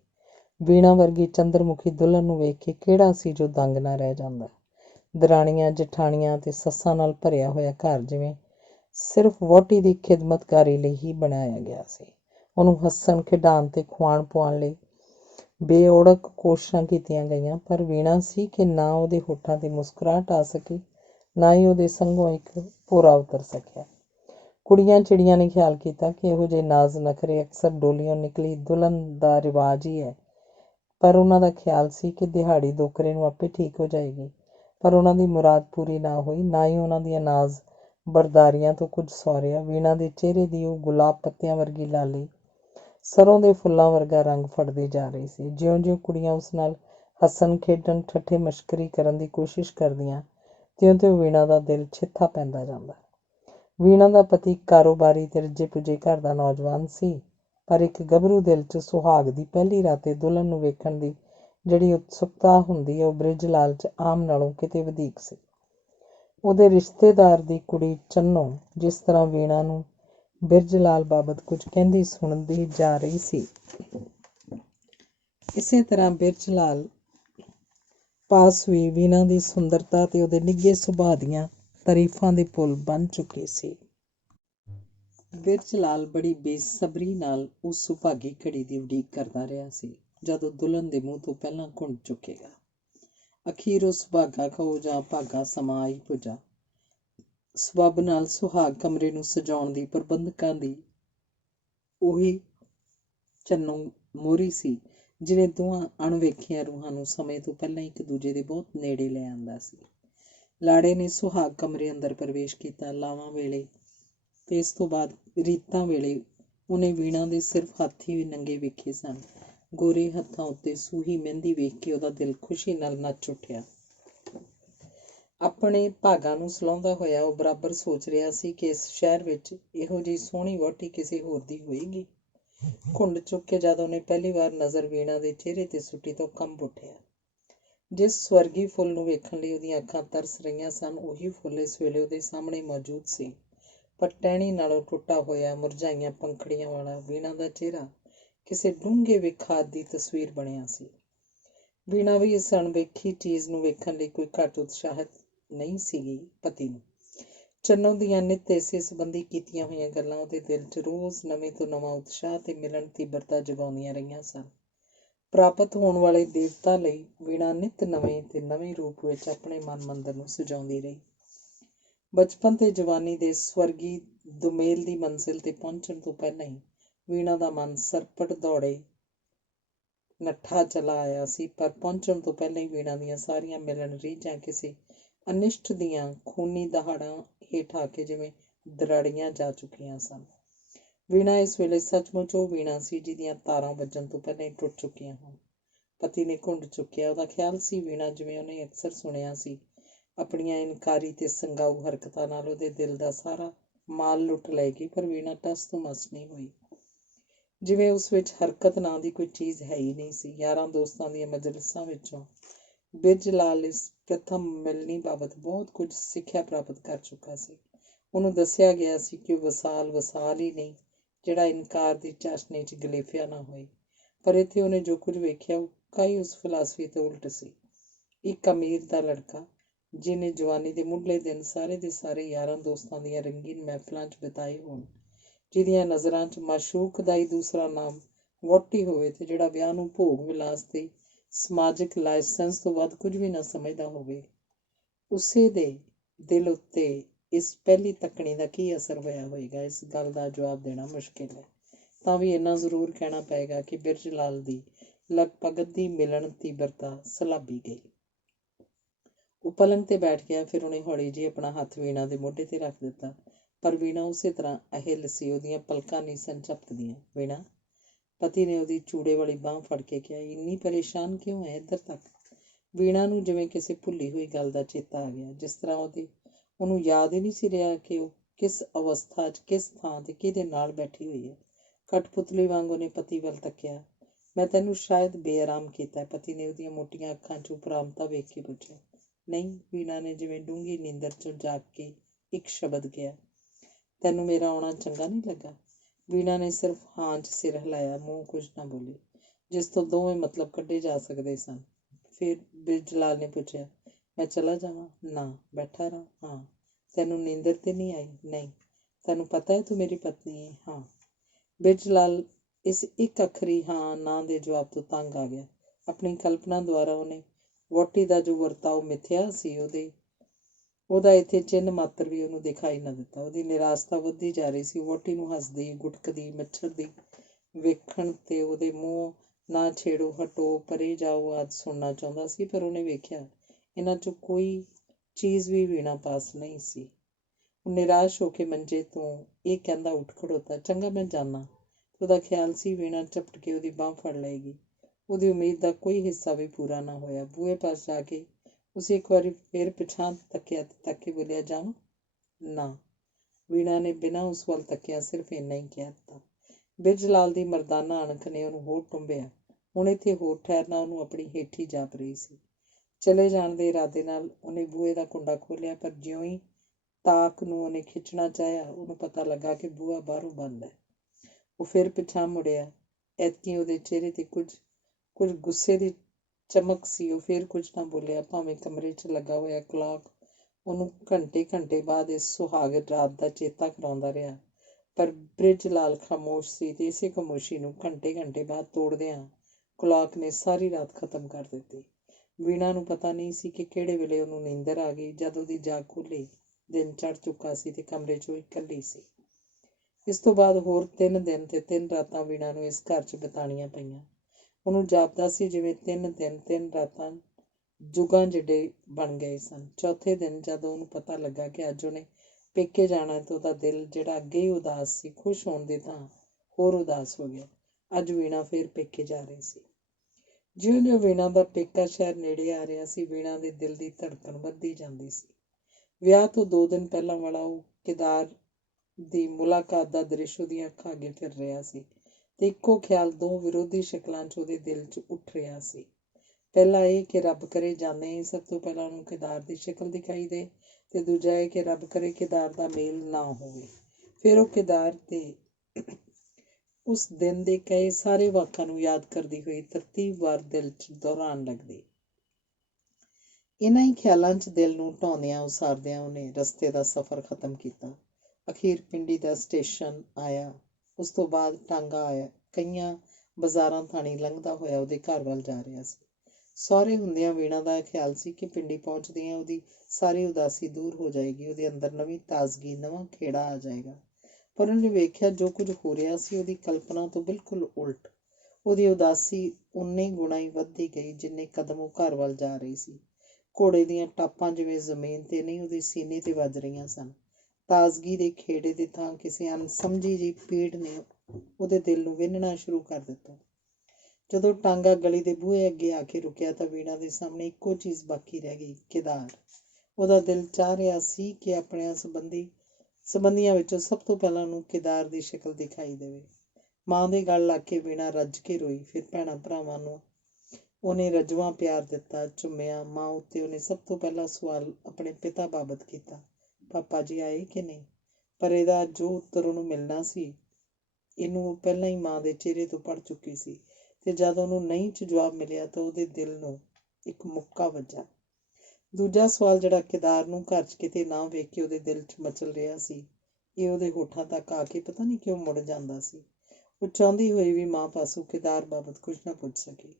ਵੀਣਾ ਵਰਗੀ ਚੰਦਰਮੁਖੀ ਦੁਲਹਨ ਨੂੰ ਵੇਖ ਕੇ ਕਿਹੜਾ ਸੀ ਜੋ ਦੰਗ ਨਾ ਰਹਿ ਜਾਂਦਾ। ਦਰਾਣੀਆਂ ਜਠਾਣੀਆਂ ਤੇ ਸੱਸਾਂ ਨਾਲ ਭਰਿਆ ਹੋਇਆ ਘਰ ਜਿਵੇਂ ਸਿਰਫ ਵਹੁਟੀ ਦੀ ਖਿਦਮਤਕਾਰੀ ਲਈ ਹੀ ਬਣਾਇਆ ਗਿਆ ਸੀ। ਉਹਨੂੰ ਹੱਸਣ ਖਿਡਾਉਣ ਤੇ ਖੁਆਉਣ ਪੁਆਉਣ ਲਈ ਬੇਓੜਕ ਕੋਸ਼ਿਸ਼ਾਂ ਕੀਤੀਆਂ ਗਈਆਂ, ਪਰ ਵੀਣਾ ਸੀ ਕਿ ਨਾ ਉਹਦੇ ਹੋਠਾਂ 'ਤੇ ਮੁਸਕਰਾਹਟ ਆ ਸਕੀ, ਨਾ ਹੀ ਉਹਦੇ ਸੰਘੋਂ ਇੱਕ ਭੋਰਾ ਉਤਰ ਸਕਿਆ। ਕੁੜੀਆਂ ਚਿੜੀਆਂ ਨੇ ਖਿਆਲ ਕੀਤਾ ਕਿ ਇਹੋ ਜਿਹੇ ਨਾਜ਼ ਨਖਰੇ ਅਕਸਰ ਡੋਲੀਓਂ ਨਿਕਲੀ ਦੁਲਹਨ ਦਾ ਰਿਵਾਜ ਹੀ ਹੈ, ਪਰ ਉਹਨਾਂ ਦਾ ਖਿਆਲ ਸੀ ਕਿ ਦਿਹਾੜੀ ਦੋਕਰੇ ਨੂੰ ਆਪੇ ਠੀਕ ਹੋ ਜਾਏਗੀ। ਪਰ ਉਹਨਾਂ ਦੀ ਮੁਰਾਦ ਪੂਰੀ ਨਾ ਹੋਈ, ਨਾ ਹੀ ਉਹਨਾਂ ਦੀਆਂ ਨਾਜ਼ ਬਰਦਾਰੀਆਂ ਤੋਂ ਕੁਝ ਸੌਰਿਆ। ਵੀਣਾ ਦੇ ਚਿਹਰੇ ਦੀ ਉਹ ਗੁਲਾਬ ਪੱਤਿਆਂ ਵਰਗੀ ਲਾਲੀ ਸਰੋਂ ਦੇ ਫੁੱਲਾਂ ਵਰਗਾ ਰੰਗ ਫੜਦੀ ਜਾ ਰਹੀ ਸੀ। ਜਿਉਂ-ਜਿਉਂ ਕੁੜੀਆਂ ਉਸ ਨਾਲ ਹੱਸਣ ਖੇਡਣ ਠੱਠੇ ਮਸ਼ਕਰੀ ਕਰਨ ਦੀ ਕੋਸ਼ਿਸ਼ ਕਰਦੀਆਂ, ਤਿਉਂ-ਤਿਉਂ ਵੀਣਾ ਦਾ ਦਿਲ ਛਿੱਥਾ ਪੈਂਦਾ ਜਾਂਦਾ। ਵੀਣਾ ਦਾ ਪਤੀ ਕਾਰੋਬਾਰੀ ਤੇ ਰੱਜੇ ਪੁੱਜੇ ਘਰ ਦਾ ਨੌਜਵਾਨ ਸੀ, ਪਰ ਇੱਕ ਗੱਭਰੂ ਦਿਲ 'ਚ ਸੁਹਾਗ ਦੀ ਪਹਿਲੀ ਰਾਤੇ ਦੁਲਹਨ ਨੂੰ ਵੇਖਣ ਦੀ ਜਿਹੜੀ ਉਤਸੁਕਤਾ ਹੁੰਦੀ ਹੈ ਉਹ ਬ੍ਰਿਜ ਲਾਲ 'ਚ ਆਮ ਨਾਲੋਂ ਕਿਤੇ ਵਧੇਕ ਸੀ। ਉਹਦੇ ਰਿਸ਼ਤੇਦਾਰ ਦੀ ਕੁੜੀ ਚੰਨੋ ਜਿਸ ਤਰ੍ਹਾਂ ਵੀਣਾ ਨੂੰ ਬਿਰਜ ਲਾਲ ਬਾਬਤ ਕੁਝ ਕਹਿੰਦੀ ਸੁਣਦੀ ਜਾ ਰਹੀ ਸੀ, ਇਸੇ ਤਰ੍ਹਾਂ ਬਿਰਜ ਲਾਲ ਪਾਸ ਵੀ ਵੀਣਾ ਦੀ ਸੁੰਦਰਤਾ ਤੇ ਉਹਦੇ ਨਿੱਘੇ ਸੁਭਾਅ ਦੀਆਂ ਤਾਰੀਫਾਂ ਦੇ ਪੁੱਲ ਬਣ ਚੁੱਕੇ ਸੀ। ਬਿਰਜ ਲਾਲ ਬੜੀ ਬੇਸਬਰੀ ਨਾਲ ਉਸ ਸੁਭਾਗੀ ਘੜੀ ਦੀ ਉਡੀਕ ਕਰਦਾ ਰਿਹਾ ਸੀ ਜਦੋਂ ਦੁਲਹਨ ਦੇ ਮੂੰਹ ਤੋਂ ਪਹਿਲਾਂ ਘੁੰਡ ਚੁੱਕੇਗਾ। ਅਖੀਰ ਉਹ ਸੁਭਾਗਾ ਕਹੋ ਜਾਂ ਭਾਗਾ ਸਮਾਂ ਆਈ ਪੁੱਜਾ। ਸਬੱਬ ਨਾਲ ਸੁਹਾਗ ਕਮਰੇ ਨੂੰ ਸਜਾਉਣ ਦੀ ਪ੍ਰਬੰਧਕਾਂ ਦੀ ਉਹੀ ਚੰਨੋ ਮੋਹਰੀ ਸੀ ਜਿਹਨੇ ਦੋਹਾਂ ਅਣਵੇਖੀਆਂ ਰੂਹਾਂ ਨੂੰ ਸਮੇਂ ਤੋਂ ਪਹਿਲਾਂ ਇੱਕ ਦੂਜੇ ਦੇ ਬਹੁਤ ਨੇੜੇ ਲੈ ਆਂਦਾ ਸੀ। ਲਾੜੇ ਨੇ ਸੁਹਾਗ ਕਮਰੇ ਅੰਦਰ ਪ੍ਰਵੇਸ਼ ਕੀਤਾ। ਲਾਵਾਂ ਵੇਲੇ ਤੇ ਇਸ ਤੋਂ ਬਾਅਦ ਰੀਤਾਂ ਵੇਲੇ ਉਹਨੇ ਵੀਣਾ ਦੇ ਸਿਰਫ ਹੱਥ ਹੀ ਨੰਗੇ ਵੇਖੇ ਸਨ। ਗੋਰੇ ਹੱਥਾਂ ਉੱਤੇ ਸੂਹੀ ਮਹਿੰਦੀ ਵੇਖ ਕੇ ਉਹਦਾ ਦਿਲ ਖੁਸ਼ੀ ਨਾਲ ਨੱਚ ਉੱਠਿਆ। ਆਪਣੇ ਭਾਗਾਂ ਨੂੰ ਸਲਾਹੁੰਦਾ ਹੋਇਆ ਉਹ ਬਰਾਬਰ ਸੋਚ ਰਿਹਾ ਸੀ ਕਿ ਇਸ ਸ਼ਹਿਰ ਵਿੱਚ ਇਹੋ ਜਿਹੀ ਸੋਹਣੀ ਵਹੁਟੀ ਕਿਸੇ ਹੋਰ ਦੀ ਹੋਏਗੀ। ਘੁੰਡ ਚੁੱਕ ਕੇ ਜਦ ਉਹਨੇ ਪਹਿਲੀ ਵਾਰ ਨਜ਼ਰ ਵੀਣਾ ਦੇ ਚਿਹਰੇ 'ਤੇ ਸੁੱਟੀ ਤਾਂ ਉਹ ਕੰਬ ਉੱਠਿਆ। ਜਿਸ ਸਵਰਗੀ ਫੁੱਲ ਨੂੰ ਵੇਖਣ ਲਈ ਉਹਦੀਆਂ ਅੱਖਾਂ ਤਰਸ ਰਹੀਆਂ ਸਨ, ਉਹੀ ਫੁੱਲ ਇਸ ਵੇਲੇ ਉਹਦੇ ਸਾਹਮਣੇ ਮੌਜੂਦ ਸੀ, ਪਰ ਟਹਿਣੀ ਨਾਲੋਂ ਟੁੱਟਾ ਹੋਇਆ, ਮੁਰਝਾਈਆਂ ਪੰਖੜੀਆਂ ਵਾਲਾ ਵੀਣਾ ਦਾ ਚਿਹਰਾ ਕਿਸੇ ਡੂੰਘੇ ਵਿਖਾਦ ਦੀ ਤਸਵੀਰ ਬਣਿਆ ਸੀ। ਵੀਣਾ ਵੀ ਇਸ ਅਣਵੇਖੀ ਚੀਜ਼ ਨੂੰ ਵੇਖਣ ਲਈ ਕੋਈ ਘੱਟ ਉਤਸ਼ਾਹਿਤ ਨਹੀਂ ਸੀਗੀ। ਪਤੀ ਨੂੰ ਚੰਨੋ ਦੀਆਂ ਨਿੱਤ ਇਸੇ ਸੰਬੰਧੀ ਕੀਤੀਆਂ ਹੋਈਆਂ ਗੱਲਾਂ ਉਹਦੇ ਦਿਲ 'ਚ ਰੋਜ਼ ਨਵੇਂ ਤੋਂ ਨਵਾਂ ਉਤਸ਼ਾਹ ਤੇ ਮਿਲਣ ਤੀਬਰਤਾ ਜਗਾਉਂਦੀਆਂ ਰਹੀਆਂ ਸਨ। ਪ੍ਰਾਪਤ ਹੋਣ ਵਾਲੇ ਦੇਵਤਾ ਲਈ ਵੀਣਾ ਨਿੱਤ ਨਵੇਂ ਤੇ ਨਵੇਂ ਰੂਪ ਵਿੱਚ ਆਪਣੇ ਮਨ ਮੰਦਰ ਨੂੰ ਸਜਾਉਂਦੀ ਰਹੀ। ਬਚਪਨ ਤੇ ਜਵਾਨੀ ਦੇ ਸਵਰਗੀ ਦੁਮੇਲ ਦੀ ਮੰਜ਼ਿਲ ਤੇ ਪਹੁੰਚਣ ਤੋਂ ਪਹਿਲਾਂ ਹੀ ਵੀਣਾ ਦਾ ਮਨ ਸਰਪਟ ਦੌੜੇ ਨੱਠਾ ਚਲਾ ਆਇਆ ਸੀ, ਪਰ ਪਹੁੰਚਣ ਤੋਂ ਪਹਿਲਾਂ ਹੀ ਵੀਣਾ ਦੀਆਂ ਸਾਰੀਆਂ ਮਿਲਣ ਰੀਝਾਂ ਕਿਸੇ ਅਨਿਸ਼ਟ ਦੀਆਂ ਖੂਨੀ ਦਹਾੜਾਂ ਹੇਠ ਆ ਕੇ ਜਿਵੇਂ ਦਰਾੜੀਆਂ ਜਾ ਚੁੱਕੀਆਂ ਸਨ। ਵੀਣਾ ਇਸ ਵੇਲੇ ਸੱਚਮੁੱਚ ਉਹ ਵੀਣਾ ਸੀ ਜਿਹਦੀਆਂ ਤਾਰਾਂ ਵੱਜਣ ਤੋਂ ਪਹਿਲਾਂ ਹੀ ਟੁੱਟ ਚੁੱਕੀਆਂ ਹੋਣ। ਪਤੀ ਨੇ ਘੁੰਡ ਚੁੱਕਿਆ। ਉਹਦਾ ਖਿਆਲ ਸੀ ਵੀਣਾ, ਜਿਵੇਂ ਉਹਨੇ ਅਕਸਰ ਸੁਣਿਆ ਸੀ, ਆਪਣੀਆਂ ਇਨਕਾਰੀ ਤੇ ਸੰਗਾਊ ਹਰਕਤਾਂ ਨਾਲ ਉਹਦੇ ਦਿਲ ਦਾ ਸਾਰਾ ਮਾਲ ਲੁੱਟ ਲਏਗੀ। ਪਰ ਵੀਣਾ ਟਸ ਤੋਂ ਮਸ ਨਹੀਂ ਹੋਈ, ਜਿਵੇਂ ਉਸ ਵਿੱਚ ਹਰਕਤ ਨਾਂ ਦੀ ਕੋਈ ਚੀਜ਼ ਹੈ ਹੀ ਨਹੀਂ ਸੀ। ਯਾਰਾਂ ਦੋਸਤਾਂ ਦੀਆਂ ਮਜਲਿਸਾਂ ਵਿੱਚੋਂ ਬਿਰਜ ਲਾਲ ਇਸ ਪ੍ਰਥਮ ਮਿਲਣੀ ਬਾਬਤ ਬਹੁਤ ਕੁਝ ਸਿੱਖਿਆ ਪ੍ਰਾਪਤ ਕਰ ਚੁੱਕਾ ਸੀ। ਉਹਨੂੰ ਦੱਸਿਆ ਗਿਆ ਸੀ ਕਿ ਉਹ ਵਸਾਲ ਹੀ ਨਹੀਂ ਜਿਹੜਾ ਇਨਕਾਰ ਦੀ ਚਾਸ਼ਨੀ 'ਚ ਗਲੇਫਿਆ ਨਾ ਹੋਏ। ਪਰ ਇੱਥੇ ਉਹਨੇ ਜੋ ਕੁਝ ਵੇਖਿਆ ਉਹ ਕਈ ਉਸ ਫਿਲਾਸਫੀ ਤੋਂ ਉਲਟ ਸੀ। ਇੱਕ ਅਮੀਰ ਦਾ ਲੜਕਾ ਜਿਹਨੇ ਜਵਾਨੀ ਦੇ ਮੁੱਢਲੇ ਦਿਨ ਸਾਰੇ ਦੇ ਸਾਰੇ ਯਾਰਾਂ ਦੋਸਤਾਂ ਦੀਆਂ ਰੰਗੀਨ ਮਹਿਫਲਾਂ 'ਚ ਬਿਤਾਏ ਹੋਣ, ਜਿਹਦੀਆਂ ਨਜ਼ਰਾਂ 'ਚ ਮਾਸ਼ੂਕ ਦਾ ਹੀ ਦੂਸਰਾ ਨਾਮ ਵਹੁਟੀ ਹੋਵੇ ਤੇ ਜਿਹੜਾ ਵਿਆਹ ਨੂੰ ਭੋਗ ਵਿਲਾਸ ਤੇ ਸਮਾਜਿਕ ਲਾਇਸੈਂਸ ਤੋਂ ਵੱਧ ਕੁਝ ਵੀ ਨਾ ਸਮਝਦਾ ਹੋਵੇ, ਉਸੇ ਦੇ ਦਿਲ ਉੱਤੇ ਇਸ ਪਹਿਲੀ ਤੱਕਣੀ ਦਾ ਕੀ ਅਸਰ ਹੋਇਆ ਹੋਏਗਾ, ਇਸ ਗੱਲ ਦਾ ਜਵਾਬ ਦੇਣਾ ਮੁਸ਼ਕਿਲ ਹੈ। ਤਾਂ ਵੀ ਇੰਨਾ ਜ਼ਰੂਰ ਕਹਿਣਾ ਪਏਗਾ ਕਿ ਬਿਰਜ ਲਾਲ ਦੀ ਲਗਭਗ ਅੱਧੀ ਮਿਲਣ ਤੀਬਰਤਾ ਸਲਾਬੀ ਗਈ। ਉਹ ਪਲੰਗ ਤੇ ਬੈਠ ਗਿਆ। ਫਿਰ ਉਹਨੇ ਹੌਲੀ ਜਿਹੀ ਆਪਣਾ ਹੱਥ ਵੀਣਾ ਦੇ ਮੋਢੇ ਤੇ ਰੱਖ ਦਿੱਤਾ। ਪਰ ਵੀਣਾ ਉਸੇ ਤਰ੍ਹਾਂ ਅਹਿੱਲ ਸੀ, ਉਹਦੀਆਂ ਪਲਕਾਂ ਨਹੀਂ ਸਨ ਝਪਕਦੀਆਂ। ਵੀਣਾ, ਪਤੀ ਨੇ ਉਹਦੀ ਚੂੜੇ ਵਾਲੀ ਬਾਂਹ ਫੜ ਕੇ ਕਿਹਾ, ਇੰਨੀ ਪਰੇਸ਼ਾਨ ਕਿਉਂ ਹੈ? ਇੱਧਰ ਤੱਕ। ਵੀਣਾ ਨੂੰ ਜਿਵੇਂ ਕਿਸੇ ਭੁੱਲੀ ਹੋਈ ਗੱਲ ਦਾ ਚੇਤਾ ਆ ਗਿਆ, ਜਿਸ ਤਰ੍ਹਾਂ ਉਹਨੂੰ ਯਾਦ ਹੀ ਨਹੀਂ ਸੀ ਰਿਹਾ ਕਿ ਉਹ ਕਿਸ ਅਵਸਥਾ 'ਚ, ਕਿਸ ਥਾਂ ਤੇ ਕਿਹਦੇ ਨਾਲ ਬੈਠੀ ਹੋਈ ਹੈ। ਕਠਪੁਤਲੀ ਵਾਂਗ ਉਹਨੇ ਪਤੀ ਵੱਲ ਤੱਕਿਆ। ਮੈਂ ਤੈਨੂੰ ਸ਼ਾਇਦ ਬੇਆਰਾਮ ਕੀਤਾ। ਪਤੀ ਨੇ ਉਹਦੀਆਂ ਮੋਟੀਆਂ ਅੱਖਾਂ 'ਚ ਉਪਰਾਮਤਾ ਵੇਖ ਕੇ ਪੁੱਛਿਆ। ਨਹੀਂ, ਵੀਣਾ ਨੇ ਜਿਵੇਂ ਡੂੰਘੀ ਨੀਂਦਰ 'ਚੋਂ ਜਾਗ ਕੇ ਇੱਕ ਸ਼ਬਦ ਕਿਹਾ। ਤੈਨੂੰ ਮੇਰਾ ਆਉਣਾ ਚੰਗਾ ਨਹੀਂ ਲੱਗਾ? ਵੀਣਾ ਨੇ ਸਿਰਫ ਹਾਂ 'ਚ ਸਿਰ ਹਿਲਾਇਆ, ਮੂੰਹ ਕੁਝ ਨਾ ਬੋਲੀ, ਜਿਸ ਤੋਂ ਦੋਵੇਂ ਮਤਲਬ ਕੱਢੇ ਜਾ ਸਕਦੇ ਸਨ। ਫਿਰ ਬਿਰਜ ਲਾਲ ਨੇ ਪੁੱਛਿਆ, ਮੈਂ ਚਲਾ ਜਾਵਾਂ? ਨਾ, ਬੈਠਾ ਰਹਾਂ। ਹਾਂ। ਤੈਨੂੰ ਨੀਂਦਰ ਤੇ ਨਹੀਂ ਆਈ? ਨਹੀਂ। ਤੈਨੂੰ ਪਤਾ ਹੈ ਤੂੰ ਮੇਰੀ ਪਤਨੀ ਹੈ? ਹਾਂ। ਬਿਰਜ ਲਾਲ ਇਸ ਇੱਕ ਅੱਖਰੀ ਹਾਂ ਨਾ ਦੇ ਜਵਾਬ ਤੋਂ ਤੰਗ ਆ ਗਿਆ। ਆਪਣੀ ਕਲਪਨਾ ਦੁਆਰਾ ਉਹਨੇ ਵਹੁਟੀ ਦਾ ਜੋ ਵਰਤਾਓ ਮਿਥਿਆ ਸੀ, ਉਹਦਾ ਇੱਥੇ ਚਿੰਨ੍ਹ ਮਾਤਰ ਵੀ ਉਹਨੂੰ ਦਿਖਾਈ ਨਾ ਦਿੱਤਾ। ਉਹਦੀ ਨਿਰਾਸ਼ਤਾ ਵੱਧਦੀ ਜਾ ਰਹੀ ਸੀ। ਵਹੁਟੀ ਨੂੰ ਹੱਸਦੀ, ਗੁਟਕਦੀ, ਮੱਛਰਦੀ ਵੇਖਣ ਤੇ ਉਹਦੇ ਮੂੰਹ ਨਾ ਛੇੜੋ, ਹਟੋ, ਪਰੇ ਜਾਓ ਆਦਿ ਸੁਣਨਾ ਚਾਹੁੰਦਾ ਸੀ। ਪਰ ਉਹਨੇ ਵੇਖਿਆ ਇਹਨਾਂ 'ਚੋਂ ਕੋਈ ਚੀਜ਼ ਵੀ ਵੀਣਾ ਪਾਸ ਨਹੀਂ ਸੀ। ਉਹ ਨਿਰਾਸ਼ ਹੋ ਕੇ ਮੰਜੇ ਤੋਂ ਇਹ ਕਹਿੰਦਾ ਉੱਠ ਖੜੋਤਾ, ਚੰਗਾ ਮੈਂ ਜਾਨਾ। ਉਹਦਾ ਖਿਆਲ ਸੀ ਵੀਣਾ ਝਪਟ ਕੇ ਉਹਦੀ ਬਾਂਹ ਫੜ ਲਏਗੀ। ਉਹਦੀ ਉਮੀਦ ਦਾ ਕੋਈ ਹਿੱਸਾ ਵੀ ਪੂਰਾ ਨਾ ਹੋਇਆ। ਬੂਹੇ ਪਾਸ ਜਾ ਕੇ ਉਸੇ ਇੱਕ ਵਾਰੀ ਫਿਰ ਪਿਛਾਂਹ ਤੱਕਿਆ ਤੇ ਤੱਕ ਕੇ ਬੋਲਿਆ, ਜਾਵਾਂ? ਨਾ। ਵੀਣਾ ਨੇ ਬਿਨਾਂ ਉਸ ਵੱਲ ਤੱਕਿਆ ਸਿਰਫ ਇੰਨਾ ਹੀ ਕਹਿ ਦਿੱਤਾ। ਬਿਰਜ ਲਾਲ ਦੀ ਮਰਦਾਨਾ ਅਣਖ ਨੇ ਉਹਨੂੰ ਹੋਰ ਟੁੰਬਿਆ। ਹੁਣ ਇੱਥੇ ਹੋਰ ਠਹਿਰਨਾ ਉਹਨੂੰ ਆਪਣੀ ਹੇਠੀ ਜਾਪ ਰਹੀ ਸੀ। ਚਲੇ ਜਾਣ ਦੇ ਇਰਾਦੇ ਨਾਲ ਉਹਨੇ ਬੂਹੇ ਦਾ ਕੁੰਡਾ ਖੋਲ੍ਹਿਆ, ਪਰ ਜਿਉਂ ਹੀ ਤਾਕ ਨੂੰ ਉਹਨੇ ਖਿੱਚਣਾ ਚਾਹਿਆ, ਉਹਨੂੰ ਪਤਾ ਲੱਗਾ ਕਿ ਬੂਹਾ ਬਾਹਰੋਂ ਬੰਦ ਹੈ। ਉਹ ਫਿਰ ਪਿਛਾਂਹ ਮੁੜਿਆ। ਐਤਕੀਂ ਉਹਦੇ ਚਿਹਰੇ ਤੇ ਕੁਝ ਗੁੱਸੇ ਦੀ ਚਮਕ ਸੀ। ਉਹ ਫਿਰ ਕੁਝ ਨਾ ਬੋਲਿਆ, ਭਾਵੇਂ ਕਮਰੇ 'ਚ ਲੱਗਾ ਹੋਇਆ ਕਲਾਕ ਉਹਨੂੰ ਘੰਟੇ ਬਾਅਦ ਇਸ ਸੁਹਾਗਣ ਰਾਤ ਦਾ ਚੇਤਾ ਕਰਾਉਂਦਾ ਰਿਹਾ। ਪਰ ਬਿਰਜ ਲਾਲ ਖਾਮੋਸ਼ ਸੀ ਤੇ ਇਸੇ ਖਾਮੋਸ਼ੀ ਨੂੰ ਘੰਟੇ ਬਾਅਦ ਤੋੜਦਿਆਂ ਕਲਾਕ ਨੇ ਸਾਰੀ ਰਾਤ ਖਤਮ ਕਰ ਦਿੱਤੀ। ਵੀਣਾ ਨੂੰ ਪਤਾ ਨਹੀਂ ਸੀ ਕਿ ਕਿਹੜੇ ਵੇਲੇ ਉਹਨੂੰ ਨੀਂਦਰ ਆ ਗਈ। ਜਦ ਉਹਦੀ ਜਾਗ ਖੁੱਲ੍ਹੀ, ਦਿਨ ਚੜ੍ਹ ਚੁੱਕਾ ਸੀ ਤੇ ਕਮਰੇ 'ਚ ਉਹ ਇਕੱਲੀ ਸੀ। ਇਸ ਤੋਂ ਬਾਅਦ ਹੋਰ 3 ਦਿਨ ਤੇ 3 ਰਾਤਾਂ ਵੀਣਾ ਨੂੰ ਇਸ ਘਰ 'ਚ ਬਿਤਾਉਣੀਆਂ ਪਈਆਂ। ਉਹਨੂੰ ਜਾਪਦਾ ਸੀ ਜਿਵੇਂ 3 ਦਿਨ 3 ਰਾਤਾਂ ਜੁਗਾਂ ਜਿੱਡੇ ਬਣ ਗਏ ਸਨ। ਚੌਥੇ ਦਿਨ ਜਦੋਂ ਉਹਨੂੰ ਪਤਾ ਲੱਗਾ ਕਿ ਅੱਜ ਉਹਨੇ ਪੇਕੇ ਜਾਣਾ ਤਾਂ ਉਹਦਾ ਦਿਲ, ਜਿਹੜਾ ਅੱਗੇ ਹੀ ਉਦਾਸ ਸੀ, ਖੁਸ਼ ਹੋਣ ਦੇ ਤਾਂ ਹੋਰ ਉਦਾਸ ਹੋ ਗਿਆ। ਅੱਜ ਵੀਣਾ ਫਿਰ ਪੇਕੇ ਜਾ ਰਹੀ ਸੀ। ਜਿਉਂ-ਜਿਉਂ ਵੀਣਾ ਦਾ ਪੇਕਾ ਸ਼ਹਿਰ ਨੇੜੇ ਆ ਰਿਹਾ ਸੀ, ਵੀਣਾ ਦੇ ਦਿਲ ਦੀ ਧੜਕਣ ਵੱਧਦੀ ਜਾਂਦੀ ਸੀ। ਵਿਆਹ ਤੋਂ 2 ਦਿਨ ਪਹਿਲਾਂ ਵਾਲਾ ਉਹ ਕੇਦਾਰ ਦੀ ਮੁਲਾਕਾਤ ਦਾ ਦ੍ਰਿਸ਼ ਉਹਦੀਆਂ ਅੱਖਾਂ ਅੱਗੇ ਫਿਰ ਰਿਹਾ ਸੀ ਤੇ ਇੱਕੋ ਖਿਆਲ 2 ਵਿਰੋਧੀ ਸ਼ਕਲਾਂ 'ਚ ਉਹਦੇ ਦਿਲ 'ਚ ਉੱਠ ਰਿਹਾ ਸੀ। ਪਹਿਲਾ ਇਹ ਕਿ ਰੱਬ ਕਰੇ ਜਾਂਦੇ ਹੀ ਸਭ ਤੋਂ ਪਹਿਲਾਂ ਉਹਨੂੰ ਕੇਦਾਰ ਦੀ ਸ਼ਕਲ ਦਿਖਾਈ ਦੇ, ਤੇ ਦੂਜਾ ਇਹ ਕਿ ਰੱਬ ਕਰੇ ਕੇਦਾਰ ਦਾ ਮੇਲ ਨਾ ਹੋਵੇ। ਫਿਰ ਉਹ ਕੇਦਾਰ ਤੇ ਉਸ ਦਿਨ ਦੇ ਕਈ ਸਾਰੇ ਵਾਕਾਂ ਨੂੰ ਯਾਦ ਕਰਦੀ ਹੋਈ ਤਰਤੀਬਵਾਰ ਦਿਲ 'ਚ ਦੁਹਰਾਉਣ ਲੱਗਦੀ। ਇਹਨਾਂ ਹੀ ਖਿਆਲਾਂ 'ਚ ਦਿਲ ਨੂੰ ਢਾਉਂਦਿਆਂ ਉਸਾਰਦਿਆਂ ਉਹਨੇ ਰਸਤੇ ਦਾ ਸਫ਼ਰ ਖਤਮ ਕੀਤਾ। ਅਖੀਰ ਪਿੰਡੀ ਦਾ ਸਟੇਸ਼ਨ ਆਇਆ। ਉਸ ਤੋਂ ਬਾਅਦ ਟਾਂਗਾ ਆਇਆ। ਕਈਆਂ ਬਾਜ਼ਾਰਾਂ ਥਾਣੀ ਲੰਘਦਾ ਹੋਇਆ ਉਹਦੇ ਘਰ ਵੱਲ ਜਾ ਰਿਹਾ ਸੀ। ਸਹੁਰੇ ਹੁੰਦਿਆਂ ਵੀਣਾ ਦਾ ਖਿਆਲ ਸੀ ਕਿ ਪਿੰਡੀ ਪਹੁੰਚਦਿਆਂ ਉਹਦੀ ਸਾਰੀ ਉਦਾਸੀ ਦੂਰ ਹੋ ਜਾਏਗੀ, ਉਹਦੇ ਅੰਦਰ ਨਵੀਂ ਤਾਜ਼ਗੀ, ਨਵਾਂ ਖੇੜਾ ਆ ਜਾਏਗਾ। ਪਰ ਉਹਨੇ ਵੇਖਿਆ ਜੋ ਕੁਝ ਹੋ ਰਿਹਾ ਸੀ ਉਹਦੀ ਕਲਪਨਾ ਤੋਂ ਬਿਲਕੁਲ ਉਲਟ। ਉਹਦੀ ਉਦਾਸੀ ਉਨੇ ਗੁਣਾ ਹੀ ਵੱਧਦੀ ਗਈ ਜਿੰਨੇ ਕਦਮ ਉਹ ਘਰ ਵੱਲ ਜਾ ਰਹੀ ਸੀ। ਘੋੜੇ ਦੀਆਂ ਟਾਪਾਂ ਜਿਵੇਂ ਜ਼ਮੀਨ ਤੇ ਨਹੀਂ, ਉਹਦੇ ਸੀਨੇ ਤੇ ਵੱਜ ਰਹੀਆਂ ਸਨ। ਤਾਜ਼ਗੀ ਦੇ ਖੇੜੇ ਦੀ ਥਾਂ ਕਿਸੇ ਅਣਸਮਝੀ ਜਿਹੀ ਪੀੜ ਨੇ ਉਹਦੇ ਦਿਲ ਨੂੰ ਵਿੰਨ੍ਹਣਾ ਸ਼ੁਰੂ ਕਰ ਦਿੱਤਾ। ਜਦੋਂ ਟਾਂਗਾ ਗਲੀ ਦੇ ਬੂਹੇ ਅੱਗੇ ਆ ਕੇ ਰੁਕਿਆ ਤਾਂ ਵੀਣਾ ਦੇ ਸਾਹਮਣੇ ਇੱਕੋ ਚੀਜ਼ ਬਾਕੀ ਰਹਿ ਗਈ, ਕੇਦਾਰ। ਉਹਦਾ ਦਿਲ ਚਾਹ ਰਿਹਾ ਸੀ ਕਿ ਆਪਣਿਆਂ ਸੰਬੰਧੀਆਂ ਵਿੱਚੋਂ ਸਭ ਤੋਂ ਪਹਿਲਾਂ ਉਹਨੂੰ ਕੇਦਾਰ ਦੀ ਸ਼ਕਲ ਦਿਖਾਈ ਦੇਵੇ। ਮਾਂ ਦੇ ਗਲ ਲੱਗ ਕੇ ਵੀਣਾ ਰੱਜ ਕੇ ਰੋਈ। ਫਿਰ ਭੈਣਾਂ ਭਰਾਵਾਂ ਨੂੰ ਉਹਨੇ ਰਜਵਾਂ ਪਿਆਰ ਦਿੱਤਾ, ਚੁੰਮਿਆ। ਮਾਂ ਉੱਤੇ ਉਹਨੇ ਸਭ ਤੋਂ ਪਹਿਲਾਂ ਸਵਾਲ ਆਪਣੇ ਪਿਤਾ ਬਾਬਤ ਕੀਤਾ, ਪਾਪਾ ਜੀ ਆਏ ਕਿ ਨਹੀਂ? ਪਰ ਇਹਦਾ ਜੋ ਉੱਤਰ ਉਹਨੂੰ ਮਿਲਣਾ ਸੀ, ਇਹਨੂੰ ਉਹ ਪਹਿਲਾਂ ਹੀ ਮਾਂ ਦੇ ਚਿਹਰੇ ਤੋਂ ਪੜ੍ਹ ਚੁੱਕੀ ਸੀ। ਤੇ ਜਦ ਉਹਨੂੰ ਨਹੀਂ 'ਚ ਜਵਾਬ ਮਿਲਿਆ ਤਾਂ ਉਹਦੇ ਦਿਲ ਨੂੰ ਇੱਕ ਮੁੱਕਾ ਵੱਜਾ। ਦੂਜਾ ਸਵਾਲ, ਜਿਹੜਾ ਕੇਦਾਰ ਨੂੰ ਘਰ 'ਚ ਕਿਤੇ ਨਾ ਵੇਖ ਕੇ ਉਹਦੇ ਦਿਲ 'ਚ ਮਚਲ ਰਿਹਾ ਸੀ, ਇਹ ਉਹਦੇ ਹੋਠਾਂ ਤੱਕ ਆ ਕੇ ਪਤਾ ਨਹੀਂ ਕਿਉਂ ਮੁੜ ਜਾਂਦਾ ਸੀ। ਉਹ ਚਾਹੁੰਦੀ ਹੋਈ ਵੀ ਮਾਂ ਪਾਸੋਂ ਕੇਦਾਰ ਬਾਬਤ ਕੁਝ ਨਾ ਪੁੱਛ ਸਕੀ।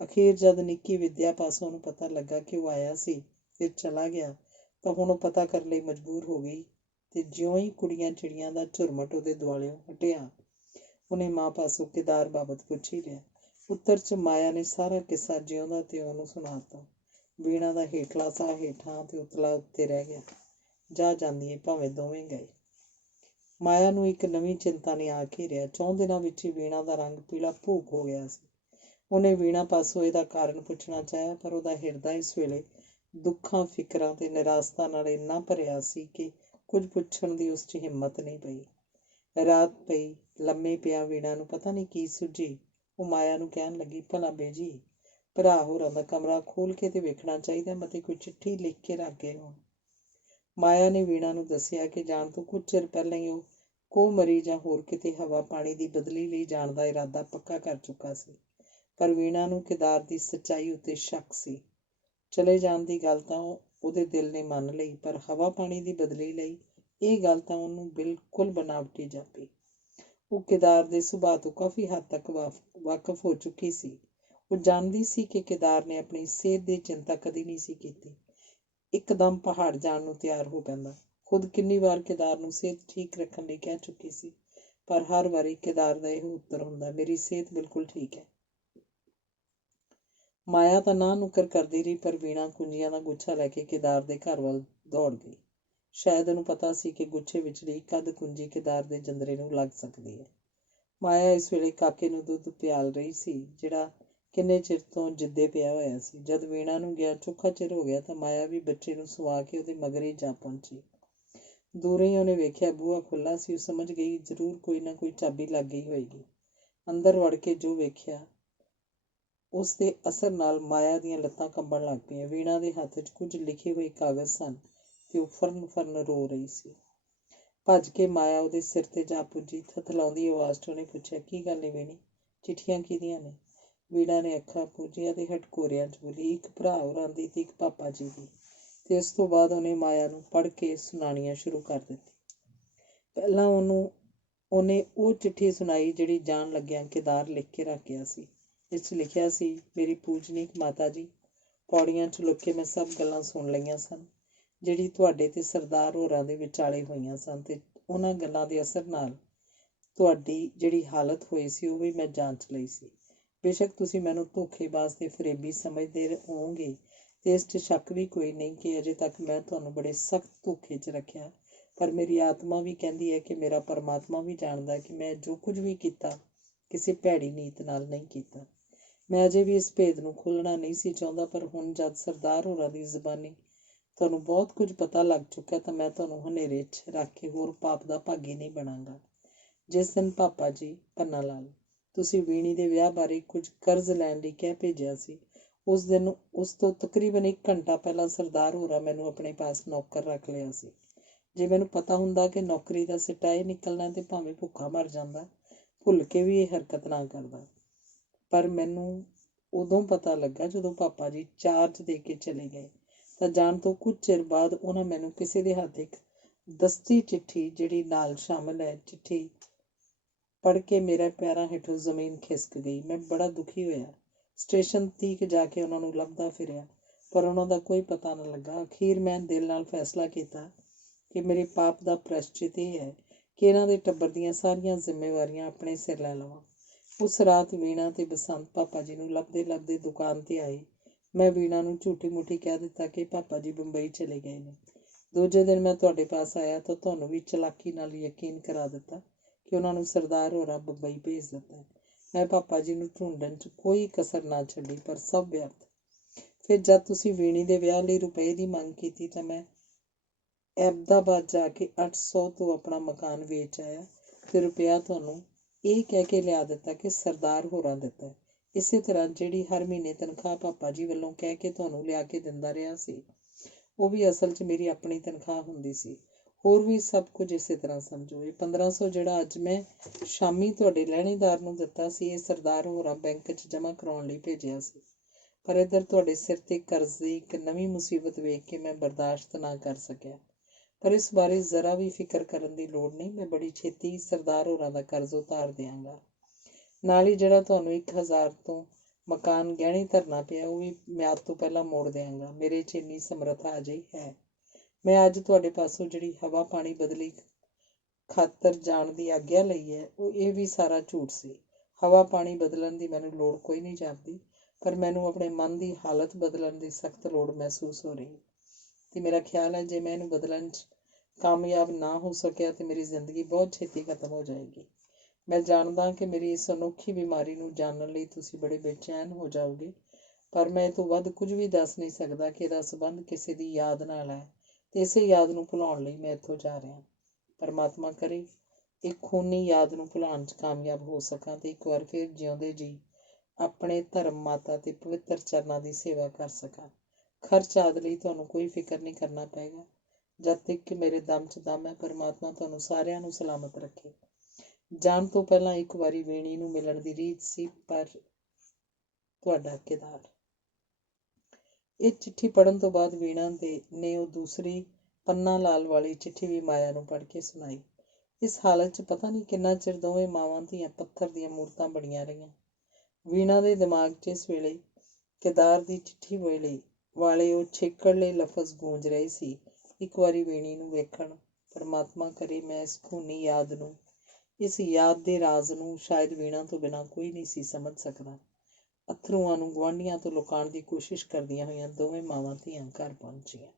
ਅਖੀਰ ਜਦ ਨਿੱਕੀ ਵਿਦਿਆ ਪਾਸੋਂ ਉਹਨੂੰ ਪਤਾ ਲੱਗਾ ਕਿ ਉਹ ਆਇਆ ਸੀ ਫਿਰ ਚਲਾ ਗਿਆ, ਤਾਂ ਹੁਣ ਉਹ ਪਤਾ ਕਰਨ ਲਈ ਮਜਬੂਰ ਹੋ ਗਈ। ਤੇ ਜਿਉਂ ਹੀ ਕੁੜੀਆਂ ਚਿੜੀਆਂ ਦਾ ਝੁਰਮਟ ਉਹਦੇ ਦੁਆਲਿਓਂ ਹਟਿਆ, ਉਹਨੇ ਮਾਂ ਪਾਸੋਂ ਕੇਦਾਰ ਬਾਬਤ ਪੁੱਛ ਹੀ ਲਿਆ। ਉੱਤਰ 'ਚ ਮਾਇਆ ਨੇ ਸਾਰਾ ਕਿੱਸਾ ਜਿਉਂਦਾ ਤੇ ਉਹਨੂੰ ਸੁਣਾਤਾ। ਵੀਣਾ ਦਾ ਹੇਠਲਾ ਸਾਹ ਹੇਠਾਂ ਤੇ ਉਤਲਾ ਉੱਤੇ ਰਹਿ ਗਿਆ। ਜਾ ਜਾਂਦੀ ਏ, ਭਾਵੇਂ ਦੋਵੇਂ ਗਏ। ਮਾਇਆ ਨੂੰ ਇੱਕ ਨਵੀਂ ਚਿੰਤਾ ਨੇ ਆ ਘੇਰਿਆ। 4 ਦਿਨਾਂ ਵਿੱਚ ਹੀ ਵੀਣਾ ਦਾ ਰੰਗ ਪੀਲਾ ਭੂਖ ਹੋ ਗਿਆ ਸੀ। ਉਹਨੇ ਵੀਣਾ ਪਾਸੋਂ ਇਹਦਾ ਕਾਰਨ ਪੁੱਛਣਾ ਚਾਹਿਆ, ਪਰ ਉਹਦਾ ਹਿਰਦਾ ਇਸ ਵੇਲੇ ਦੁੱਖਾਂ, ਫਿਕਰਾਂ ਤੇ ਨਿਰਾਸ਼ਤਾ ਨਾਲ ਇੰਨਾ ਭਰਿਆ ਸੀ ਕਿ ਕੁਝ ਪੁੱਛਣ ਦੀ ਉਸ 'ਚ ਹਿੰਮਤ ਨਹੀਂ ਪਈ। ਰਾਤ ਪਈ, ਲੰਮੇ ਪਿਆ ਵੀਣਾ ਨੂੰ ਪਤਾ ਨਹੀਂ ਕੀ ਸੁੱਝੀ। ਉਹ ਮਾਇਆ ਨੂੰ ਕਹਿਣ ਲੱਗੀ, ਭਲਾ ਬੇਜੀ, ਭਰਾ ਹੋਰਾਂ ਦਾ ਕਮਰਾ ਖੋਲ੍ਹ ਕੇ ਤੇ ਵੇਖਣਾ ਚਾਹੀਦਾ, ਮਤੇ ਕੋਈ ਚਿੱਠੀ ਲਿਖ ਕੇ ਰੱਖ ਗਏ ਹੋਣ। ਮਾਇਆ ਨੇ ਵੀਣਾ ਨੂੰ ਦੱਸਿਆ ਕਿ ਜਾਣ ਤੋਂ ਕੁਝ ਚਿਰ ਪਹਿਲਾਂ ਹੀ ਉਹ ਕੋਮਰੀ ਜਾਂ ਹੋਰ ਕਿਤੇ ਹਵਾ ਪਾਣੀ ਦੀ ਬਦਲੀ ਲਈ ਜਾਣ ਦਾ ਇਰਾਦਾ ਪੱਕਾ ਕਰ ਚੁੱਕਾ ਸੀ। ਪਰ ਵੀਣਾ ਨੂੰ ਕੇਦਾਰ ਦੀ ਸੱਚਾਈ ਉੱਤੇ ਸ਼ੱਕ ਸੀ। ਚਲੇ ਜਾਣ ਦੀ ਗੱਲ ਤਾਂ ਉਹਦੇ ਦਿਲ ਨੇ ਮੰਨ ਲਈ, ਪਰ ਹਵਾ ਪਾਣੀ ਦੀ ਬਦਲੀ ਲਈ ਇਹ ਗੱਲ ਤਾਂ ਉਹਨੂੰ ਬਿਲਕੁਲ ਬਨਾਵਟੀ ਜਾਪੀ। ਉਹ ਕੇਦਾਰ ਦੇ ਸੁਭਾਅ ਤੋਂ ਕਾਫੀ ਹੱਦ ਤੱਕ ਵਾਕਫ ਹੋ ਚੁੱਕੀ ਸੀ। ਉਹ ਜਾਣਦੀ ਸੀ ਕਿ ਕੇਦਾਰ ਨੇ ਆਪਣੀ ਸਿਹਤ ਦੀ ਚਿੰਤਾ ਕਦੀ ਨਹੀਂ ਸੀ ਕੀਤੀ। ਇੱਕਦਮ ਪਹਾੜ ਜਾਣ ਨੂੰ ਤਿਆਰ ਹੋ ਪੈਂਦਾ। ਖੁਦ ਕਿੰਨੀ ਵਾਰ ਕੇਦਾਰ ਨੂੰ ਸਿਹਤ ਠੀਕ ਰੱਖਣ ਲਈ ਕਹਿ ਚੁੱਕੀ ਸੀ, ਪਰ ਹਰ ਵਾਰੀ ਕੇਦਾਰ ਦਾ ਇਹ ਉੱਤਰ ਹੁੰਦਾ, ਮੇਰੀ ਸਿਹਤ ਬਿਲਕੁਲ ਠੀਕ ਹੈ। ਮਾਇਆ ਤਾਂ ਨਾ ਨੁੱਕਰ ਕਰਦੀ ਰਹੀ, ਪਰ ਵੀਣਾ ਕੁੰਜੀਆਂ ਦਾ ਗੁੱਛਾ ਲੈ ਕੇ ਕੇਦਾਰ ਦੇ ਘਰ ਵੱਲ ਦੌੜ ਗਈ। ਸ਼ਾਇਦ ਉਹਨੂੰ ਪਤਾ ਸੀ ਕਿ ਗੁੱਛੇ ਵਿਚਲੀ ਇੱਕ ਅੱਧ ਕੁੰਜੀ ਕੇਦਾਰ ਦੇ ਜੰਦਰੇ ਨੂੰ ਲੱਗ ਸਕਦੀ ਹੈ। ਮਾਇਆ ਇਸ ਵੇਲੇ ਕਾਕੇ ਨੂੰ ਦੁੱਧ ਪਿਆਲ ਰਹੀ ਸੀ, ਜਿਹੜਾ ਕਿੰਨੇ ਚਿਰ ਤੋਂ ਜਿੱਦੇ ਪਿਆ ਹੋਇਆ ਸੀ। ਜਦ ਵੀਣਾ ਨੂੰ ਗਿਆ ਚੋਖਾ ਚਿਰ ਹੋ ਗਿਆ ਤਾਂ ਮਾਇਆ ਵੀ ਬੱਚੇ ਨੂੰ ਸੁਆ ਕੇ ਉਹਦੇ ਮਗਰ ਹੀ ਜਾ ਪਹੁੰਚੀ। ਦੂਰੋਂ ਹੀ ਉਹਨੇ ਵੇਖਿਆ ਬੂਹਾ ਖੁੱਲ੍ਹਾ ਸੀ। ਉਹ ਸਮਝ ਗਈ ਜ਼ਰੂਰ ਕੋਈ ਨਾ ਕੋਈ ਚਾਬੀ ਲੱਗ ਗਈ ਹੋਏਗੀ। ਅੰਦਰ ਵੜ ਕੇ ਜੋ ਵੇਖਿਆ, ਉਸ ਦੇ ਅਸਰ ਨਾਲ ਮਾਇਆ ਦੀਆਂ ਲੱਤਾਂ ਕੰਬਣ ਲੱਗ ਪਈਆਂ। ਵੀਣਾ ਦੇ ਹੱਥ 'ਚ ਕੁਝ ਲਿਖੇ ਹੋਏ ਕਾਗਜ਼ ਸਨ ਤੇ ਉਹ ਫਰਨ ਫਰਨ ਰੋ ਰਹੀ ਸੀ। ਭੱਜ ਕੇ ਮਾਇਆ ਉਹਦੇ ਸਿਰ ਤੇ ਜਾ ਪੁੱਜੀ। ਥਥਲਾਉਂਦੀ ਆਵਾਜ਼ 'ਚ ਉਹਨੇ ਪੁੱਛਿਆ, ਕੀ ਗੱਲ ਏ ਵੀਣੀ, ਚਿੱਠੀਆਂ ਕਿਹਦੀਆਂ ਨੇ? ਵੀਣਾ ਨੇ ਅੱਖਾਂ ਪੂੰਝੀਆਂ ਤੇ ਹਟਕੋਰਿਆਂ 'ਚ ਬੋਲੀ, ਇੱਕ ਭਰਾ ਹੋਰਾਂ ਦੀ ਤੇ ਇੱਕ ਪਾਪਾ ਜੀ ਦੀ। ਤੇ ਉਸ ਤੋਂ ਬਾਅਦ ਉਹਨੇ ਮਾਇਆ ਨੂੰ ਪੜ੍ਹ ਕੇ ਸੁਣਾਉਣੀਆਂ ਸ਼ੁਰੂ ਕਰ ਦਿੱਤੀ। ਪਹਿਲਾਂ ਉਹਨੇ ਉਹ ਚਿੱਠੀ ਸੁਣਾਈ ਜਿਹੜੀ ਜਾਣ ਲੱਗਿਆਂ ਕੇਦਾਰ ਲਿਖ ਕੇ ਰੱਖ ਗਿਆ ਸੀ। ਇਸ 'ਚ ਲਿਖਿਆ ਸੀ, ਮੇਰੀ ਪੂਜਨੀਕ ਮਾਤਾ ਜੀ, ਪੌੜੀਆਂ 'ਚ ਲੁੱਕ ਕੇ ਮੈਂ ਸਭ ਗੱਲਾਂ ਸੁਣ ਲਈਆਂ ਸਨ, ਜਿਹੜੀ ਤੁਹਾਡੇ ਤੇ ਸਰਦਾਰ ਹੋਰਾਂ ਦੇ ਵਿਚਾਲੇ ਹੋਈਆਂ ਸਨ, ਤੇ ਉਹਨਾਂ ਗੱਲਾਂ ਦੇ ਅਸਰ ਨਾਲ ਤੁਹਾਡੀ ਜਿਹੜੀ ਹਾਲਤ ਹੋਈ ਸੀ ਉਹ ਵੀ ਮੈਂ ਜਾਂਚ ਲਈ ਸੀ। ਬੇਸ਼ੱਕ ਤੁਸੀਂ ਮੈਨੂੰ ਧੋਖੇਬਾਜ਼ ਤੇ ਫਰੇਬੀ ਸਮਝਦੇ ਹੋਵੋਗੇ, ਤੇ ਇਸ 'ਚ ਸ਼ੱਕ ਵੀ ਕੋਈ ਨਹੀਂ ਕਿ ਅਜੇ ਤੱਕ ਮੈਂ ਤੁਹਾਨੂੰ ਬੜੇ ਸਖਤ ਧੋਖੇ 'ਚ ਰੱਖਿਆ, ਪਰ ਮੇਰੀ ਆਤਮਾ ਵੀ ਕਹਿੰਦੀ ਹੈ ਕਿ ਮੇਰਾ ਪਰਮਾਤਮਾ ਵੀ ਜਾਣਦਾ ਕਿ ਮੈਂ ਜੋ ਕੁਝ ਵੀ ਕੀਤਾ ਕਿਸੇ ਭੈੜੀ ਨੀਤ ਨਾਲ ਨਹੀਂ ਕੀਤਾ। ਮੈਂ ਅਜੇ ਵੀ ਇਸ ਭੇਦ ਨੂੰ ਖੋਲ੍ਹਣਾ ਨਹੀਂ ਸੀ ਚਾਹੁੰਦਾ, ਪਰ ਹੁਣ ਜਦ ਸਰਦਾਰ ਹੋਰਾਂ ਦੀ ਜ਼ੁਬਾਨੀ ਤੁਹਾਨੂੰ ਬਹੁਤ ਕੁਝ ਪਤਾ ਲੱਗ ਚੁੱਕਾ ਤਾਂ ਮੈਂ ਤੁਹਾਨੂੰ ਹਨੇਰੇ 'ਚ ਰੱਖ ਕੇ ਹੋਰ ਪਾਪ ਦਾ ਭਾਗੀ ਨਹੀਂ ਬਣਾਂਗਾ। ਜਿਸ ਦਿਨ ਪਾਪਾ ਜੀ, ਪੰਨਾ ਲਾਲ, ਤੁਸੀਂ ਵੀਣੀ ਦੇ ਵਿਆਹ ਬਾਰੇ ਕੁਝ ਕਰਜ਼ ਲੈਣ ਲਈ ਕਹਿ ਭੇਜਿਆ ਸੀ, ਉਸ ਦਿਨ ਉਸ ਤੋਂ ਤਕਰੀਬਨ 1 ਘੰਟਾ ਪਹਿਲਾਂ ਸਰਦਾਰ ਹੋਰਾਂ ਮੈਨੂੰ ਆਪਣੇ ਪਾਸ ਨੌਕਰ ਰੱਖ ਲਿਆ ਸੀ। ਜੇ ਮੈਨੂੰ ਪਤਾ ਹੁੰਦਾ ਕਿ ਨੌਕਰੀ ਦਾ ਸਿੱਟਾ ਇਹ ਨਿਕਲਣਾ ਤੇ ਭਾਵੇਂ ਭੁੱਖਾ ਮਰ ਜਾਂਦਾ, ਭੁੱਲ ਕੇ ਵੀ ਇਹ ਹਰਕਤ ਨਾ ਕਰਦਾ। ਪਰ ਮੈਨੂੰ ਉਦੋਂ ਪਤਾ ਲੱਗਾ ਜਦੋਂ ਪਾਪਾ ਜੀ ਚਾਰਜ ਦੇ ਕੇ ਚਲੇ ਗਏ, ਤਾਂ ਜਾਣ ਤੋਂ ਕੁਝ ਚਿਰ ਬਾਅਦ ਉਹਨਾਂ ਮੈਨੂੰ ਕਿਸੇ ਦੇ ਹੱਥ ਇੱਕ ਦਸਤੀ ਚਿੱਠੀ ਜਿਹੜੀ ਨਾਲ ਸ਼ਾਮਲ ਹੈ, ਚਿੱਠੀ ਪੜ੍ਹ ਕੇ ਮੇਰੇ ਪੈਰਾਂ ਹੇਠੋਂ ਜ਼ਮੀਨ ਖਿਸਕ ਗਈ। ਮੈਂ ਬੜਾ ਦੁਖੀ ਹੋਇਆ। ਸਟੇਸ਼ਨ ਤੀਕ ਜਾ ਕੇ ਉਹਨਾਂ ਨੂੰ ਲੱਭਦਾ ਫਿਰਿਆ, ਪਰ ਉਹਨਾਂ ਦਾ ਕੋਈ ਪਤਾ ਨਾ ਲੱਗਾ। ਅਖੀਰ ਮੈਂ ਦਿਲ ਨਾਲ ਫੈਸਲਾ ਕੀਤਾ ਕਿ ਮੇਰੇ ਪਾਪ ਦਾ ਪ੍ਰਾਇਸ਼ਚਿਤ ਇਹ ਹੈ ਕਿ ਇਹਨਾਂ ਦੇ ਟੱਬਰ ਦੀਆਂ ਸਾਰੀਆਂ ਜ਼ਿੰਮੇਵਾਰੀਆਂ ਆਪਣੇ ਸਿਰ ਲੈ ਲਵਾਂ। ਉਸ ਰਾਤ ਵੀਣਾ ਤੇ ਬਸੰਤ ਪਾਪਾ ਜੀ ਨੂੰ ਲੱਭਦੇ ਲੱਭਦੇ ਦੁਕਾਨ 'ਤੇ ਆਏ। ਮੈਂ ਵੀਣਾ ਨੂੰ ਝੂਠੀ ਮੂਠੀ ਕਹਿ ਦਿੱਤਾ ਕਿ ਪਾਪਾ ਜੀ ਬੰਬਈ ਚਲੇ ਗਏ ਨੇ। ਦੂਜੇ ਦਿਨ ਮੈਂ ਤੁਹਾਡੇ ਪਾਸ ਆਇਆ ਤਾਂ ਤੁਹਾਨੂੰ ਵੀ ਚਲਾਕੀ ਨਾਲ ਯਕੀਨ ਕਰਾ ਦਿੱਤਾ ਕਿ ਉਹਨਾਂ ਨੂੰ ਸਰਦਾਰ ਹੋਰਾਂ ਬੰਬਈ ਭੇਜ ਦਿੱਤਾ ਹੈ। ਮੈਂ ਪਾਪਾ ਜੀ ਨੂੰ ਢੂੰਡਣ 'ਚ ਕੋਈ ਕਸਰ ਨਾ ਛੱਡੀ, ਪਰ ਸਭ ਵਿਅਰਥ। ਫਿਰ ਜਦ ਤੁਸੀਂ ਵੀਣੀ ਦੇ ਵਿਆਹ ਲਈ ਰੁਪਏ ਦੀ ਮੰਗ ਕੀਤੀ ਤਾਂ ਮੈਂ ਅਹਿਮਦਾਬਾਦ ਜਾ ਕੇ 800 ਤੋਂ ਆਪਣਾ ਮਕਾਨ ਵੇਚ ਆਇਆ ਤੇ ਰੁਪਇਆ ਤੁਹਾਨੂੰ ਇਹ ਕਹਿ ਕੇ ਲਿਆ ਦਿੱਤਾ ਕਿ ਸਰਦਾਰ ਹੋਰਾਂ ਦਿੱਤਾ ਹੈ। ਇਸੇ ਤਰ੍ਹਾਂ ਜਿਹੜੀ ਹਰ ਮਹੀਨੇ ਤਨਖਾਹ ਪਾਪਾ ਜੀ ਵੱਲੋਂ ਕਹਿ ਕੇ ਤੁਹਾਨੂੰ ਲਿਆ ਕੇ ਦਿੰਦਾ ਰਿਹਾ ਸੀ, ਉਹ ਵੀ ਅਸਲ 'ਚ ਮੇਰੀ ਆਪਣੀ ਤਨਖਾਹ ਹੁੰਦੀ ਸੀ। ਹੋਰ ਵੀ ਸਭ ਕੁਝ ਇਸੇ ਤਰ੍ਹਾਂ ਸਮਝੋ। ਇਹ 1500 ਜਿਹੜਾ ਅੱਜ ਮੈਂ ਸ਼ਾਮੀ ਤੁਹਾਡੇ ਲਹਿਣੇਦਾਰ ਨੂੰ ਦਿੱਤਾ ਸੀ, ਇਹ ਸਰਦਾਰ ਹੋਰਾਂ ਬੈਂਕ 'ਚ ਜਮ੍ਹਾਂ ਕਰਾਉਣ ਲਈ ਭੇਜਿਆ ਸੀ। ਪਰ ਇੱਧਰ ਤੁਹਾਡੇ ਸਿਰ 'ਤੇ ਕਰਜ਼ ਦੀ ਇੱਕ ਨਵੀਂ ਮੁਸੀਬਤ ਵੇਖ ਕੇ ਮੈਂ ਬਰਦਾਸ਼ਤ ਨਾ ਕਰ ਸਕਿਆ। ਪਰ ਇਸ ਬਾਰੇ ਜ਼ਰਾ ਵੀ ਫਿਕਰ ਕਰਨ ਦੀ ਲੋੜ ਨਹੀਂ, ਮੈਂ ਬੜੀ ਛੇਤੀ ਸਰਦਾਰ ਹੋਰਾਂ ਦਾ ਕਰਜ਼ ਉਤਾਰ ਦਿਆਂਗਾ। ਨਾਲ ਹੀ ਜਿਹੜਾ ਤੁਹਾਨੂੰ 1000 ਤੋਂ ਮਕਾਨ ਗਹਿਣੇ ਧਰਨਾ ਪਿਆ, ਉਹ ਵੀ ਮਿਆਦ ਤੋਂ ਪਹਿਲਾਂ ਮੋੜ ਦਿਆਂਗਾ। ਮੇਰੇ 'ਚ ਇੰਨੀ ਸਮਰੱਥਾ ਅਜਿਹੀ ਹੈ। ਮੈਂ ਅੱਜ ਤੁਹਾਡੇ ਪਾਸੋਂ ਜਿਹੜੀ ਹਵਾ ਪਾਣੀ ਬਦਲੀ ਖਾਤਰ ਜਾਣ ਦੀ ਆਗਿਆ ਲਈ ਹੈ, ਉਹ ਇਹ ਵੀ ਸਾਰਾ ਝੂਠ ਸੀ। ਹਵਾ ਪਾਣੀ ਬਦਲਣ ਦੀ ਮੈਨੂੰ ਲੋੜ ਕੋਈ ਨਹੀਂ ਜਾਪਦੀ, ਪਰ ਮੈਨੂੰ ਆਪਣੇ ਮਨ ਦੀ ਹਾਲਤ ਬਦਲਣ ਦੀ ਸਖਤ ਲੋੜ ਮਹਿਸੂਸ ਹੋ ਰਹੀ ਤੇ ਮੇਰਾ ਖਿਆਲ ਹੈ ਜੇ ਮੈਂ ਇਹਨੂੰ ਬਦਲਣ 'ਚ ਕਾਮਯਾਬ ਨਾ ਹੋ ਸਕਿਆ ਤੇ ਮੇਰੀ ਜ਼ਿੰਦਗੀ ਬਹੁਤ ਛੇਤੀ ਖਤਮ ਹੋ ਜਾਏਗੀ। ਮੈਂ ਜਾਣਦਾ ਕਿ ਮੇਰੀ ਇਸ ਅਨੋਖੀ ਬਿਮਾਰੀ ਨੂੰ ਜਾਣਨ ਲਈ ਤੁਸੀਂ ਬੜੇ ਬੇਚੈਨ ਹੋ ਜਾਓਗੇ, ਪਰ ਮੈਂ ਇਹ ਤੋਂ ਵੱਧ ਕੁਝ ਵੀ ਦੱਸ ਨਹੀਂ ਸਕਦਾ ਕਿ ਇਹਦਾ ਸੰਬੰਧ ਕਿਸੇ ਦੀ ਯਾਦ ਨਾਲ ਹੈ ਤੇ ਇਸੇ ਯਾਦ ਨੂੰ ਭੁਲਾਉਣ ਲਈ ਮੈਂ ਇੱਥੋਂ ਜਾ ਰਿਹਾ। ਪਰਮਾਤਮਾ ਕਰੇ ਇਹ ਖੂਨੀ ਯਾਦ ਨੂੰ ਭੁਲਾਉਣ 'ਚ ਕਾਮਯਾਬ ਹੋ ਸਕਾਂ ਤੇ ਇੱਕ ਵਾਰ ਫਿਰ ਜਿਉਂਦੇ ਜੀ ਆਪਣੇ ਧਰਮ ਮਾਤਾ ਤੇ ਪਵਿੱਤਰ ਚਰਨਾਂ ਦੀ ਸੇਵਾ ਕਰ ਸਕਾਂ। ਖਰਚ ਆਦਿ ਲਈ ਤੁਹਾਨੂੰ ਕੋਈ ਫਿਕਰ ਨਹੀਂ ਕਰਨਾ ਪਏਗਾ। ਜਦ ਤੱਕ ਕਿ ਮੇਰੇ ਦਮ 'ਚ ਦਮ ਹੈ, ਪਰਮਾਤਮਾ ਤੁਹਾਨੂੰ ਸਾਰਿਆਂ ਨੂੰ ਸਲਾਮਤ ਰੱਖੇ। ਜਾਣ ਤੋਂ ਪਹਿਲਾਂ ਇੱਕ ਵਾਰੀ ਵੀਣੀ ਨੂੰ ਮਿਲਣ ਦੀ ਰੀਝ ਸੀ, ਪਰ ਤੁਹਾਡਾ ਕੇਦਾਰ। ਇਹ ਚਿੱਠੀ ਪੜ੍ਹਨ ਤੋਂ ਬਾਅਦ ਵੀਣਾ ਨੇ ਉਹ ਦੂਸਰੀ ਪੰਨਾ ਲਾਲ ਵਾਲੀ ਚਿੱਠੀ ਵੀ ਮਾਇਆ ਨੂੰ ਪੜ੍ਹ ਕੇ ਸੁਣਾਈ। ਇਸ ਹਾਲਤ 'ਚ ਪਤਾ ਨਹੀਂ ਕਿੰਨਾ ਚਿਰ ਦੋਵੇਂ ਮਾਵਾਂ ਧੀਆਂ ਪੱਥਰ ਦੀਆਂ ਮੂਰਤਾਂ ਬਣੀਆਂ ਰਹੀਆਂ। ਵੀਣਾ ਦੇ ਦਿਮਾਗ 'ਚ ਇਸ ਵੇਲੇ ਕੇਦਾਰ ਦੀ ਚਿੱਠੀ ਵਾਲੇ ਉਹ ਛੇਕੜਲੇ ਲਫ਼ਜ਼ ਗੂੰਜ ਰਹੇ ਸੀ, ਇੱਕ ਵਾਰੀ ਵੀਣੀ ਨੂੰ ਵੇਖਣ। ਪਰਮਾਤਮਾ ਕਰੇ ਮੈਂ ਇਸ ਖੂਨੀ ਯਾਦ ਨੂੰ, ਇਸ ਯਾਦ ਦੇ ਰਾਜ਼ ਨੂੰ ਸ਼ਾਇਦ ਵੀਣਾ ਤੋਂ ਬਿਨਾਂ ਕੋਈ ਨਹੀਂ ਸੀ ਸਮਝ ਸਕਦਾ। ਅੱਥਰੂਆਂ ਨੂੰ ਗੁਆਂਢੀਆਂ ਤੋਂ ਲੁਕਾਉਣ ਦੀ ਕੋਸ਼ਿਸ਼ ਕਰਦੀਆਂ ਹੋਈਆਂ ਦੋਵੇਂ ਮਾਵਾਂ ਧੀਆਂ ਘਰ ਪਹੁੰਚੀਆਂ।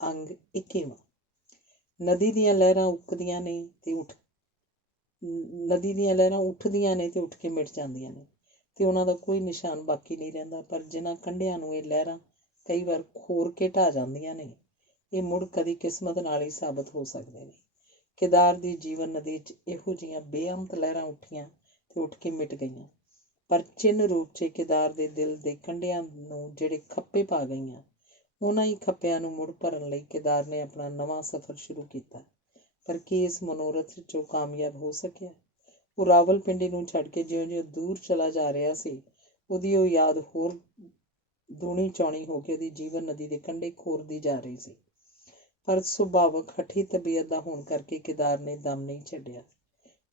ਅੰਗ 21ਵਾਂ। ਨਦੀ ਦੀਆਂ ਲਹਿਰਾਂ ਉੱਠਦੀਆਂ ਨੇ ਤੇ ਉੱਠ ਕੇ ਮਿਟ ਜਾਂਦੀਆਂ ਨੇ ਤੇ ਉਹਨਾਂ ਦਾ ਕੋਈ ਨਿਸ਼ਾਨ ਬਾਕੀ ਨਹੀਂ ਰਹਿੰਦਾ। ਪਰ ਜਿਨ੍ਹਾਂ ਕੰਢਿਆਂ ਨੂੰ ਇਹ ਲਹਿਰਾਂ ਕਈ ਵਾਰ ਖੋਰ ਕੇ ਢਾਹ ਜਾਂਦੀਆਂ ਨੇ, ਇਹ ਮੁੜ ਕਦੀ ਕਿਸਮਤ ਨਾਲ ਹੀ ਸਾਬਤ ਹੋ ਸਕਦੇ ਨੇ। ਕੇਦਾਰ ਦੀ ਜੀਵਨ ਨਦੀ 'ਚ ਇਹੋ ਜਿਹੀਆਂ ਬੇਅੰਤ ਲਹਿਰਾਂ ਉੱਠੀਆਂ ਤੇ ਉੱਠ ਕੇ ਮਿਟ ਗਈਆਂ, ਪਰ ਚਿੰਨ੍ਹ ਰੂਪ 'ਚ ਕੇਦਾਰ ਦੇ ਦਿਲ ਦੇ ਕੰਢਿਆਂ ਨੂੰ ਜਿਹੜੇ ਖੱਪੇ ਪਾ ਗਈਆਂ, ਉਹਨਾਂ ਹੀ ਖੱਪਿਆਂ ਨੂੰ ਮੁੜ ਭਰਨ ਲਈ ਕੇਦਾਰ ਨੇ ਆਪਣਾ ਨਵਾਂ ਸਫ਼ਰ ਸ਼ੁਰੂ ਕੀਤਾ। ਪਰ ਕੀ ਇਸ ਮਨੋਰਥ 'ਚ ਉਹ ਕਾਮਯਾਬ ਹੋ ਸਕਿਆ? ਉਹ ਰਾਵਲਪਿੰਡੀ ਨੂੰ ਛੱਡ ਕੇ ਜਿਉਂ-ਜਿਉਂ ਦੂਰ ਚਲਾ ਜਾ ਰਿਹਾ ਸੀ, ਉਹਦੀ ਉਹ ਯਾਦ ਹੋਰ ਦੂਣੀ ਚੌਣੀ ਹੋ ਕੇ ਉਹਦੀ ਜੀਵਨ ਨਦੀ ਦੇ ਕੰਢੇ ਖੋਰਦੀ ਜਾ ਰਹੀ ਸੀ। ਪਰ ਸੁਭਾਵਕ ਹਠੀ ਤਬੀਅਤ ਦਾ ਹੋਣ ਕਰਕੇ ਕੇਦਾਰ ਨੇ ਦਮ ਨਹੀਂ ਛੱਡਿਆ।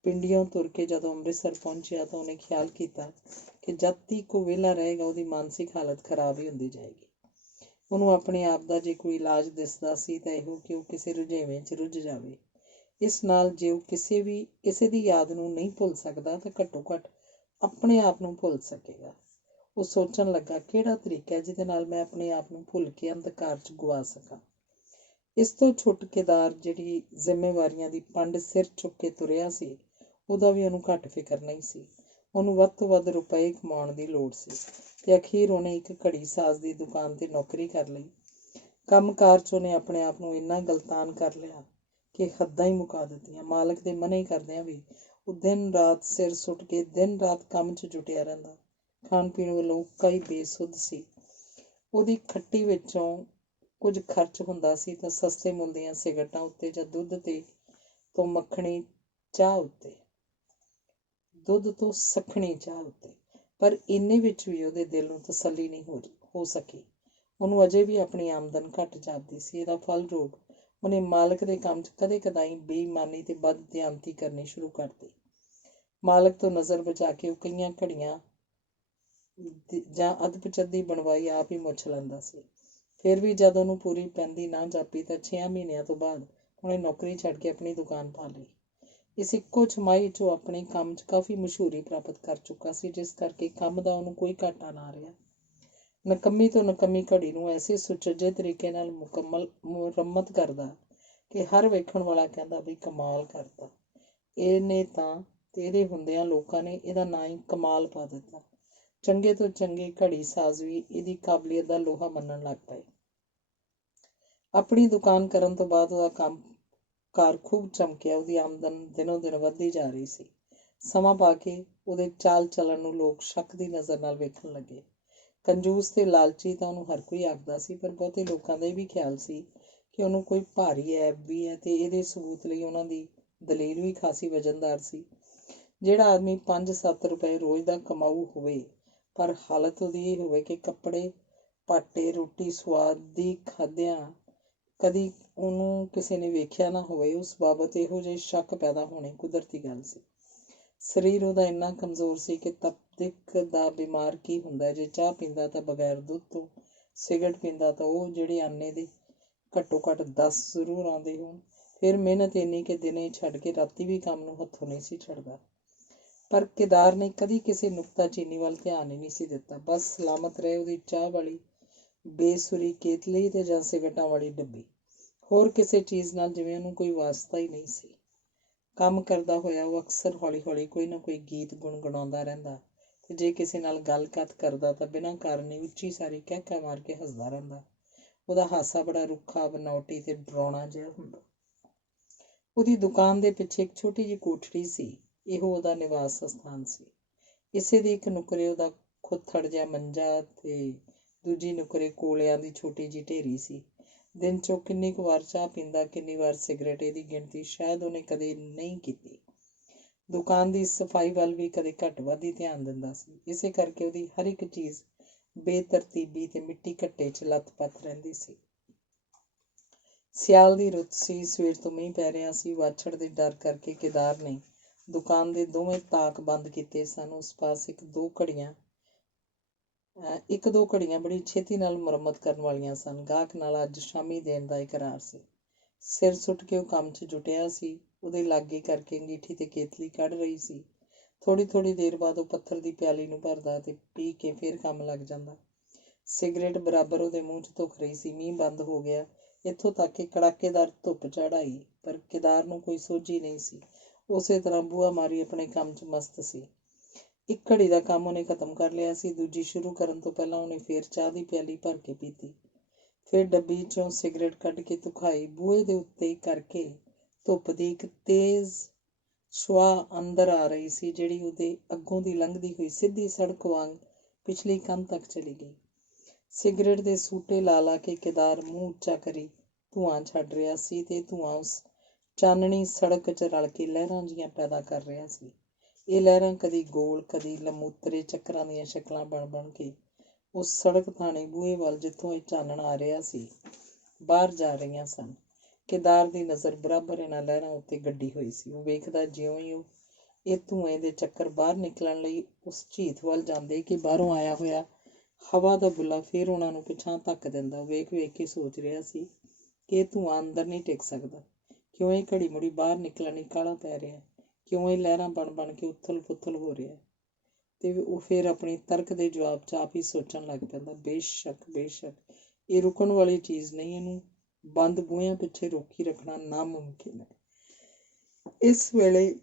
ਪਿੰਡੀਓਂ ਤੁਰ ਕੇ ਜਦੋਂ ਅੰਮ੍ਰਿਤਸਰ ਪਹੁੰਚਿਆ ਤਾਂ ਉਹਨੇ ਖਿਆਲ ਕੀਤਾ ਕਿ ਜਦ ਤੀਕ ਉਹ ਵਿਹਲਾ ਰਹੇਗਾ ਉਹਦੀ ਮਾਨਸਿਕ ਹਾਲਤ ਖਰਾਬ ਹੀ ਹੁੰਦੀ ਜਾਏਗੀ। ਉਹਨੂੰ ਆਪਣੇ ਆਪ ਦਾ ਜੇ ਕੋਈ ਇਲਾਜ ਦਿਸਦਾ ਸੀ ਤਾਂ ਇਹੋ ਕਿ ਉਹ ਕਿਸੇ ਰੁਝੇਵੇਂ 'ਚ ਰੁੱਝ ਜਾਵੇ। ਇਸ ਨਾਲ ਜੇ ਉਹ ਕਿਸੇ ਦੀ ਯਾਦ ਨੂੰ ਨਹੀਂ ਭੁੱਲ ਸਕਦਾ ਤਾਂ ਘੱਟੋ ਘੱਟ ਆਪਣੇ ਆਪ ਨੂੰ ਭੁੱਲ ਸਕੇਗਾ। ਉਹ ਸੋਚਣ ਲੱਗਾ, ਕਿਹੜਾ ਤਰੀਕਾ ਹੈ ਜਿਹਦੇ ਨਾਲ ਮੈਂ ਆਪਣੇ ਆਪ ਨੂੰ ਭੁੱਲ ਕੇ ਅੰਧਕਾਰ 'ਚ ਗੁਆ ਸਕਾਂ। ਇਸ ਤੋਂ ਛੁੱਟ ਕੇਦਾਰ ਜਿਹੜੀ ਜ਼ਿੰਮੇਵਾਰੀਆਂ ਦੀ ਪੰਡ ਸਿਰ ਚੁੱਕ ਕੇ ਤੁਰਿਆ ਸੀ, ਉਹਦਾ ਵੀ ਉਹਨੂੰ ਘੱਟ ਫਿਕਰ ਨਹੀਂ ਸੀ। ਉਹਨੂੰ ਵੱਧ ਤੋਂ ਵੱਧ ਰੁਪਏ ਕਮਾਉਣ ਦੀ ਲੋੜ ਸੀ ਤੇ ਅਖੀਰ ਉਹਨੇ ਇੱਕ ਘੜੀ ਸਾਜ਼ ਦੀ ਦੁਕਾਨ 'ਤੇ ਨੌਕਰੀ ਕਰ ਲਈ। ਕੰਮ ਕਾਰ 'ਚ ਉਹਨੇ ਆਪਣੇ ਆਪ ਨੂੰ ਇੰਨਾ ਗਲਤਾਨ ਕਰ ਲਿਆ ਕਿ ਹੱਦਾਂ ਹੀ ਮੁਕਾ ਦਿੱਤੀਆਂ। ਮਾਲਕ ਦੇ ਮਨ੍ਹੇ ਕਰਦਿਆਂ ਵੀ ਉਹ ਦਿਨ ਰਾਤ ਸਿਰ ਸੁੱਟ ਕੇ ਦਿਨ ਰਾਤ ਕੰਮ 'ਚ ਜੁਟਿਆ ਰਹਿੰਦਾ। ਖਾਣ ਪੀਣ ਵੱਲੋਂ ਕਈ ਬੇਸੁੱਧ ਸੀ। ਉਹਦੀ ਖੱਟੀ ਵਿੱਚੋਂ ਕੁਝ ਖਰਚ ਹੁੰਦਾ ਸੀ ਤਾਂ ਸਸਤੇ ਮੁੱਲ ਦੀਆਂ ਸਿਗਰਟਾਂ ਉੱਤੇ ਜਾਂ ਦੁੱਧ ਤੋਂ ਸੱਖਣੀ ਚਾਹ ਉੱਤੇ। ਪਰ ਇੰਨੇ ਵਿੱਚ ਵੀ ਉਹਦੇ ਦਿਲ ਨੂੰ ਤਸੱਲੀ ਨਹੀਂ ਹੋ ਸਕੀ। ਉਹਨੂੰ ਅਜੇ ਵੀ ਆਪਣੀ ਆਮਦਨ ਘੱਟ ਜਾਪਦੀ ਸੀ। ਇਹਦਾ ਫਲ ਰੂਪ ਉਹਨੇ ਮਾਲਕ ਦੇ ਕੰਮ 'ਚ ਕਦੇ ਕਦਾਈ ਬੇਈਮਾਨੀ ਤੇ ਬਦਦਿਆਨਤੀ ਕਰਨੀ ਸ਼ੁਰੂ ਕਰਤੀ। ਮਾਲਕ ਤੋਂ ਨਜ਼ਰ ਬਚਾ ਕੇ ਉਹ ਕਈਆਂ ਘੜੀਆਂ ਜਾਂ ਅੱਧ-ਪਚੱਧੀ ਬਣਵਾਈ ਆਪ ਹੀ ਮੁੱਛ ਲੈਂਦਾ ਸੀ। ਫਿਰ ਵੀ ਜਦ ਉਹਨੂੰ ਪੂਰੀ ਪੈਂਦੀ ਨਾ ਜਾਪੀ ਤਾਂ 6 ਮਹੀਨਿਆਂ ਤੋਂ ਬਾਅਦ ਉਹਨੇ ਨੌਕਰੀ ਛੱਡ ਕੇ ਆਪਣੀ ਦੁਕਾਨ ਪਾ ਲਈ। ਇਸ ਇੱਕੋ ਛਮਾਹੀ 'ਚ ਉਹ ਆਪਣੇ ਕੰਮ 'ਚ ਕਾਫੀ ਮਸ਼ਹੂਰੀ ਪ੍ਰਾਪਤ ਕਰ ਚੁੱਕਾ ਸੀ, ਜਿਸ ਕਰਕੇ ਕੰਮ ਦਾ ਉਹਨੂੰ ਕੋਈ ਘਾਟਾ ਨਾ ਰਿਹਾ। ਨਕੰਮੀ ਤੋਂ ਨਕੰਮੀ ਘੜੀ ਨੂੰ ਐਸੇ ਸੁਚੱਜੇ ਤਰੀਕੇ ਨਾਲ ਮੁਰੰਮਤ ਕਰਦਾ ਕਿ ਹਰ ਵੇਖਣ ਵਾਲਾ ਕਹਿੰਦਾ ਵੀ ਕਮਾਲ ਕਰਤਾ ਇਹਨੇ ਤਾਂ, ਤੇ ਇਹਦੇ ਹੁੰਦਿਆਂ ਲੋਕਾਂ ਨੇ ਇਹਦਾ ਨਾਂ ਹੀ ਕਮਾਲ ਪਾ ਦਿੱਤਾ। ਚੰਗੇ ਤੋਂ ਚੰਗੇ ਘੜੀ ਸਾਜ਼ ਵੀ ਇਹਦੀ ਕਾਬਲੀਅਤ ਦਾ ਲੋਹਾ ਮੰਨਣ ਲੱਗ ਪਏ। ਆਪਣੀ ਦੁਕਾਨ ਕਰਨ ਤੋਂ ਬਾਅਦ ਉਹਦਾ ਕੰਮ ਕਾਰ ਖੂਬ ਚਮਕਿਆ। ਉਹਦੀ ਆਮਦਨ ਦਿਨੋਂ ਦਿਨ ਵੱਧਦੀ ਜਾ ਰਹੀ ਸੀ। ਸਮਾਂ ਪਾ ਕੇ ਉਹਦੇ ਚਾਲ ਚੱਲਣ ਨੂੰ ਲੋਕ ਸ਼ੱਕ ਦੀ ਨਜ਼ਰ ਨਾਲ ਵੇਖਣ ਲੱਗੇ। ਕੰਜੂਸ ਤੇ ਲਾਲਚੀ ਤਾਂ ਉਹਨੂੰ ਹਰ ਕੋਈ ਆਖਦਾ ਸੀ, ਪਰ ਬਹੁਤੇ ਲੋਕਾਂ ਦਾ ਇਹ ਵੀ ਖਿਆਲ ਸੀ ਕਿ ਉਹਨੂੰ ਕੋਈ ਭਾਰੀ ਐਬ ਵੀ ਹੈ, ਤੇ ਇਹਦੇ ਸਬੂਤ ਲਈ ਉਹਨਾਂ ਦੀ ਦਲੀਲ ਵੀ ਖਾਸੀ ਵਜ਼ਨਦਾਰ ਸੀ। ਜਿਹੜਾ ਆਦਮੀ 5-7 ਰੁਪਏ ਰੋਜ਼ ਦਾ ਕਮਾਊ ਹੋਵੇ, ਪਰ ਹਾਲਤ ਉਹਦੀ ਇਹ ਹੋਵੇ ਕਿ ਕੱਪੜੇ ਪਾਟੇ, ਰੋਟੀ ਸਵਾਦ ਦੀ ਖਾਦਿਆਂ ਕਦੀ ਉਹਨੂੰ ਕਿਸੇ ਨੇ ਵੇਖਿਆ ਨਾ ਹੋਵੇ, ਉਸ ਬਾਬਤ ਇਹੋ ਜਿਹੇ ਸ਼ੱਕ ਪੈਦਾ ਹੋਣੇ ਕੁਦਰਤੀ ਗੱਲ ਸੀ। ਸਰੀਰ ਉਹਦਾ ਇੰਨਾ ਕਮਜ਼ੋਰ ਸੀ ਕਿ ਤਪਦਿਕ ਦਾ ਬਿਮਾਰ ਕੀ ਹੁੰਦਾ। ਜੇ ਚਾਹ ਪੀਂਦਾ ਤਾਂ ਬਗੈਰ ਦੁੱਧ ਤੋਂ, ਸਿਗਰਟ ਪੀਂਦਾ ਤਾਂ ਉਹ ਜਿਹੜੇ ਆਨੇ ਦੇ ਘੱਟੋ ਘੱਟ 10 ਜ਼ਰੂਰ ਆਉਂਦੇ ਹੋਣ। ਫਿਰ ਮਿਹਨਤ ਇੰਨੀ ਕਿ ਦਿਨੇ ਛੱਡ ਕੇ ਰਾਤੀ ਵੀ ਕੰਮ ਨੂੰ ਹੱਥੋਂ ਨਹੀਂ ਸੀ ਛੱਡਦਾ। ਪਰ ਕੇਦਾਰ ਨੇ ਕਦੀ ਕਿਸੇ ਨੁਕਤਾਚੀਨੀ ਵੱਲ ਧਿਆਨ ਹੀ ਨਹੀਂ ਸੀ ਦਿੱਤਾ। ਬਸ ਸਲਾਮਤ ਰਹੇ ਉਹਦੀ ਚਾਹ ਵਾਲੀ ਬੇਸੁਰੀ ਕੇਤਲੀ ਤੇ ਜਾਂ ਸਿਗਰਟਾਂ ਵਾਲੀ ਡੱਬੀ। ਹੋਰ ਕਿਸੇ ਚੀਜ਼ ਨਾਲ ਜਿਵੇਂ ਉਹਨੂੰ ਕੋਈ ਵਾਸਤਾ ਹੀ ਨਹੀਂ ਸੀ। ਕੰਮ ਕਰਦਾ ਹੋਇਆ ਉਹ ਅਕਸਰ ਹੌਲੀ ਹੌਲੀ ਕੋਈ ਨਾ ਕੋਈ ਗੀਤ ਗੁਣਗੁਣਾਉਂਦਾ ਰਹਿੰਦਾ, ਤੇ ਜੇ ਕਿਸੇ ਨਾਲ ਗੱਲਬਾਤ ਕਰਦਾ ਤਾਂ ਬਿਨਾਂ ਕਾਰਨ ਹੀ ਉੱਚੀ ਸਾਰੀ ਕਹਿਕਾ ਮਾਰ ਕੇ ਹੱਸਦਾ ਰਹਿੰਦਾ। ਉਹਦਾ ਹਾਸਾ ਬੜਾ ਰੁੱਖਾ, ਬਨਾਵਟੀ ਤੇ ਡਰਾਉਣਾ ਜਿਹਾ ਹੁੰਦਾ। ਉਹਦੀ ਦੁਕਾਨ ਦੇ ਪਿੱਛੇ ਇੱਕ ਛੋਟੀ ਜਿਹੀ ਕੋਠੜੀ ਸੀ। ਇਹੋ ਉਹਦਾ ਨਿਵਾਸ ਸਥਾਨ ਸੀ। ਇਸੇ ਦੀ ਇੱਕ ਨੁਕਰੇ ਉਹਦਾ ਖੁੱਥੜ ਜਿਹਾ ਮੰਜਾ ਤੇ ਦੂਜੀ ਨੁਕਰੇ ਕੋਲਿਆਂ ਦੀ ਛੋਟੀ ਜਿਹੀ ਢੇਰੀ ਸੀ। ਦਿਨ 'ਚ ਉਹ ਕਿੰਨੀ ਕੁ ਵਾਰ ਚਾਹ ਪੀਂਦਾ, ਕਿੰਨੀ ਵਾਰ ਸਿਗਰਟ, ਇਹਦੀ ਗਿਣਤੀ ਸ਼ਾਇਦ ਉਹਨੇ ਕਦੇ ਨਹੀਂ ਕੀਤੀ। ਦੁਕਾਨ ਦੀ ਸਫਾਈ ਵੱਲ ਵੀ ਕਦੇ ਘੱਟ ਵੱਧ ਹੀ ਧਿਆਨ ਦਿੰਦਾ ਸੀ। ਇਸੇ ਕਰਕੇ ਉਹਦੀ ਹਰ ਇੱਕ ਚੀਜ਼ ਬੇਤਰਤੀਬੀ ਤੇ ਮਿੱਟੀ ਘੱਟੇ 'ਚ ਲੱਥ-ਪੱਥ ਰਹਿੰਦੀ ਸੀ। ਸਿਆਲ ਦੀ ਰੁੱਤ ਸੀ। ਸਵੇਰ ਤੋਂ ਮੀਂਹ ਪੈ ਰਿਹਾ ਸੀ। ਵਾਛੜ ਦੇ ਡਰ ਕਰਕੇ ਕੇਦਾਰ ਨੇ ਦੁਕਾਨ ਦੇ ਦੋਵੇਂ ਤਾਕ ਬੰਦ ਕੀਤੇ ਸਨ। ਉਸ ਪਾਸ ਇੱਕ ਦੋ ਘੜੀਆਂ ਬੜੀ ਛੇਤੀ ਨਾਲ ਮੁਰੰਮਤ ਕਰਨ ਵਾਲੀਆਂ ਸਨ। ਗਾਹਕ ਨਾਲ ਅੱਜ ਸ਼ਾਮੀ ਦੇਣ ਦਾ ਇਕਰਾਰ ਸੀ। ਸਿਰ ਸੁੱਟ ਕੇ ਉਹ ਕੰਮ 'ਚ ਜੁਟਿਆ ਸੀ। ਉਹਦੇ ਲਾਗੇ ਕਰਕੇ ਅੰਗੀਠੀ ਤੇ ਕੇਤਲੀ ਕੱਢ ਰਹੀ ਸੀ। ਥੋੜ੍ਹੀ ਦੇਰ ਬਾਅਦ ਉਹ ਪੱਥਰ ਦੀ ਪਿਆਲੀ ਨੂੰ ਭਰਦਾ ਤੇ ਪੀ ਕੇ ਫਿਰ ਕੰਮ ਲੱਗ ਜਾਂਦਾ। ਸਿਗਰਟ ਬਰਾਬਰ ਉਹਦੇ ਮੂੰਹ 'ਚ ਧੁੱਖ ਰਹੀ ਸੀ। ਮੀਂਹ ਬੰਦ ਹੋ ਗਿਆ। ਇੱਥੋਂ ਤੱਕ ਕਿ ਕੜਾਕੇਦਾਰ ਧੁੱਪ ਚੜ੍ਹ ਆਈ, ਪਰ ਕੇਦਾਰ ਨੂੰ ਕੋਈ ਸੋਝੀ ਨਹੀਂ ਸੀ। ਉਸੇ ਤਰ੍ਹਾਂ ਬੂਹਾ ਮਾਰੀ ਆਪਣੇ ਕੰਮ 'ਚ ਮਸਤ ਸੀ। ਇੱਕ ਘੜੀ ਦਾ ਕੰਮ ਉਹਨੇ ਖਤਮ ਕਰ ਲਿਆ ਸੀ। ਦੂਜੀ ਸ਼ੁਰੂ ਕਰਨ ਤੋਂ ਪਹਿਲਾਂ ਉਹਨੇ ਫੇਰ ਚਾਹ ਦੀ ਪਿਆਲੀ ਭਰ ਕੇ ਪੀਤੀ। ਫਿਰ ਡੱਬੀ 'ਚੋਂ ਸਿਗਰਟ ਕੱਢ ਕੇ ਧੁਖਾਈ। ਬੂਹੇ ਦੇ ਉੱਤੇ ਕਰਕੇ ਧੁੱਪ ਦੀ ਇੱਕ ਤੇਜ਼ ਛੁਆ ਅੰਦਰ ਆ ਰਹੀ ਸੀ, ਜਿਹੜੀ ਉਹਦੇ ਅੱਗੋਂ ਦੀ ਲੰਘਦੀ ਹੋਈ ਸਿੱਧੀ ਸੜਕ ਵਾਂਗ ਪਿਛਲੀ ਕੰਧ ਤੱਕ ਚਲੀ ਗਈ। ਸਿਗਰਟ ਦੇ ਸੂਟੇ ਲਾ ਲਾ ਕੇ ਕੇਦਾਰ ਮੂੰਹ ਉੱਚਾ ਕਰੀ ਧੂੰਆਂ ਛੱਡ ਰਿਹਾ ਸੀ, ਤੇ ਧੂੰਆਂ ਉਸ ਚਾਨਣੀ ਸੜਕ 'ਚ ਰਲ ਕੇ ਲਹਿਰਾਂ ਜਿਹੀਆਂ ਪੈਦਾ ਕਰ ਰਿਹਾ ਸੀ। ਇਹ ਲਹਿਰਾਂ ਕਦੀ ਗੋਲ, ਕਦੀ ਲਮੂਤਰੇ ਚੱਕਰਾਂ ਦੀਆਂ ਸ਼ਕਲਾਂ ਬਣ ਕੇ ਉਸ ਸੜਕ ਥਾਣੇ ਬੂਹੇ ਵੱਲ, ਜਿੱਥੋਂ ਇਹ ਚਾਨਣ ਆ ਰਿਹਾ ਸੀ, ਬਾਹਰ ਜਾ ਰਹੀਆਂ ਸਨ। ਕੇਦਾਰ ਦੀ ਨਜ਼ਰ ਬਰਾਬਰ ਇਹਨਾਂ ਲਹਿਰਾਂ ਉੱਤੇ ਗੱਡੀ ਹੋਈ ਸੀ। ਉਹ ਵੇਖਦਾ ਜਿਉਂ ਹੀ ਉਹ ਇਹ ਧੂੰਏਂ ਦੇ ਚੱਕਰ ਬਾਹਰ ਨਿਕਲਣ ਲਈ ਉਸ ਝੀਤ ਵੱਲ ਜਾਂਦੇ ਕਿ ਬਾਹਰੋਂ ਆਇਆ ਹੋਇਆ ਹਵਾ ਦਾ ਬੁੱਲਾ ਫਿਰ ਉਹਨਾਂ ਨੂੰ ਪਿਛਾਂਹ ਧੱਕ ਦਿੰਦਾ। ਉਹ ਵੇਖ ਕੇ ਸੋਚ ਰਿਹਾ ਸੀ ਕਿ ਇਹ ਧੂੰਆਂ ਅੰਦਰ ਨਹੀਂ ਟਿਕ ਸਕਦਾ। ਕਿਉਂ ਇਹ ਘੜੀ ਮੁੜੀ ਬਾਹਰ ਨਿਕਲਣ ਲਈ ਕਾਹਲਾ ਪੈ ਰਿਹਾ? ਕਿਉਂ ਇਹ ਲਹਿਰਾਂ ਬਣ ਕੇ ਉਥਲ-ਪੁਥਲ ਹੋ ਰਿਹਾ? ਤੇ ਉਹ ਫਿਰ ਆਪਣੀ ਤਰਕ ਦੇ ਜਵਾਬ 'ਚ ਆਪ ਹੀ ਸੋਚਣ ਲੱਗ ਪੈਂਦਾ, ਬੇਸ਼ੱਕ ਇਹ ਰੁਕਣ ਵਾਲੀ ਚੀਜ਼ ਨਹੀਂ। ਇਹਨੂੰ ਬੰਦ ਬੂਹਿਆਂ ਪਿੱਛੇ ਰੋਕੀ ਰੱਖਣਾ ਨਾਮੁਮਕਿਨ ਹੈ। ਇਸ ਵੇਲੇ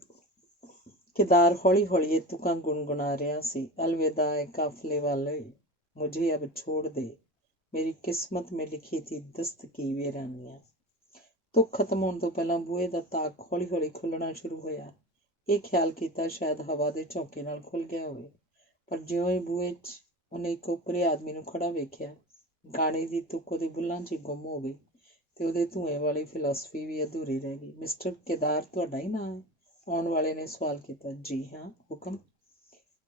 ਕੇਦਾਰ ਹੌਲੀ ਹੌਲੀ ਇਹ ਤੁਕਾਂ ਗੁਣਗੁਣਾ ਰਿਹਾ ਸੀ। ਅਲਵਿਦਾ ਏ ਕਾਫਲੇ ਵਾਲੇ, ਮੁਝੇ ਅਬ ਛੋੜ ਦੇ, ਮੇਰੀ ਕਿਸਮਤ ਮੇਂ ਲਿਖੀ ਥੀ ਦਸਤ ਕੀ ਵੇਰਾਨੀਆਂ। ਤੁਕ ਖਤਮ ਹੋਣ ਤੋਂ ਪਹਿਲਾਂ ਬੂਹੇ ਦਾ ਤਾਕ ਹੌਲੀ ਹੌਲੀ ਖੁੱਲ੍ਹਣਾ ਸ਼ੁਰੂ ਹੋਇਆ। ਇਹ ਖਿਆਲ ਕੀਤਾ ਸ਼ਾਇਦ ਹਵਾ ਦੇ ਝੋਂਕੇ ਨਾਲ ਖੁੱਲ੍ਹ ਗਿਆ ਹੋਵੇ, ਪਰ ਜਿਉਂ ਹੀ ਬੂਹੇ 'ਚ ਉਹਨੇ ਇੱਕ ਉੱਪਰੇ ਆਦਮੀ ਨੂੰ ਖੜਾ ਵੇਖਿਆ, ਗਾਣੇ ਦੀ ਤੁਕ ਉਹਦੇ ਬੁੱਲ੍ਹਾਂ 'ਚ ਹੀ ਗੁੰਮ ਹੋ ਗਈ ਤੇ ਉਹਦੇ ਧੂੰਏਂ ਵਾਲੀ ਫਿਲਾਸਫੀ ਵੀ ਅਧੂਰੀ ਰਹਿ ਗਈ। ਮਿਸਟਰ ਕੇਦਾਰ ਤੁਹਾਡਾ ਹੀ ਨਾਂ ਹੈ? ਆਉਣ ਵਾਲੇ ਨੇ ਸਵਾਲ ਕੀਤਾ। ਜੀ ਹਾਂ, ਹੁਕਮ।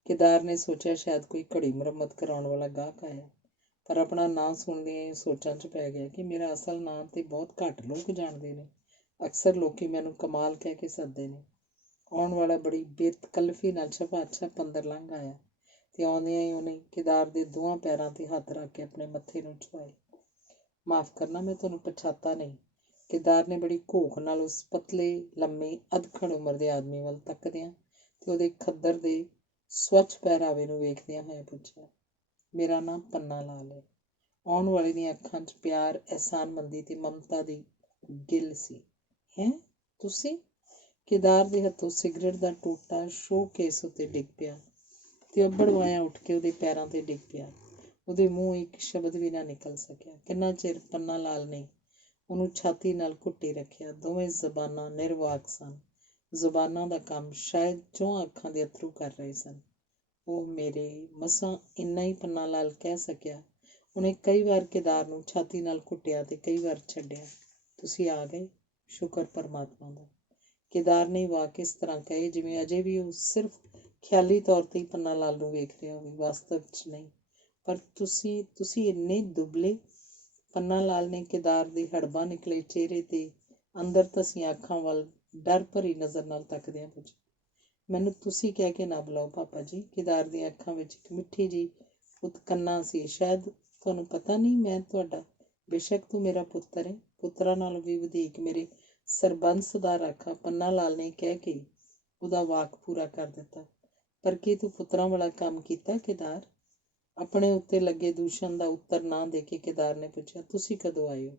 ਕੇਦਾਰ ਨੇ ਸੋਚਿਆ ਸ਼ਾਇਦ ਕੋਈ ਘੜੀ ਮੁਰੰਮਤ ਕਰਾਉਣ ਵਾਲਾ ਗਾਹਕ ਆਇਆ, ਪਰ ਆਪਣਾ ਨਾਂ ਸੁਣਦਿਆਂ ਹੀ ਸੋਚਾਂ 'ਚ ਪੈ ਗਿਆ ਕਿ ਮੇਰਾ ਅਸਲ ਨਾਂ ਤੇ ਬਹੁਤ ਘੱਟ ਲੋਕ ਜਾਣਦੇ ਨੇ। ਅਕਸਰ ਲੋਕੀ ਮੈਨੂੰ ਕਮਾਲ ਕਹਿ ਕੇ ਸੱਦਦੇ ਨੇ। ਆਉਣ ਵਾਲਾ ਬੜੀ ਬੇਤਕੱਲਫੀ ਨਾਲ ਝਪਾ-ਝਪ ਅੰਦਰ ਲੰਘ ਆਇਆ ਤੇ ਆਉਂਦਿਆਂ ਹੀ ਉਹਨੇ ਕੇਦਾਰ ਦੇ ਦੋਵਾਂ ਪੈਰਾਂ 'ਤੇ ਹੱਥ ਰੱਖ ਕੇ ਆਪਣੇ ਮੱਥੇ ਨੂੰ ਛੁਆਏ। ਮਾਫ਼ ਕਰਨਾ, ਮੈਂ ਤੁਹਾਨੂੰ ਪਛਾਤਾ ਨਹੀਂ। ਕੇਦਾਰ ਨੇ ਬੜੀ ਘੋਖ ਨਾਲ ਉਸ ਪਤਲੇ, ਲੰਮੇ, ਅਧਖੜ ਉਮਰ ਦੇ ਆਦਮੀ ਵੱਲ ਤੱਕਦਿਆਂ ਤੇ ਉਹਦੇ ਖੱਦਰ ਦੇ ਸਵੱਛ ਪਹਿਰਾਵੇ ਨੂੰ ਵੇਖਦਿਆਂ ਹੋਇਆ ਪੁੱਛਿਆ। ਮੇਰਾ ਨਾਮ ਪੰਨਾ ਲਾਲ ਹੈ। ਆਉਣ ਵਾਲੇ ਦੀਆਂ ਅੱਖਾਂ 'ਚ ਪਿਆਰ, ਅਹਿਸਾਨਮੰਦੀ ਤੇ ਮਮਤਾ ਦੀ ਗਿੱਲ ਸੀ। ਹੈਂ ਤੁਸੀਂ? ਕੇਦਾਰ ਦੇ ਹੱਥੋਂ ਸਿਗਰਟ ਦਾ ਟੋਟਾ ਸ਼ੋਅਕੇਸ ਉੱਤੇ ਡਿੱਗ ਪਿਆ ਤੇ ਅੱਬੜਵਾਇਆ ਉੱਠ ਕੇ ਉਹਦੇ ਪੈਰਾਂ 'ਤੇ ਡਿੱਗ ਪਿਆ। ਉਹਦੇ ਮੂੰਹੋਂ ਇੱਕ ਸ਼ਬਦ ਵੀ ਨਾ ਨਿਕਲ ਸਕਿਆ। ਕਿੰਨਾ ਚਿਰ ਪੰਨਾ ਲਾਲ ਨੇ ਉਹਨੂੰ ਛਾਤੀ ਨਾਲ ਘੁੱਟੀ ਰੱਖਿਆ। ਦੋਵੇਂ ਜ਼ਬਾਨਾਂ ਨਿਰਵਾਕ ਸਨ। ਜ਼ੁਬਾਨਾਂ ਦਾ ਕੰਮ ਸ਼ਾਇਦ ਚੌਹਾਂ ਅੱਖਾਂ ਦੇ ਅੱਥਰੂ ਕਰ ਰਹੇ ਸਨ। ਉਹ ਮੇਰੇ, ਮਸਾਂ ਇੰਨਾ ਹੀ ਪੰਨਾ ਲਾਲ ਕਹਿ ਸਕਿਆ। ਉਹਨੇ ਕਈ ਵਾਰ ਕੇਦਾਰ ਨੂੰ ਛਾਤੀ ਨਾਲ ਘੁੱਟਿਆ ਤੇ ਕਈ ਵਾਰ ਛੱਡਿਆ। ਤੁਸੀਂ ਆ ਗਏ, ਸ਼ੁਕਰ ਪਰਮਾਤਮਾ ਦਾ। ਕੇਦਾਰ ਨੇ ਵਾਕ ਇਸ ਤਰ੍ਹਾਂ ਕਹੇ ਜਿਵੇਂ ਅਜੇ ਵੀ ਉਹ ਸਿਰਫ ਖਿਆਲੀ ਤੌਰ 'ਤੇ ਹੀ ਪੰਨਾ ਲਾਲ ਨੂੰ ਵੇਖ ਰਿਹਾ ਹੋਵੇ, ਵਾਸਤਵ 'ਚ ਨਹੀਂ। ਪਰ ਤੁਸੀਂ ਇੰਨੇ ਦੁਬਲੇ? ਪੰਨਾ ਲਾਲ ਨੇ ਕੇਦਾਰ ਦੇ ਹੜਬਾਂ ਨਿਕਲੇ ਚਿਹਰੇ ਤੇ ਅੰਦਰ ਧਸੀਆਂ ਅੱਖਾਂ ਵੱਲ ਡਰ ਭਰੀ ਨਜ਼ਰ ਨਾਲ ਤੱਕਦਿਆਂ ਪੁੱਛਿਆ। ਮੈਨੂੰ ਤੁਸੀਂ ਕਹਿ ਕੇ ਨਾ ਬੁਲਾਓ ਪਾਪਾ ਜੀ। ਕੇਦਾਰ ਦੀਆਂ ਅੱਖਾਂ ਵਿੱਚ ਇੱਕ ਮਿੱਠੀ ਜਿਹੀ ਉਤਕੰਨਾ ਸੀ। ਸ਼ਾਇਦ ਤੁਹਾਨੂੰ ਪਤਾ ਨਹੀਂ ਮੈਂ ਤੁਹਾਡਾ। ਬੇਸ਼ੱਕ ਤੂੰ ਮੇਰਾ ਪੁੱਤਰ ਹੈ, ਪੁੱਤਰਾਂ ਨਾਲੋਂ ਵੀ ਵਧੇਕ ਮੇਰੇ ਸਰਬੰਸ ਦਾ ਰਾਖਾ, ਪੰਨਾ ਲਾਲ ਨੇ ਕਹਿ ਕੇ ਉਹਦਾ ਵਾਕ ਪੂਰਾ ਕਰ ਦਿੱਤਾ। ਪਰ ਕੀ ਤੂੰ ਪੁੱਤਰਾਂ ਵਾਲਾ ਕੰਮ ਕੀਤਾ ਕੇਦਾਰ? ਆਪਣੇ ਉੱਤੇ ਲੱਗੇ ਦੂਸ਼ਣ ਦਾ ਉੱਤਰ ਨਾ ਦੇ ਕੇ ਕੇਦਾਰ ਨੇ ਪੁੱਛਿਆ। ਤੁਸੀਂ ਕਦੋਂ ਆਏ ਹੋ?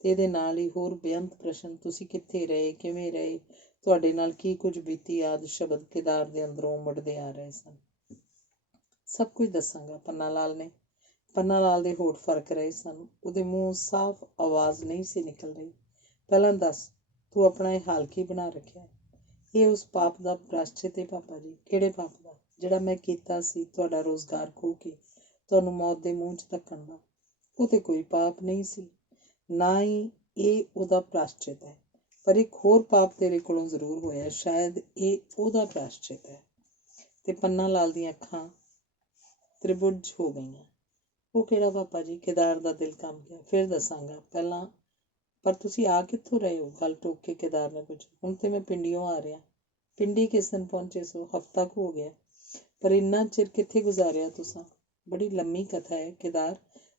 ਤੇ ਇਹਦੇ ਨਾਲ ਹੀ ਹੋਰ ਬੇਅੰਤ ਪ੍ਰਸ਼ਨ। ਤੁਸੀਂ ਕਿੱਥੇ ਰਹੇ, ਕਿਵੇਂ ਰਹੇ, ਤੁਹਾਡੇ ਨਾਲ ਕੀ ਕੁਝ ਬੀਤੀ ਆਦਿ ਸ਼ਬਦ ਕੇਦਾਰ ਦੇ ਅੰਦਰੋਂ ਉਮੜਦੇ ਆ ਰਹੇ ਸਨ। ਸਭ ਕੁਝ ਦੱਸਾਂਗਾ, ਪੰਨਾ ਲਾਲ ਦੇ ਹੋਠ ਫਰਕ ਰਹੇ ਸਨ। ਉਹਦੇ ਮੂੰਹੋਂ ਸਾਫ਼ ਆਵਾਜ਼ ਨਹੀਂ ਸੀ ਨਿਕਲ ਰਹੀ। ਪਹਿਲਾਂ ਦੱਸ, ਤੂੰ ਆਪਣਾ ਇਹ ਹਾਲ ਕੀ ਬਣਾ ਰੱਖਿਆ? ਇਹ ਉਸ ਪਾਪ ਦਾ ਪ੍ਰਾਸ਼ਚਿਤ ਹੈ ਪਾਪਾ ਜੀ। ਕਿਹੜੇ ਪਾਪ ਦਾ? ਜਿਹੜਾ ਮੈਂ ਕੀਤਾ ਸੀ, ਤੁਹਾਡਾ ਰੋਜ਼ਗਾਰ ਖੋਹ ਕੇ ਤੁਹਾਨੂੰ ਮੌਤ ਦੇ ਮੂੰਹ 'ਚ ਧੱਕਣ ਦਾ। ਉਹ ਤੇ ਕੋਈ ਪਾਪ ਨਹੀਂ ਸੀ, ਨਾ ਹੀ ਇਹ ਉਹਦਾ ਪ੍ਰਾਸ਼ਚਿਤ ਹੈ। ਪਰ ਇੱਕ ਹੋਰ ਪਾਪ ਤੇਰੇ ਕੋਲੋਂ ਜ਼ਰੂਰ ਹੋਇਆ। ਸ਼ਾਇਦ ਇਹ ਉਹਦਾ ਪ੍ਰਾਸ਼ਚਿਤ ਹੈ। ਤੇ ਪੰਨਾ ਲਾਲ ਦੀਆਂ ਅੱਖਾਂ ਤ੍ਰਿਭੁਜ ਹੋ ਗਈਆਂ। ਉਹ ਕਿਹੜਾ ਪਾਪਾ ਜੀ? ਕੇਦਾਰ ਦਾ ਦਿਲ ਕੰਬ ਗਿਆ। ਫਿਰ ਦੱਸਾਂਗਾ, ਪਹਿਲਾਂ ਪਰ ਤੁਸੀਂ ਆ ਕਿੱਥੋਂ ਰਹੇ ਹੋ? ਗੱਲ ਟੋਕ ਕੇ ਕੇਦਾਰ ਨੇ ਪੁੱਛਿਆ। ਹੁਣ ਤੇ ਮੈਂ ਪਿੰਡੀਓਂ ਆ ਰਿਹਾ। ਪਿੰਡੀ ਕਿਸ ਦਿਨ ਪਹੁੰਚੇ ਸੋ? ਹਫ਼ਤਾ ਕੁ ਹੋ ਗਿਆ। ਪਰ ਇੰਨਾ ਚਿਰ ਕਿੱਥੇ ਗੁਜ਼ਾਰਿਆ ਤੁਸਾਂ? ਬੜੀ ਲੰਮੀ ਕਥਾ ਹੈ ਕੇਦਾਰ,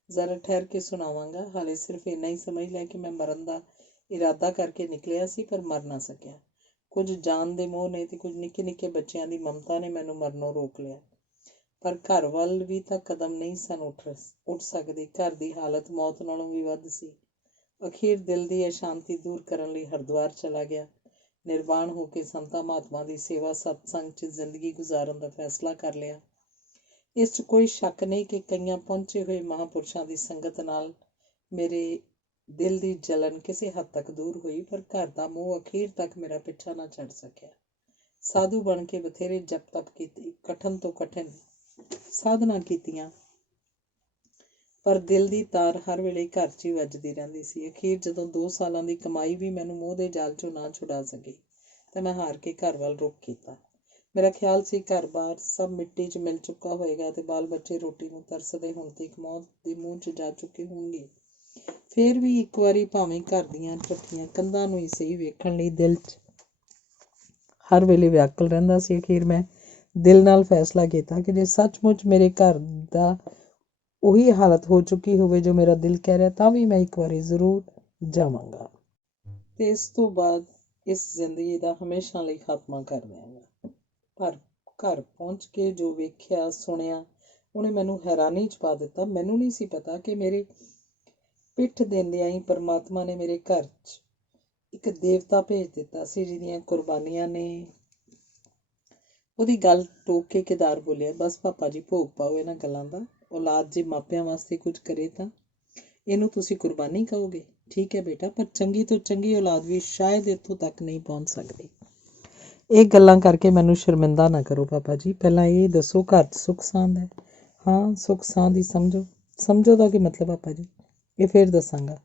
ਜ਼ਰਾ ਠਹਿਰ ਕੇ ਸੁਣਾਵਾਂਗਾ। ਹਾਲੇ ਸਿਰਫ ਇੰਨਾ ਹੀ ਸਮਝ ਲੈ ਕਿ ਮੈਂ ਮਰਨ ਦਾ ਇਰਾਦਾ ਕਰਕੇ ਨਿਕਲਿਆ ਸੀ, ਪਰ ਮਰ ਨਾ ਸਕਿਆ। ਕੁਝ ਜਾਨ ਦੇ ਮੋਹ ਨੇ ਤੇ ਕੁਝ ਨਿੱਕੇ ਨਿੱਕੇ ਬੱਚਿਆਂ ਦੀ ਮਮਤਾ ਨੇ ਮੈਨੂੰ ਮਰਨੋਂ ਰੋਕ ਲਿਆ। ਪਰ ਘਰ ਵੱਲ ਵੀ ਤਾਂ ਕਦਮ ਨਹੀਂ ਸਨ ਉੱਠ ਸਕਦੇ। ਘਰ ਦੀ ਹਾਲਤ ਮੌਤ ਨਾਲੋਂ ਵੀ ਵੱਧ ਸੀ। ਅਖੀਰ ਦਿਲ ਦੀ ਅਸ਼ਾਂਤੀ ਦੂਰ ਕਰਨ ਲਈ ਹਰਿਦੁਆਰ ਚਲਾ ਗਿਆ। ਨਿਰਵਾਣ ਹੋ ਕੇ ਸੰਤਾਂ ਮਹਾਤਮਾ ਦੀ ਸੇਵਾ ਸਤਸੰਗ 'ਚ ਜ਼ਿੰਦਗੀ ਗੁਜ਼ਾਰਨ ਦਾ ਫੈਸਲਾ ਕਰ ਲਿਆ। ਇਸ 'ਚ ਕੋਈ ਸ਼ੱਕ ਨਹੀਂ ਕਿ ਕਈਆਂ ਪਹੁੰਚੇ ਹੋਏ ਮਹਾਂਪੁਰਸ਼ਾਂ ਦੀ ਸੰਗਤ ਨਾਲ ਮੇਰੇ ਦਿਲ ਦੀ ਜਲਨ ਕਿਸੇ ਹੱਦ ਤੱਕ ਦੂਰ ਹੋਈ। ਪਰ ਘਰ ਦਾ ਮੋਹ ਅਖੀਰ ਤੱਕ ਮੇਰਾ ਪਿੱਛਾ ਨਾ ਛੱਡ ਸਕਿਆ। ਸਾਧੂ ਬਣ ਕੇ ਬਥੇਰੇ ਜਪ ਤਪ ਕੀਤੀ, ਕਠਨ ਤੋਂ ਕਠਿਨ ਸਾਧਨਾ ਕੀਤੀਆਂ, ਪਰ ਦਿਲ ਦੀ ਤਾਰ ਹਰ ਵੇਲੇ ਘਰ 'ਚ ਹੀ ਵੱਜਦੀ ਰਹਿੰਦੀ ਸੀ। ਅਖੀਰ ਜਦੋਂ 2 ਸਾਲਾਂ ਦੀ ਕਮਾਈ ਵੀ ਮੈਨੂੰ ਮੋਹ ਦੇ ਜਾਲ 'ਚੋਂ ਨਾ ਛੁਡਾ ਸਕੀ ਤਾਂ ਮੈਂ ਹਾਰ ਕੇ ਘਰ ਵੱਲ ਰੁਖ ਕੀਤਾ। ਮੇਰਾ ਖਿਆਲ ਸੀ ਘਰ-ਬਾਰ ਸਭ ਮਿੱਟੀ 'ਚ ਮਿਲ ਚੁੱਕਾ ਹੋਏਗਾ ਤੇ ਬਾਲ ਬੱਚੇ ਰੋਟੀ ਨੂੰ ਤਰਸਦੇ ਹੁਣ ਤੇ ਇੱਕ ਮੌਤ ਦੇ ਮੂੰਹ 'ਚ ਜਾ ਚੁੱਕੇ ਹੋਣਗੇ। ਫਿਰ ਵੀ ਇੱਕ ਵਾਰੀ ਭਾਵੇਂ ਘਰ ਦੀਆਂ ਢੱਠੀਆਂ ਕੰਧਾਂ ਨੂੰ ਹੀ ਸਹੀ ਵੇਖਣ ਲਈ ਦਿਲ 'ਚ ਹਰ ਵੇਲੇ ਵਿਆਕੁਲ ਰਹਿੰਦਾ ਸੀ। ਅਖੀਰ ਮੈਂ ਦਿਲ ਨਾਲ ਫੈਸਲਾ ਕੀਤਾ ਕਿ ਜੇ ਸੱਚਮੁੱਚ ਮੇਰੇ ਘਰ ਦਾ ਉਹੀ ਹਾਲਤ ਹੋ ਚੁੱਕੀ ਹੋਵੇ ਜੋ ਮੇਰਾ ਦਿਲ ਕਹਿ ਰਿਹਾ, ਤਾਂ ਵੀ ਮੈਂ ਇੱਕ ਵਾਰੀ ਜ਼ਰੂਰ ਜਾਵਾਂਗਾ ਤੇ ਇਸ ਤੋਂ ਬਾਅਦ ਇਸ ਜ਼ਿੰਦਗੀ ਦਾ ਹਮੇਸ਼ਾ ਲਈ ਖਾਤਮਾ ਕਰ ਦਿਆਂਗਾ। ਪਰ ਘਰ ਪਹੁੰਚ ਕੇ ਜੋ ਵੇਖਿਆ ਸੁਣਿਆ, ਉਹਨੇ ਮੈਨੂੰ ਹੈਰਾਨੀ 'ਚ ਪਾ ਦਿੱਤਾ। ਮੈਨੂੰ ਨਹੀਂ ਸੀ ਪਤਾ ਕਿ ਮੇਰੇ ਪਿੱਠ ਦਿੰਦਿਆਂ ਹੀ ਪਰਮਾਤਮਾ ਨੇ ਮੇਰੇ ਘਰ 'ਚ ਇੱਕ ਦੇਵਤਾ ਭੇਜ ਦਿੱਤਾ ਸੀ ਜਿਹਦੀਆਂ ਕੁਰਬਾਨੀਆਂ ਨੇ। ਉਹਦੀ ਗੱਲ ਟੋਕ ਕੇ ਕੇਦਾਰ ਬੋਲਿਆ। ਬਸ ਪਾਪਾ ਜੀ, ਭੋਗ ਪਾਓ ਇਹਨਾਂ ਗੱਲਾਂ ਦਾ। ਔਲਾਦ ਜੇ ਮਾਪਿਆਂ ਵਾਸਤੇ ਕੁਝ ਕਰੇ ਤਾਂ ਇਹਨੂੰ ਤੁਸੀਂ ਕੁਰਬਾਨੀ ਕਹੋਗੇ? ਠੀਕ ਹੈ ਬੇਟਾ, ਪਰ ਚੰਗੀ ਤੋਂ ਚੰਗੀ ਔਲਾਦ ਵੀ ਸ਼ਾਇਦ ਇੱਥੋਂ ਤੱਕ ਨਹੀਂ ਪਹੁੰਚ ਸਕਦੀ। ਇਹ ਗੱਲਾਂ ਕਰਕੇ ਮੈਨੂੰ ਸ਼ਰਮਿੰਦਾ ਨਾ ਕਰੋ ਪਾਪਾ ਜੀ। ਪਹਿਲਾਂ ਇਹ ਦੱਸੋ, ਘਰ 'ਚ ਸੁੱਖ ਸਾਂਦ ਹੈ? ਹਾਂ, ਸੁੱਖ ਸਾਂਦ ਹੀ ਸਮਝੋ ਦਾ ਕੀ ਮਤਲਬ ਪਾਪਾ ਜੀ? ਇਹ ਫਿਰ ਦੱਸਾਂਗਾ।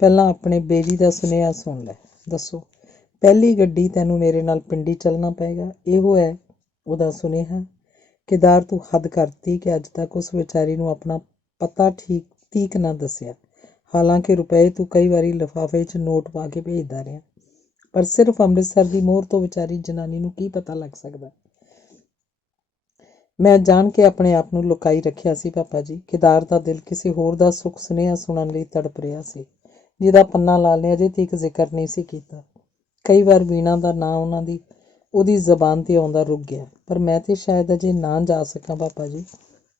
ਪਹਿਲਾਂ ਆਪਣੇ ਬੇਜੀ ਦਾ ਸੁਨੇਹਾ ਸੁਣ ਲੈ। ਦੱਸੋ। ਪਹਿਲੀ ਗੱਡੀ ਤੈਨੂੰ ਮੇਰੇ ਨਾਲ ਪਿੰਡੀ ਚੱਲਣਾ ਪਏਗਾ। ਇਹੋ ਹੈ ਉਹਦਾ ਸੁਨੇਹਾ। ਕੇਦਾਰ, ਤੂੰ ਹੱਦ ਕਰਤੀ ਕਿ ਅੱਜ ਤੱਕ ਉਸ ਵਿਚਾਰੀ ਨੂੰ ਆਪਣਾ ਪਤਾ ਠੀਕ ਨਾ ਦੱਸਿਆ। ਹਾਲਾਂਕਿ ਰੁਪਏ ਤੂੰ ਕਈ ਵਾਰੀ ਲਿਫਾਫੇ 'ਚ ਨੋਟ ਪਾ ਕੇ ਭੇਜਦਾ ਰਿਹਾ, ਪਰ ਸਿਰਫ ਅੰਮ੍ਰਿਤਸਰ ਦੀ ਮੋਹਰ ਤੋਂ ਵਿਚਾਰੀ ਜਨਾਨੀ ਨੂੰ ਕੀ ਪਤਾ ਲੱਗ ਸਕਦਾ? ਮੈਂ ਜਾਣ ਕੇ ਆਪਣੇ ਆਪ ਨੂੰ ਲੁਕਾਈ ਰੱਖਿਆ ਸੀ ਪਾਪਾ ਜੀ। ਕੇਦਾਰ ਦਾ ਦਿਲ ਕਿਸੇ ਹੋਰ ਦਾ ਸੁੱਖ ਸੁਨੇਹਾ ਸੁਣਨ ਲਈ ਤੜਪ ਰਿਹਾ ਸੀ, ਜਿਹਦਾ ਪੰਨਾ ਲਾਲ ਨੇ ਅਜੇ ਤੱਕ ਜ਼ਿਕਰ ਨਹੀਂ ਸੀ ਕੀਤਾ। ਕਈ ਵਾਰ ਵੀਣਾ ਦਾ ਨਾਂ ਉਹਦੀ ਜ਼ਬਾਨ 'ਤੇ ਆਉਂਦਾ ਰੁਕ ਗਿਆ। ਪਰ ਮੈਂ ਤੇ ਸ਼ਾਇਦ ਅਜੇ ਨਾ ਜਾ ਸਕਾਂ ਪਾਪਾ ਜੀ।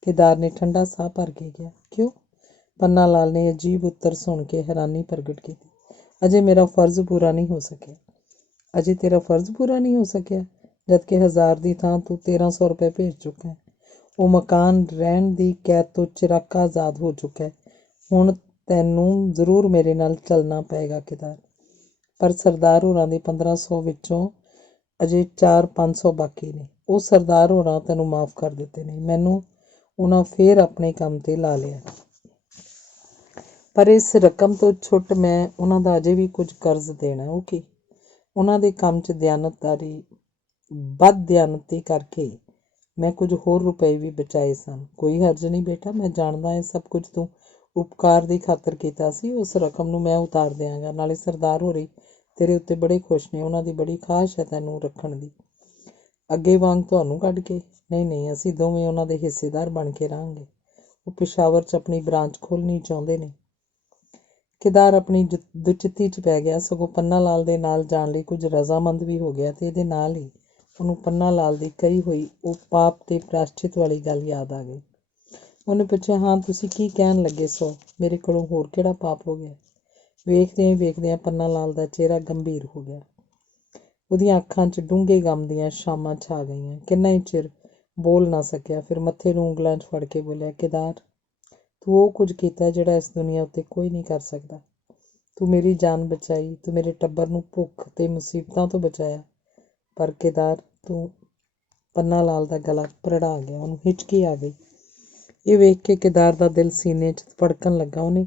केदार ने ठंडा साह भर के किया। क्यों? पन्ना लाल ने अजीब उत्तर सुन के हैरानी प्रगट की। अजे मेरा फर्ज पूरा नहीं हो सकिया। अजे तेरा फर्ज पूरा नहीं हो सकिया जबकि 1000 की थां तू 1300 रुपये भेज चुका है। वो मकान रहन की कैद तो चिराका आज़ाद हो चुका है। हुण तैनू जरूर मेरे नाल चलना पेगा केदार। पर सरदार होरां दे 1500 विचों अजे 4-500 बाकी ने। ਉਹ ਸਰਦਾਰ ਹੋਰਾਂ ਤੈਨੂੰ ਮਾਫ ਕਰ ਦਿੱਤੇ ਨੇ। ਮੈਨੂੰ ਉਹਨਾਂ ਫੇਰ ਆਪਣੇ ਕੰਮ ਤੇ ਲਾ ਲਿਆ, ਪਰ ਇਸ ਰਕਮ ਤੋਂ ਛੁੱਟ ਮੈਂ ਉਹਨਾਂ ਦਾ ਅਜੇ ਵੀ ਕੁਝ ਕਰਜ਼ ਦੇਣਾ। ਉਹ ਕੀ? ਉਹਨਾਂ ਦੇ ਕੰਮ 'ਚ ਬਦਦਿਆਨਤੀ ਕਰਕੇ ਮੈਂ ਕੁਝ ਹੋਰ ਰੁਪਏ ਵੀ ਬਚਾਏ ਸਨ। ਕੋਈ ਹਰਜ ਨਹੀਂ ਬੇਟਾ, ਮੈਂ ਜਾਣਦਾ ਇਹ ਸਭ ਕੁਝ ਤੂੰ ਉਪਕਾਰ ਦੀ ਖਾਤਰ ਕੀਤਾ ਸੀ। ਉਸ ਰਕਮ ਨੂੰ ਮੈਂ ਉਤਾਰ ਦਿਆਂਗਾ। ਨਾਲੇ ਸਰਦਾਰ ਹੋਰੀ ਤੇਰੇ ਉੱਤੇ ਬੜੇ ਖੁਸ਼ ਨੇ। ਉਹਨਾਂ ਦੀ ਬੜੀ ਖਾਹਿਸ਼ ਹੈ ਤੈਨੂੰ ਰੱਖਣ ਦੀ। ਅੱਗੇ ਵਾਂਗ ਤੁਹਾਨੂੰ ਕੱਢ ਕੇ ਨਹੀਂ, ਅਸੀਂ ਦੋਵੇਂ ਉਹਨਾਂ ਦੇ ਹਿੱਸੇਦਾਰ ਬਣ ਕੇ ਰਹਾਂਗੇ। ਉਹ ਪਿਸ਼ਾਵਰ 'ਚ ਆਪਣੀ ਬ੍ਰਾਂਚ ਖੋਲ੍ਹਣੀ ਚਾਹੁੰਦੇ ਨੇ। केदार अपनी दुचित्ती 'ਚ ਪੈ ਗਿਆ। ਸਗੋਂ ਪੰਨਾ ਲਾਲ ਦੇ ਨਾਲ ਜਾਣ ਲਈ ਕੁਝ ਰਜ਼ਾਮੰਦ ਵੀ ਹੋ ਗਿਆ ਤੇ ਇਹਦੇ ਨਾਲ ਹੀ ਉਹਨੂੰ ਪੰਨਾ ਲਾਲ ਦੀ ਕਹੀ ਹੋਈ ਉਹ ਪਾਪ ਤੇ ਪ੍ਰਾਸ਼ਚਿਤ ਵਾਲੀ ਗੱਲ ਯਾਦ ਆ ਗਈ। ਉਹਨੇ ਪੁੱਛਿਆ, ਹਾਂ ਤੁਸੀਂ ਕੀ ਕਹਿਣ ਲੱਗੇ ਸੋ? ਮੇਰੇ ਕੋਲੋਂ ਹੋਰ ਕਿਹੜਾ ਪਾਪ ਹੋ ਗਿਆ? ਵੇਖਦਿਆਂ ਹੀ ਵੇਖਦਿਆਂ ਪੰਨਾ ਲਾਲ ਦਾ ਚਿਹਰਾ ਗੰਭੀਰ ਹੋ ਗਿਆ। ਉਹਦੀਆਂ ਅੱਖਾਂ 'ਚ ਡੂੰਘੇ ਗਮ ਦੀਆਂ ਛਾਵਾਂ ਛਾ ਗਈਆਂ। ਕਿੰਨਾ ਹੀ ਚਿਰ ਬੋਲ ਨਾ ਸਕਿਆ। ਫਿਰ ਮੱਥੇ ਨੂੰ ਉਂਗਲਾਂ 'ਚ ਫੜ ਕੇ ਬੋਲਿਆ, केदार ਤੂੰ ਉਹ ਕੁਝ ਕੀਤਾ ਜਿਹੜਾ ਇਸ ਦੁਨੀਆ ਉੱਤੇ ਕੋਈ ਨਹੀਂ ਕਰ ਸਕਦਾ। ਤੂੰ ਮੇਰੀ ਜਾਨ ਬਚਾਈ, ਤੂੰ ਮੇਰੇ ਟੱਬਰ ਨੂੰ ਭੁੱਖ ਤੇ ਮੁਸੀਬਤਾਂ ਤੋਂ ਬਚਾਇਆ। ਪਰ केदार ਤੂੰ ਪੰਨਾ ਲਾਲ ਦਾ ਗਲਾ ਭਰੜਾ ਗਿਆ। ਉਹਨੂੰ ਹਿਚਕੀ ਆ ਗਈ। ਇਹ ਵੇਖ ਕੇ केदार ਦਾ ਦਿਲ ਸੀਨੇ 'ਚ ਧੜਕਣ ਲੱਗਾ। ਉਹਨੇ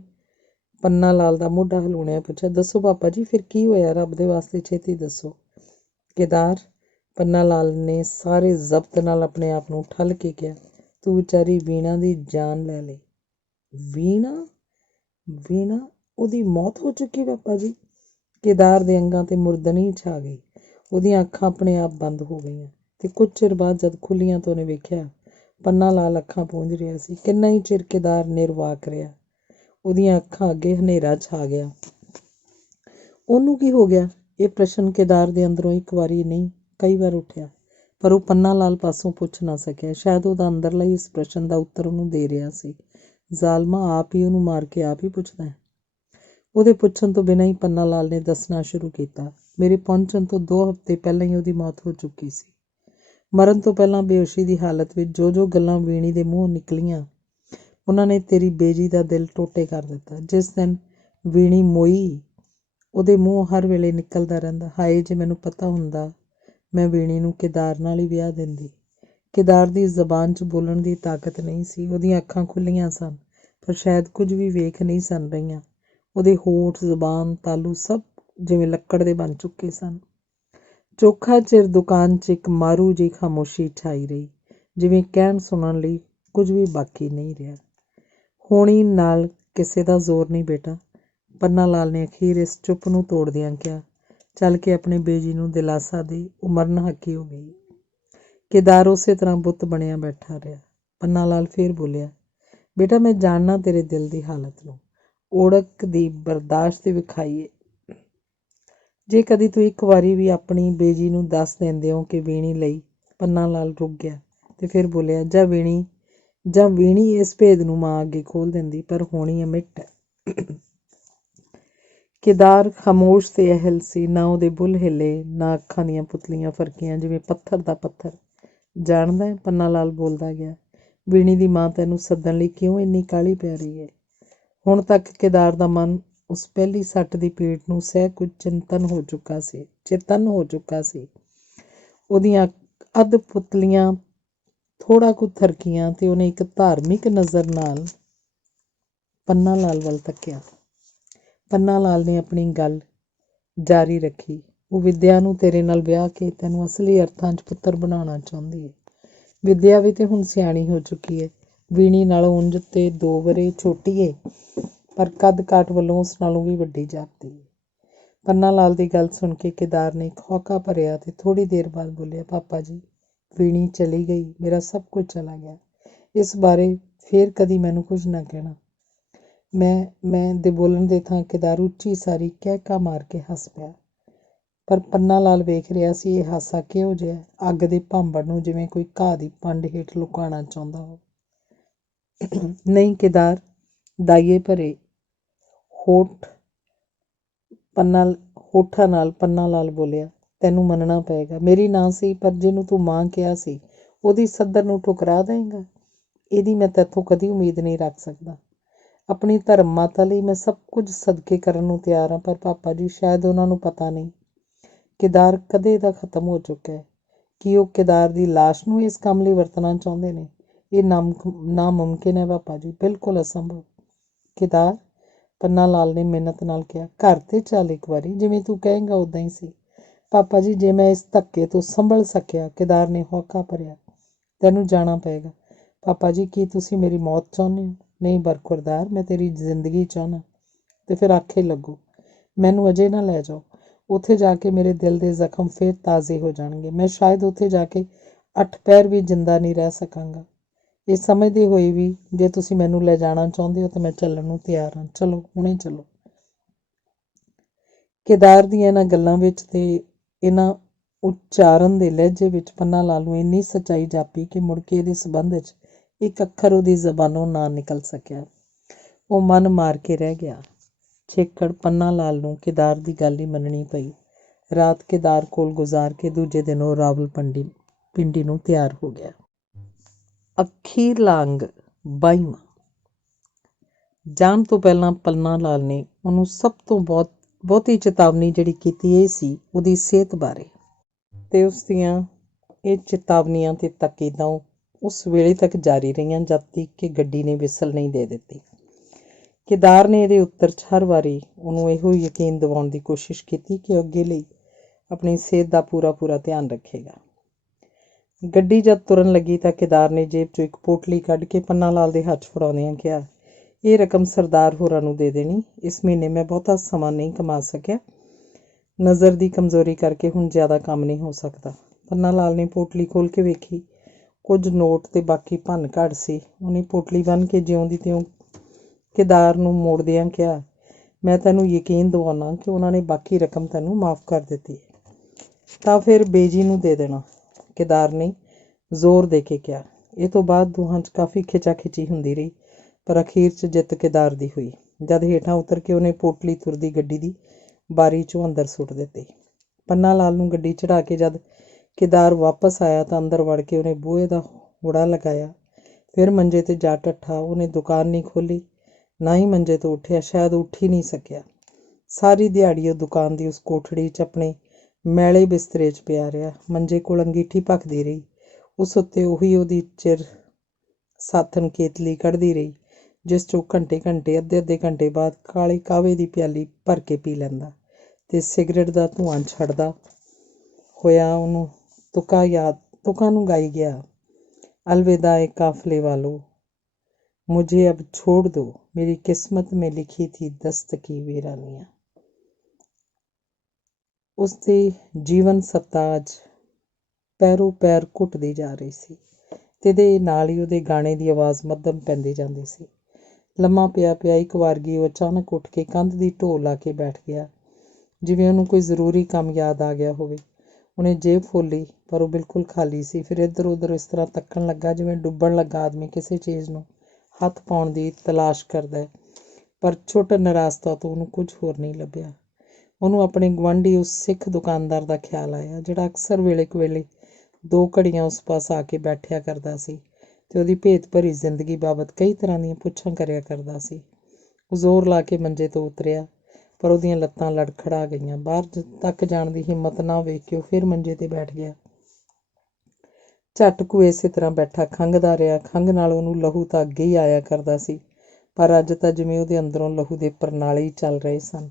ਪੰਨਾ ਲਾਲ ਦਾ ਮੋਢਾ ਹਲੂਣਿਆ ਪੁੱਛਿਆ, ਦੱਸੋ ਪਾਪਾ ਜੀ, ਫਿਰ ਕੀ ਹੋਇਆ? ਰੱਬ ਦੇ ਵਾਸਤੇ ਛੇਤੀ ਦੱਸੋ। केदार, ਪੰਨਾ ਲਾਲ ਨੇ ਸਾਰੇ ਜ਼ਬਤ ਨਾਲ ਆਪਣੇ ਆਪ ਨੂੰ ਠੱਲ ਕੇ ਕਿਹਾ, ਤੂੰ ਵਿਚਾਰੀ ਵੀਣਾ ਦੀ ਜਾਨ ਲੈ ਲਈ। ਵੀਣਾ ਉਹਦੀ ਮੌਤ ਹੋ ਚੁੱਕੀ ਪਾਪਾ ਜੀ? केदार ਦੇ ਅੰਗਾਂ ਤੇ ਮੁਰਦਨੀ ਛਾ ਗਈ। ਉਹਦੀਆਂ ਅੱਖਾਂ ਆਪਣੇ ਆਪ ਬੰਦ ਹੋ ਗਈਆਂ ਤੇ ਕੁਝ ਚਿਰ ਬਾਅਦ ਜਦ ਖੁੱਲੀਆਂ ਤਾਂ ਉਹਨੇ ਵੇਖਿਆ ਪੰਨਾ ਲਾਲ ਅੱਖਾਂ ਪੂੰਝ ਰਿਹਾ ਸੀ। ਕਿੰਨਾ ਹੀ ਚਿਰ केदार ਨਿਰਵਾਕ ਰਿਹਾ। ਉਹਦੀਆਂ ਅੱਖਾਂ ਅੱਗੇ ਹਨੇਰਾ ਛਾ ਗਿਆ। ਉਹਨੂੰ ਕੀ ਹੋ ਗਿਆ? ਇਹ ਪ੍ਰਸ਼ਨ केदार ਦੇ ਅੰਦਰੋਂ ਇੱਕ ਵਾਰੀ ਨਹੀਂ ਕਈ ਵਾਰ ਉੱਠਿਆ, ਪਰ ਉਹ ਪੰਨਾ ਲਾਲ ਪਾਸੋਂ ਪੁੱਛ ਨਾ ਸਕਿਆ। ਸ਼ਾਇਦ ਉਹਦਾ ਅੰਦਰਲਾ ਹੀ ਇਸ ਪ੍ਰਸ਼ਨ ਦਾ ਉੱਤਰ ਉਹਨੂੰ ਦੇ ਰਿਹਾ ਸੀ। ਜ਼ਾਲਮਾ, ਆਪ ਹੀ ਉਹਨੂੰ ਮਾਰ ਕੇ ਆਪ ਹੀ ਪੁੱਛਦਾ ਹੈ। ਉਹਦੇ ਪੁੱਛਣ ਤੋਂ ਬਿਨਾਂ ਹੀ ਪੰਨਾ ਲਾਲ ਨੇ ਦੱਸਣਾ ਸ਼ੁਰੂ ਕੀਤਾ। ਮੇਰੇ ਪਹੁੰਚਣ ਤੋਂ 2 ਹਫ਼ਤੇ ਪਹਿਲਾਂ ਹੀ ਉਹਦੀ ਮੌਤ ਹੋ ਚੁੱਕੀ ਸੀ। ਮਰਨ ਤੋਂ ਪਹਿਲਾਂ ਬੇਹੋਸ਼ੀ ਦੀ ਹਾਲਤ ਵਿੱਚ ਜੋ ਗੱਲਾਂ ਵੀਣੀ ਦੇ ਮੂੰਹੋਂ ਨਿਕਲੀਆਂ, ਉਹਨਾਂ ਨੇ ਤੇਰੀ ਬੇਜੀ ਦਾ ਦਿਲ ਟੋਟੇ ਕਰ ਦਿੱਤਾ। ਜਿਸ ਦਿਨ ਵੀਣੀ ਮੋਈ, ਉਹਦੇ ਮੂੰਹੋਂ ਹਰ ਵੇਲੇ ਨਿਕਲਦਾ ਰਹਿੰਦਾ, ਹਾਏ ਜੇ ਮੈਨੂੰ ਪਤਾ ਹੁੰਦਾ ਮੈਂ ਵੀਣੀ ਨੂੰ केदार ਨਾਲ ਹੀ ਵਿਆਹ ਦਿੰਦੀ। केदार ਦੀ ਜ਼ਬਾਨ 'ਚ ਬੋਲਣ ਦੀ ਤਾਕਤ ਨਹੀਂ ਸੀ। ਉਹਦੀਆਂ ਅੱਖਾਂ ਖੁੱਲ੍ਹੀਆਂ ਸਨ, ਪਰ ਸ਼ਾਇਦ ਕੁਝ ਵੀ ਵੇਖ ਨਹੀਂ ਸਨ ਰਹੀਆਂ। ਉਹਦੇ ਹੋਠ, ਜ਼ੁਬਾਨ, ਤਾਲੂ ਸਭ ਜਿਵੇਂ ਲੱਕੜ ਦੇ ਬਣ ਚੁੱਕੇ ਸਨ। ਚੋਖਾ ਚਿਰ ਦੁਕਾਨ 'ਚ ਇੱਕ ਮਾਰੂ ਜਿਹੀ ਖਾਮੋਸ਼ੀ ਛਾਈ ਰਹੀ, ਜਿਵੇਂ ਕਹਿਣ ਸੁਣਨ ਲਈ ਕੁਝ ਵੀ ਬਾਕੀ ਨਹੀਂ ਰਿਹਾ। ਹੋਣੀ ਨਾਲ ਕਿਸੇ ਦਾ ਜ਼ੋਰ ਨਹੀਂ ਬੇਟਾ, ਪੰਨਾ ਲਾਲ ਨੇ ਅਖੀਰ ਇਸ ਚੁੱਪ ਨੂੰ ਤੋੜਦਿਆਂ ਕਿਹਾ। ਚੱਲ ਕੇ ਆਪਣੇ ਬੇਜੀ ਨੂੰ ਦਿਲਾਸਾ ਦੇ, ਉਹ ਮਰਨ ਹੱਕੀ ਹੋ ਗਈ। केदार ਉਸੇ ਤਰ੍ਹਾਂ ਬੁੱਤ ਬਣਿਆ ਬੈਠਾ ਰਿਹਾ। ਪੰਨਾ ਲਾਲ ਫੇਰ ਬੋਲਿਆ, ਬੇਟਾ ਮੈਂ ਜਾਣਨਾ ਤੇਰੇ ਦਿਲ ਦੀ ਹਾਲਤ ਨੂੰ। ਓੜਕ ਦੀ ਬਰਦਾਸ਼ਤ ਵਿਖਾਈਏ। ਜੇ ਕਦੀ ਤੂੰ ਇੱਕ ਵਾਰੀ ਵੀ ਆਪਣੀ ਬੇਜੀ ਨੂੰ ਦੱਸ ਦਿੰਦੇ ਹੋ ਕਿ ਵੀਣੀ ਲਈ। ਪੰਨਾ ਲਾਲ ਰੁਕ ਗਿਆ ਤੇ ਫਿਰ ਬੋਲਿਆ, ਜਾਂ ਵੀਣੀ ਇਸ ਭੇਦ ਨੂੰ ਮਾਂ ਅੱਗੇ ਖੋਲ੍ਹ ਦਿੰਦੀ, ਪਰ ਹੋਣੀ ਅਮਿੱਟ ਹੈ। केदार ਖਾਮੋਸ਼ ਤੇ ਅਹਿਲ ਸੀ। ਨਾ ਉਹਦੇ ਬੁੱਲ੍ਹ ਹਿੱਲੇ, ਨਾ ਅੱਖਾਂ ਦੀਆਂ ਪੁਤਲੀਆਂ ਫਰਕੀਆਂ, ਜਿਵੇਂ ਪੱਥਰ ਦਾ ਪੱਥਰ। ਜਾਣਦਾ ਹੈ, ਪੰਨਾ ਲਾਲ ਬੋਲਦਾ ਗਿਆ, ਵੀਣੀ ਦੀ ਮਾਂ ਤੈਨੂੰ ਸੱਦਣ ਲਈ ਕਿਉਂ ਇੰਨੀ ਕਾਹਲੀ ਪੈ ਰਹੀ ਹੈ? ਹੁਣ ਤੱਕ केदार ਦਾ ਮਨ ਉਸ ਪਹਿਲੀ ਸੱਟ ਦੀ ਪੀੜ ਨੂੰ ਸਹਿ ਕੁਝ ਚੇਤੰਨ ਹੋ ਚੁੱਕਾ ਸੀ। ਉਹਦੀਆਂ ਅੱਧ ਪੁਤਲੀਆਂ ਥੋੜ੍ਹਾ ਕੁ ਥਰਕੀਆਂ ਤੇ ਉਹਨੇ ਇੱਕ ਧਾਰਮਿਕ ਨਜ਼ਰ ਨਾਲ ਪੰਨਾ ਲਾਲ ਵੱਲ ਤੱਕਿਆ। ਪੰਨਾ ਲਾਲ ਨੇ ਆਪਣੀ ਗੱਲ ਜਾਰੀ ਰੱਖੀ, ਉਹ ਵਿਦਿਆ ਨੂੰ ਤੇਰੇ ਨਾਲ ਵਿਆਹ ਕੇ ਤੈਨੂੰ ਅਸਲੀ ਅਰਥਾਂ 'ਚ ਪੁੱਤਰ ਬਣਾਉਣਾ ਚਾਹੁੰਦੀ ਹੈ। ਵਿਦਿਆ ਵੀ ਤੇ ਹੁਣ ਸਿਆਣੀ ਹੋ ਚੁੱਕੀ ਹੈ। ਵੀਣੀ ਨਾਲੋਂ ਉਂਝ ਤੇ 2 ਵਰ੍ਹੇ ਛੋਟੀ ਏ, ਪਰ ਕੱਦ ਕਾਠ ਵੱਲੋਂ ਉਸ ਨਾਲੋਂ ਵੀ ਵੱਡੀ ਜਾਪਦੀ ਹੈ। ਪੰਨਾ ਲਾਲ ਦੀ ਗੱਲ ਸੁਣ ਕੇ केदार ਨੇ ਇੱਕ ਹੌਕਾ ਭਰਿਆ ਤੇ ਥੋੜ੍ਹੀ ਦੇਰ ਬਾਅਦ ਬੋਲਿਆ, ਪਾਪਾ ਜੀ, ਵੀਣੀ ਚਲੀ ਗਈ, ਮੇਰਾ ਸਭ ਕੁਝ ਚਲਾ ਗਿਆ। ਇਸ ਬਾਰੇ ਫੇਰ ਕਦੀ ਮੈਨੂੰ ਕੁਝ ਨਾ ਕਹਿਣਾ। ਮੈਂ ਦੇ ਬੋਲਣ ਦੇ ਥਾਂ केदार ਉੱਚੀ ਸਾਰੀ ਕਹਿਕਾ ਮਾਰ ਕੇ ਹੱਸ ਪਿਆ। ਪਰ ਪੰਨਾ ਲਾਲ ਵੇਖ ਰਿਹਾ ਸੀ ਇਹ ਹਾਸਾ ਕਿਹੋ ਜਿਹਾ, ਅੱਗ ਦੇ ਭਾਂਬੜ ਨੂੰ ਜਿਵੇਂ ਕੋਈ ਘਾਹ ਦੀ ਪੰਡ ਹੇਠ ਲੁਕਾਉਣਾ ਚਾਹੁੰਦਾ ਹੋ। ਨਹੀਂ केदार, ਦਾਈਏ ਭਰੇ ਹੋਠ ਪੰਨਾ ਹੋਠਾਂ ਨਾਲ ਪੰਨਾ ਲਾਲ ਬੋਲਿਆ। ਤੈਨੂੰ ਮੰਨਣਾ ਪਏਗਾ। ਮੇਰੀ ਨਾ ਸੀ, ਪਰ ਜਿਹਨੂੰ ਤੂੰ ਮਾਂ ਕਿਹਾ ਸੀ ਉਹਦੀ ਸੱਦਰ ਨੂੰ ਠੁਕਰਾ ਦੇਂਗਾ? ਇਹਦੀ ਮੈਂ ਤੈਥੋਂ ਕਦੀ ਉਮੀਦ ਨਹੀਂ ਰੱਖ ਸਕਦਾ। ਆਪਣੀ ਧਰਮ ਮਾਤਾ ਲਈ ਮੈਂ ਸਭ ਕੁਝ ਸਦਕੇ ਕਰਨ ਨੂੰ ਤਿਆਰ ਹਾਂ, ਪਰ ਪਾਪਾ ਜੀ ਸ਼ਾਇਦ ਉਹਨਾਂ ਨੂੰ ਪਤਾ ਨਹੀਂ। केदार ਕਦੇ ਦਾ ਖਤਮ ਹੋ ਚੁੱਕਾ ਹੈ। ਕੀ ਉਹ केदार ਦੀ ਲਾਸ਼ ਨੂੰ ਇਸ ਕੰਮ ਲਈ ਵਰਤਣਾ ਚਾਹੁੰਦੇ ਨੇ? ਇਹ ਨਾਮੁਮਕਿਨ ਹੈ ਪਾਪਾ ਜੀ, ਬਿਲਕੁਲ ਅਸੰਭਵ। केदार, ਪੰਨਾ ਲਾਲ ਨੇ ਮਿੰਨਤ ਨਾਲ ਕਿਹਾ, ਘਰ ਤੇ ਚੱਲ ਇੱਕ ਵਾਰੀ, ਜਿਵੇਂ ਤੂੰ ਕਹੇਂਗਾ ਉੱਦਾਂ ਹੀ ਸੀ। ਪਾਪਾ ਜੀ, ਜੇ ਮੈਂ ਇਸ ਧੱਕੇ ਤੋਂ ਸੰਭਲ ਸਕਿਆ। केदार ਨੇ ਹੌਕਾ ਭਰਿਆ। ਤੈਨੂੰ ਜਾਣਾ ਪਏਗਾ। ਪਾਪਾ ਜੀ, ਕੀ ਤੁਸੀਂ ਮੇਰੀ ਮੌਤ ਚਾਹੁੰਦੇ ਹੋ? ਨਹੀਂ ਬਰਖੁਰਦਾਰ, ਮੈਂ ਤੇਰੀ ਜ਼ਿੰਦਗੀ ਚਾਹੁੰਦਾ। ਤੇ ਫਿਰ ਆਖੇ ਲੱਗੋ। ਮੈਨੂੰ ਅਜੇ ਨਾ ਲੈ ਜਾਓ। ਉੱਥੇ ਜਾ ਕੇ ਮੇਰੇ ਦਿਲ ਦੇ ਜ਼ਖਮ ਫਿਰ ਤਾਜ਼ੇ ਹੋ ਜਾਣਗੇ। ਮੈਂ ਸ਼ਾਇਦ ਉੱਥੇ ਜਾ ਕੇ 8 ਪਹਿਰ ਵੀ ਜਿੰਦਾ ਨਹੀਂ ਰਹਿ ਸਕਾਂਗਾ। ਇਹ ਸਮਝਦੇ ਹੋਏ ਵੀ ਜੇ ਤੁਸੀਂ ਮੈਨੂੰ ਲੈ ਜਾਣਾ ਚਾਹੁੰਦੇ ਹੋ ਤਾਂ ਮੈਂ ਚੱਲਣ ਨੂੰ ਤਿਆਰ ਹਾਂ। ਚਲੋ, ਹੁਣੇ ਚਲੋ। केदार ਦੀਆਂ ਇਹਨਾਂ ਗੱਲਾਂ ਵਿੱਚ ਤੇ ਇਹਨਾਂ ਉਚਾਰਨ ਦੇ ਲਹਿਜੇ ਵਿੱਚ ਪੰਨਾ ਲਾਲ ਨੂੰ ਇੰਨੀ ਸੱਚਾਈ ਜਾਪੀ ਕਿ ਮੁੜ ਕੇ ਇਹਦੇ ਸੰਬੰਧ ਵਿੱਚ ਇੱਕ ਅੱਖਰ ਉਹਦੀ ਜ਼ਬਾਨੋਂ ਨਾ ਨਿਕਲ ਸਕਿਆ। ਉਹ ਮਨ ਮਾਰ ਕੇ ਰਹਿ ਗਿਆ। ਛੇਕੜ ਪੰਨਾ ਲਾਲ ਨੂੰ केदार ਦੀ ਗੱਲ ਹੀ ਮੰਨਣੀ ਪਈ। ਰਾਤ केदार ਕੋਲ ਗੁਜ਼ਾਰ ਕੇ ਦੂਜੇ ਦਿਨ ਉਹ ਰਾਵਲਪਿੰਡੀ ਨੂੰ ਤਿਆਰ ਹੋ ਗਿਆ। ਅਖੀਰਲਾ ਅੰਗ 22ਵਾਂ। ਜਾਣ ਤੋਂ ਪਹਿਲਾਂ ਪੰਨਾ ਲਾਲ ਨੇ ਉਹਨੂੰ ਸਭ ਤੋਂ ਬਹੁਤੀ ਚੇਤਾਵਨੀ ਜਿਹੜੀ ਕੀਤੀ ਇਹ ਸੀ ਉਹਦੀ ਸਿਹਤ ਬਾਰੇ, ਤੇ ਉਸ ਦੀਆਂ ਇਹ ਚੇਤਾਵਨੀਆਂ ਤੇ ਤਾਕੀਦਾਂ ਉਸ ਵੇਲੇ ਤੱਕ ਜਾਰੀ ਰਹੀਆਂ ਜਦ ਤੱਕ ਕਿ ਗੱਡੀ ਨੇ ਵਿਸਲ ਨਹੀਂ ਦੇ ਦਿੱਤੀ। केदार ਨੇ ਇਹਦੇ ਉੱਤਰ 'ਚ ਹਰ ਵਾਰੀ ਉਹਨੂੰ ਇਹੋ ਯਕੀਨ ਦਿਵਾਉਣ ਦੀ ਕੋਸ਼ਿਸ਼ ਕੀਤੀ ਕਿ ਉਹ ਅੱਗੇ ਲਈ ਆਪਣੀ ਸਿਹਤ ਦਾ ਪੂਰਾ ਧਿਆਨ ਰੱਖੇਗਾ। ਗੱਡੀ ਜਦ ਤੁਰਨ ਲੱਗੀ ਤਾਂ केदार ਨੇ ਜੇਬ 'ਚੋਂ ਇੱਕ ਪੋਟਲੀ ਕੱਢ ਕੇ ਪੰਨਾ ਲਾਲ ਦੇ ਹੱਥ ਫੜਾਉਂਦਿਆਂ ਕਿਹਾ, ਇਹ ਰਕਮ ਸਰਦਾਰ ਹੋਰਾਂ ਨੂੰ ਦੇ ਦੇਣੀ। ਇਸ ਮਹੀਨੇ ਮੈਂ ਬਹੁਤਾ ਸਮਾਂ ਨਹੀਂ ਕਮਾ ਸਕਿਆ। ਨਜ਼ਰ ਦੀ ਕਮਜ਼ੋਰੀ ਕਰਕੇ ਹੁਣ ਜ਼ਿਆਦਾ ਕੰਮ ਨਹੀਂ ਹੋ ਸਕਦਾ। ਪੰਨਾ ਲਾਲ ਨੇ ਪੋਟਲੀ ਖੋਲ੍ਹ ਕੇ ਵੇਖੀ। ਕੁਝ ਨੋਟ ਤੇ ਬਾਕੀ ਭੰਨ ਘੜ ਸੀ। ਉਹਨੇ ਪੋਟਲੀ ਬੰਨ੍ਹ ਕੇ ਜਿਉਂ ਦੀ ਤਿਉਂ केदार ਨੂੰ ਮੋੜਦਿਆਂ ਕਿਹਾ, ਮੈਂ ਤੈਨੂੰ ਯਕੀਨ ਦਿਵਾਉਣਾ ਕਿ ਉਹਨਾਂ ਨੇ ਬਾਕੀ ਰਕਮ ਤੈਨੂੰ ਮਾਫ਼ ਕਰ ਦਿੱਤੀ ਤਾਂ ਫਿਰ ਬੇਜੀ ਨੂੰ ਦੇ ਦੇਣਾ। केदार ਨੇ ਜ਼ੋਰ ਦੇ ਕੇ ਕਿਹਾ। ਇਹ ਤੋਂ ਬਾਅਦ ਦੋਹਾਂ 'ਚ ਕਾਫੀ ਖਿਚਾਖਿਚੀ ਹੁੰਦੀ ਰਹੀ, ਪਰ ਅਖੀਰ 'ਚ ਜਿੱਤ केदार ਦੀ ਹੋਈ। ਜਦ ਹੇਠਾਂ ਉਤਰ ਕੇ ਉਹਨੇ ਪੋਟਲੀ ਤੁਰਦੀ ਗੱਡੀ ਦੀ ਬਾਰੀ 'ਚੋਂ ਅੰਦਰ ਸੁੱਟ ਦਿੱਤੀ। ਪੰਨਾ ਲਾਲ ਨੂੰ ਗੱਡੀ ਚੜ੍ਹਾ ਕੇ ਜਦ केदार ਵਾਪਸ ਆਇਆ ਤਾਂ ਅੰਦਰ ਵੜ ਕੇ ਉਹਨੇ ਬੂਹੇ ਦਾ ਹੋੜਾ ਲਗਾਇਆ। ਫਿਰ ਮੰਜੇ 'ਤੇ ਜਾ ਡੱਠਾ। ਉਹਨੇ ਦੁਕਾਨ ਨਹੀਂ ਖੋਲ੍ਹੀ, ਨਾ ਹੀ ਮੰਜੇ ਤੋਂ ਉੱਠਿਆ। ਸ਼ਾਇਦ ਉੱਠ ਹੀ ਨਹੀਂ ਸਕਿਆ। ਸਾਰੀ ਦਿਹਾੜੀ ਉਹ ਦੁਕਾਨ ਦੀ ਉਸ ਕੋਠੜੀ 'ਚ ਆਪਣੇ ਮੈਲੇ ਬਿਸਤਰੇ 'ਚ ਪਿਆ ਰਿਹਾ। ਮੰਜੇ ਕੋਲ ਅੰਗੀਠੀ ਭਖਦੀ ਰਹੀ। ਉਸ ਉੱਤੇ ਉਹਦੀ ਚਿਰ ਸਾਥਣ ਕੇਤਲੀ ਕੱਢਦੀ ਰਹੀ, ਜਿਸ 'ਚੋਂ ਘੰਟੇ ਅੱਧੇ ਘੰਟੇ ਬਾਅਦ ਕਾਲੇ ਕਾਹਵੇ ਦੀ ਪਿਆਲੀ ਭਰ ਕੇ ਪੀ ਲੈਂਦਾ ਤੇ ਸਿਗਰਟ ਦਾ ਧੂੰਆਂ ਛੱਡਦਾ ਹੋਇਆ ਉਹਨੂੰ ਤੁਕਾਂ ਨੂੰ ਗਾਈ ਗਿਆ, ਅਲਵਿਦਾ ਏ ਕਾਫਲੇ ਵਾਲੋ, ਮੁਝੇ ਅਬ ਛੋੜ ਦੋ, ਮੇਰੀ ਕਿਸਮਤ ਮੇਂ ਲਿਖੀ ਥੀ ਦਸਤ ਕੀ ਵੀਰਾਨੀਆਂ। ਉਸਦੀ ਜੀਵਨ ਸੱਤਾ ਅੱਜ ਪੈਰੋਂ ਪੈਰ ਘੁੱਟਦੀ ਜਾ ਰਹੀ ਸੀ ਤੇ ਇਹਦੇ ਨਾਲ ਹੀ ਉਹਦੇ ਗਾਣੇ ਦੀ ਆਵਾਜ਼ ਮੱਧਮ ਪੈਂਦੀ ਜਾਂਦੀ ਸੀ। ਲੰਮਾ ਪਿਆ ਇੱਕ ਵਾਰਗੀ ਉਹ ਅਚਾਨਕ ਉੱਠ ਕੇ ਕੰਧ ਦੀ ਢੋਅ ਲਾ ਕੇ ਬੈਠ ਗਿਆ, ਜਿਵੇਂ ਉਹਨੂੰ ਕੋਈ ਜ਼ਰੂਰੀ ਕੰਮ ਯਾਦ ਆ ਗਿਆ ਹੋਵੇ। ਉਹਨੇ ਜੇਬ ਫੋਲੀ, ਪਰ ਉਹ ਬਿਲਕੁਲ ਖਾਲੀ ਸੀ। ਫਿਰ ਇੱਧਰ ਉੱਧਰ ਇਸ ਤਰ੍ਹਾਂ ਤੱਕਣ ਲੱਗਾ ਜਿਵੇਂ ਡੁੱਬਣ ਲੱਗਾ ਆਦਮੀ ਕਿਸੇ ਚੀਜ਼ ਨੂੰ ਹੱਥ ਪਾਉਣ ਦੀ ਤਲਾਸ਼ ਕਰਦਾ ਹੈ, ਪਰ ਛੁੱਟ ਨਿਰਾਸਤਾ ਤੋਂ ਉਹਨੂੰ ਕੁਝ ਹੋਰ ਨਹੀਂ ਲੱਭਿਆ। ਉਹਨੂੰ ਆਪਣੇ ਗੁਆਂਢੀ ਉਸ ਸਿੱਖ ਦੁਕਾਨਦਾਰ ਦਾ ਖਿਆਲ ਆਇਆ, ਜਿਹੜਾ ਅਕਸਰ ਵੇਲੇ ਕੁਵੇਲੇ 2 ਘੜੀਆਂ ਉਸ ਪਾਸ ਆ ਕੇ ਬੈਠਿਆ ਕਰਦਾ ਸੀ ਤੇ ਉਹਦੀ ਭੇਤ ਭਰੀ ਜ਼ਿੰਦਗੀ ਬਾਬਤ ਕਈ ਤਰ੍ਹਾਂ ਦੀਆਂ ਪੁੱਛਾਂ ਕਰਿਆ ਕਰਦਾ ਸੀ। ਉਹ ਜ਼ੋਰ ਲਾ ਕੇ ਮੰਜੇ ਤੋਂ ਉਤਰਿਆ, ਪਰ ਉਹਦੀਆਂ ਲੱਤਾਂ ਲੜਖੜਾ ਗਈਆਂ। ਬਾਹਰ ਤੱਕ ਜਾਣ ਦੀ ਹਿੰਮਤ ਨਾ ਵੇਖ ਕੇ ਉਹ ਫਿਰ ਮੰਜੇ 'ਤੇ ਬੈਠ ਗਿਆ। ਝੱਟ ਕੁ ਇਸੇ ਤਰ੍ਹਾਂ ਬੈਠਾ ਖੰਘਦਾ ਰਿਹਾ। ਖੰਘ ਨਾਲ ਉਹਨੂੰ ਲਹੂ ਤਾਂ ਅੱਗੇ ਹੀ ਆਇਆ ਕਰਦਾ ਸੀ, ਪਰ ਅੱਜ ਤਾਂ ਜਿਵੇਂ ਉਹਦੇ ਅੰਦਰੋਂ ਲਹੂ ਦੇ ਪ੍ਰਣਾਲੇ ਹੀ ਚੱਲ ਰਹੇ ਸਨ।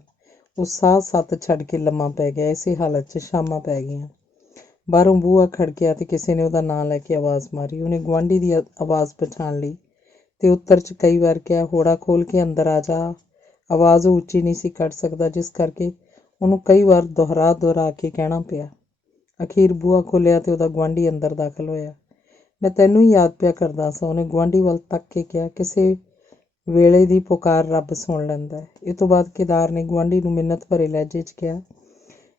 ਉਹ ਸਾਹ ਸੱਤ ਛੱਡ ਕੇ ਲੰਮਾ ਪੈ ਗਿਆ। ਇਸੇ ਹਾਲਤ 'ਚ ਸ਼ਾਮਾਂ ਪੈ ਗਈਆਂ। ਬਾਹਰੋਂ ਬੂਹਾ ਖੜਕਿਆ ਤੇ ਕਿਸੇ ਨੇ ਉਹਦਾ ਨਾਂ ਲੈ ਕੇ ਆਵਾਜ਼ ਮਾਰੀ। ਉਹਨੇ ਗੁਆਂਢੀ ਦੀ ਆਵਾਜ਼ ਪਛਾਣ ਲਈ ਤੇ ਉੱਤਰ 'ਚ ਕਈ ਵਾਰ ਕਿਹਾ, ਹੋੜਾ ਖੋਲ੍ਹ ਕੇ ਅੰਦਰ ਆ ਜਾ। ਆਵਾਜ਼ ਉਹ ਉੱਚੀ ਨਹੀਂ ਸੀ ਕੱਢ ਸਕਦਾ, ਜਿਸ ਕਰਕੇ ਉਹਨੂੰ ਕਈ ਵਾਰ ਦੁਹਰਾ ਕੇ ਕਹਿਣਾ ਪਿਆ। ਅਖੀਰ ਬੂਹਾ ਖੋਲ੍ਹਿਆ ਤੇ ਉਹਦਾ ਗੁਆਂਢੀ ਅੰਦਰ ਦਾਖਲ ਹੋਇਆ। ਮੈਂ ਤੈਨੂੰ ਹੀ ਯਾਦ ਪਿਆ ਕਰਦਾ ਸਾਂ, ਉਹਨੇ ਗੁਆਂਢੀ ਵੱਲ ਤੱਕ ਕੇ ਕਿਹਾ। ਕਿਸੇ ਵੇਲੇ ਦੀ ਪੁਕਾਰ ਰੱਬ ਸੁਣ ਲੈਂਦਾ ਹੈ। ਇਹ ਤੋਂ ਬਾਅਦ केदार ਨੇ ਗੁਆਂਢੀ ਨੂੰ ਮਿੰਨਤ ਭਰੇ ਲਹਿਜੇ 'ਚ ਕਿਹਾ,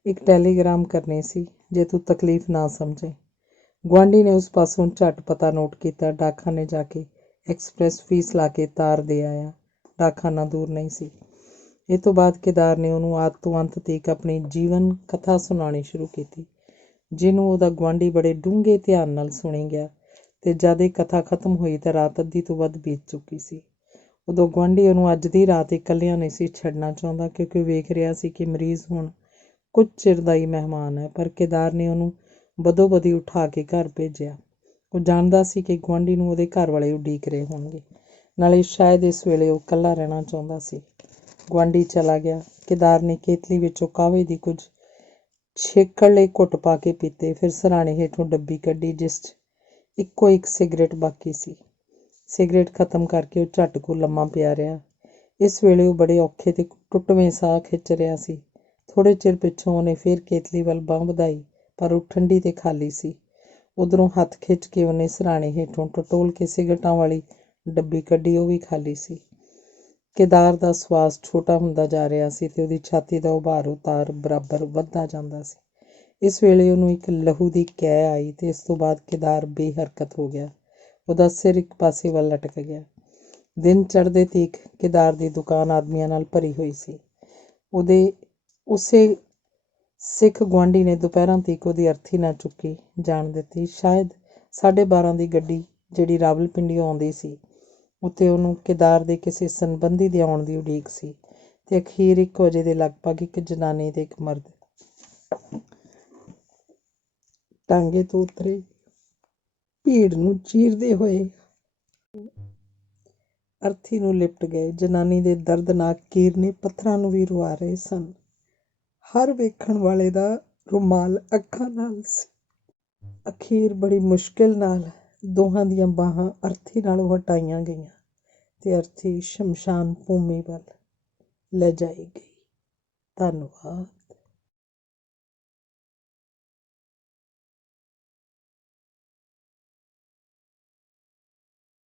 ਇੱਕ ਟੈਲੀਗ੍ਰਾਮ ਕਰਨੀ ਸੀ, ਜੇ ਤੂੰ ਤਕਲੀਫ ਨਾ ਸਮਝੇ। ਗੁਆਂਢੀ ਨੇ ਉਸ ਪਾਸੋਂ ਝੱਟ ਪਤਾ ਨੋਟ ਕੀਤਾ। ਡਾਕਖਾਨੇ ਜਾ ਕੇ ਐਕਸਪ੍ਰੈਸ ਫੀਸ ਲਾ ਕੇ ਤਾਰ ਦੇ ਆਇਆ। ਡਾਕਖਾਨਾ ਦੂਰ ਨਹੀਂ ਸੀ। ਇਹ ਤੋਂ ਬਾਅਦ ਕੇਦਾਰ ਨੇ ਉਹਨੂੰ ਆਦ ਤੋਂ ਅੰਤ ਤੀਕ ਆਪਣੀ ਜੀਵਨ ਕਥਾ ਸੁਣਾਉਣੀ ਸ਼ੁਰੂ ਕੀਤੀ, ਜਿਹਨੂੰ ਉਹਦਾ ਗੁਆਂਢੀ ਬੜੇ ਡੂੰਘੇ ਧਿਆਨ ਨਾਲ ਸੁਣੀ ਗਿਆ। ਅਤੇ ਜਦ ਇਹ ਕਥਾ ਖਤਮ ਹੋਈ ਤਾਂ ਰਾਤ ਅੱਧੀ ਤੋਂ ਵੱਧ ਬੀਤ ਚੁੱਕੀ ਸੀ। ਉਦੋਂ ਗੁਆਂਢੀ ਉਹਨੂੰ ਅੱਜ ਦੀ ਰਾਤ ਇਕੱਲਿਆਂ ਨਹੀਂ ਸੀ ਛੱਡਣਾ ਚਾਹੁੰਦਾ, ਕਿਉਂਕਿ ਉਹ ਵੇਖ ਰਿਹਾ ਸੀ ਕਿ ਮਰੀਜ਼ ਹੁਣ ਕੁਝ ਚਿਰ ਦਾ ਹੀ ਮਹਿਮਾਨ ਹੈ। ਪਰ ਕੇਦਾਰ ਨੇ ਉਹਨੂੰ ਬਦੋ-ਬਦੀ ਉਠਾ ਕੇ ਘਰ ਭੇਜਿਆ। ਉਹ ਜਾਣਦਾ ਸੀ ਕਿ ਗੁਆਂਢੀ ਨੂੰ ਉਹਦੇ ਘਰ ਵਾਲੇ ਉਡੀਕ ਰਹੇ ਹੋਣਗੇ, ਨਾਲੇ ਸ਼ਾਇਦ ਇਸ ਵੇਲੇ ਉਹ ਇਕੱਲਾ ਰਹਿਣਾ ਚਾਹੁੰਦਾ ਸੀ। ਗੁਆਂਢੀ ਚਲਾ ਗਿਆ। ਕੇਦਾਰ ਨੇ ਕੇਤਲੀ ਵਿੱਚੋਂ ਕਾਹਵੇ ਦੀ ਕੁਝ ਛੇਕੜਲੇ ਘੁੱਟ ਪਾ ਕੇ ਪੀਤੇ। ਫਿਰ ਸਿਰਹਾਣੇ ਹੇਠੋਂ ਡੱਬੀ ਕੱਢੀ, ਜਿਸ 'ਚ ਇੱਕੋ ਇੱਕ ਸਿਗਰਟ ਬਾਕੀ ਸੀ। ਸਿਗਰਟ ਖਤਮ ਕਰਕੇ ਉਹ ਝੱਟ ਕੁ ਲੰਮਾ ਪਿਆ ਰਿਹਾ। ਇਸ ਵੇਲੇ ਉਹ ਬੜੇ ਔਖੇ ਤੇ ਟੁੱਟਵੇਂ ਸਾਹ ਖਿੱਚ ਰਿਹਾ ਸੀ। ਥੋੜ੍ਹੇ ਚਿਰ ਪਿੱਛੋਂ ਉਹਨੇ ਫਿਰ ਕੇਤਲੀ ਵੱਲ ਬਾਂਹ ਵਧਾਈ, ਪਰ ਉਹ ਠੰਡੀ ਤੇ ਖਾਲੀ ਸੀ। ਉੱਧਰੋਂ ਹੱਥ ਖਿੱਚ ਕੇ ਉਹਨੇ ਸਿਰਹਾਣੇ ਹੇਠੋਂ ਟਟੋਲ ਕੇ ਸਿਗਰਟਾਂ ਵਾਲੀ ਡੱਬੀ ਕੱਢੀ, ਉਹ ਵੀ ਖਾਲੀ ਸੀ। ਕੇਦਾਰ ਦਾ ਸਵਾਸ ਛੋਟਾ ਹੁੰਦਾ ਜਾ ਰਿਹਾ ਸੀ ਤੇ ਉਹਦੀ ਛਾਤੀ ਦਾ ਉਭਾਰ-ਉਤਾਰ ਬਰਾਬਰ ਵੱਧਦਾ ਜਾਂਦਾ ਸੀ। ਇਸ ਵੇਲੇ ਉਹਨੂੰ ਇੱਕ ਲਹੂ ਦੀ ਕੈ ਆਈ ਤੇ ਇਸ ਤੋਂ ਬਾਅਦ ਕੇਦਾਰ ਬੇਹਰਕਤ ਹੋ ਗਿਆ। ਉਹਦਾ ਸਿਰ ਇੱਕ ਪਾਸੇ ਵੱਲ ਲਟਕ ਗਿਆ। ਦਿਨ ਚੜ੍ਹਦੇ ਤੀਕ ਕੇਦਾਰ ਦੀ ਦੁਕਾਨ ਆਦਮੀਆਂ ਨਾਲ ਭਰੀ ਹੋਈ ਸੀ। ਉਸੇ ਸਿੱਖ ਗੁਆਂਢੀ ਨੇ ਦੁਪਹਿਰਾਂ ਤੀਕ ਉਹਦੀ ਅਰਥੀ ਨਾ ਚੁੱਕੀ ਜਾਣ ਦਿੱਤੀ। ਸ਼ਾਇਦ 12:30 ਦੀ ਗੱਡੀ ਜਿਹੜੀ ਰਾਵਲਪਿੰਡੀਓਂ ਆਉਂਦੀ ਸੀ, ਉੱਤੇ ਉਹਨੂੰ ਕੇਦਾਰ ਦੇ ਕਿਸੇ ਸੰਬੰਧੀ ਦੇ ਆਉਣ ਦੀ ਉਡੀਕ ਸੀ। ਤੇ ਅਖੀਰ 1 ਵਜੇ ਦੇ ਲਗਭਗ ਇੱਕ ਜਨਾਨੀ ਤੇ ਇੱਕ ਮਰਦ ਟਾਂਗੇ ਤੋਂ ਉਤਰੇ, ਭੀੜ ਨੂੰ ਚੀਰਦੇ ਹੋਏ ਅਰਥੀ ਨੂੰ ਲਿਪਟ ਗਏ। ਜਨਾਨੀ ਦੇ ਦਰਦਨਾਕ ਕੀਰਨੇ ਪੱਥਰਾਂ ਨੂੰ ਵੀ ਰੁਆ ਰਹੇ ਸਨ। ਹਰ ਵੇਖਣ ਵਾਲੇ ਦਾ ਰੁਮਾਲ ਅੱਖਾਂ ਨਾਲ ਸੀ। ਅਖੀਰ ਬੜੀ ਮੁਸ਼ਕਿਲ ਨਾਲ ਦੋਹਾਂ ਦੀਆਂ ਬਾਹਾਂ ਅਰਥੀ ਨਾਲੋਂ ਹਟਾਈਆਂ ਗਈਆਂ ਤੇ ਅਰਥੀ ਸ਼ਮਸ਼ਾਨ ਭੂਮੀ ਵੱਲ ਲੈ ਜਾਈ ਗਈ। ਧੰਨਵਾਦ।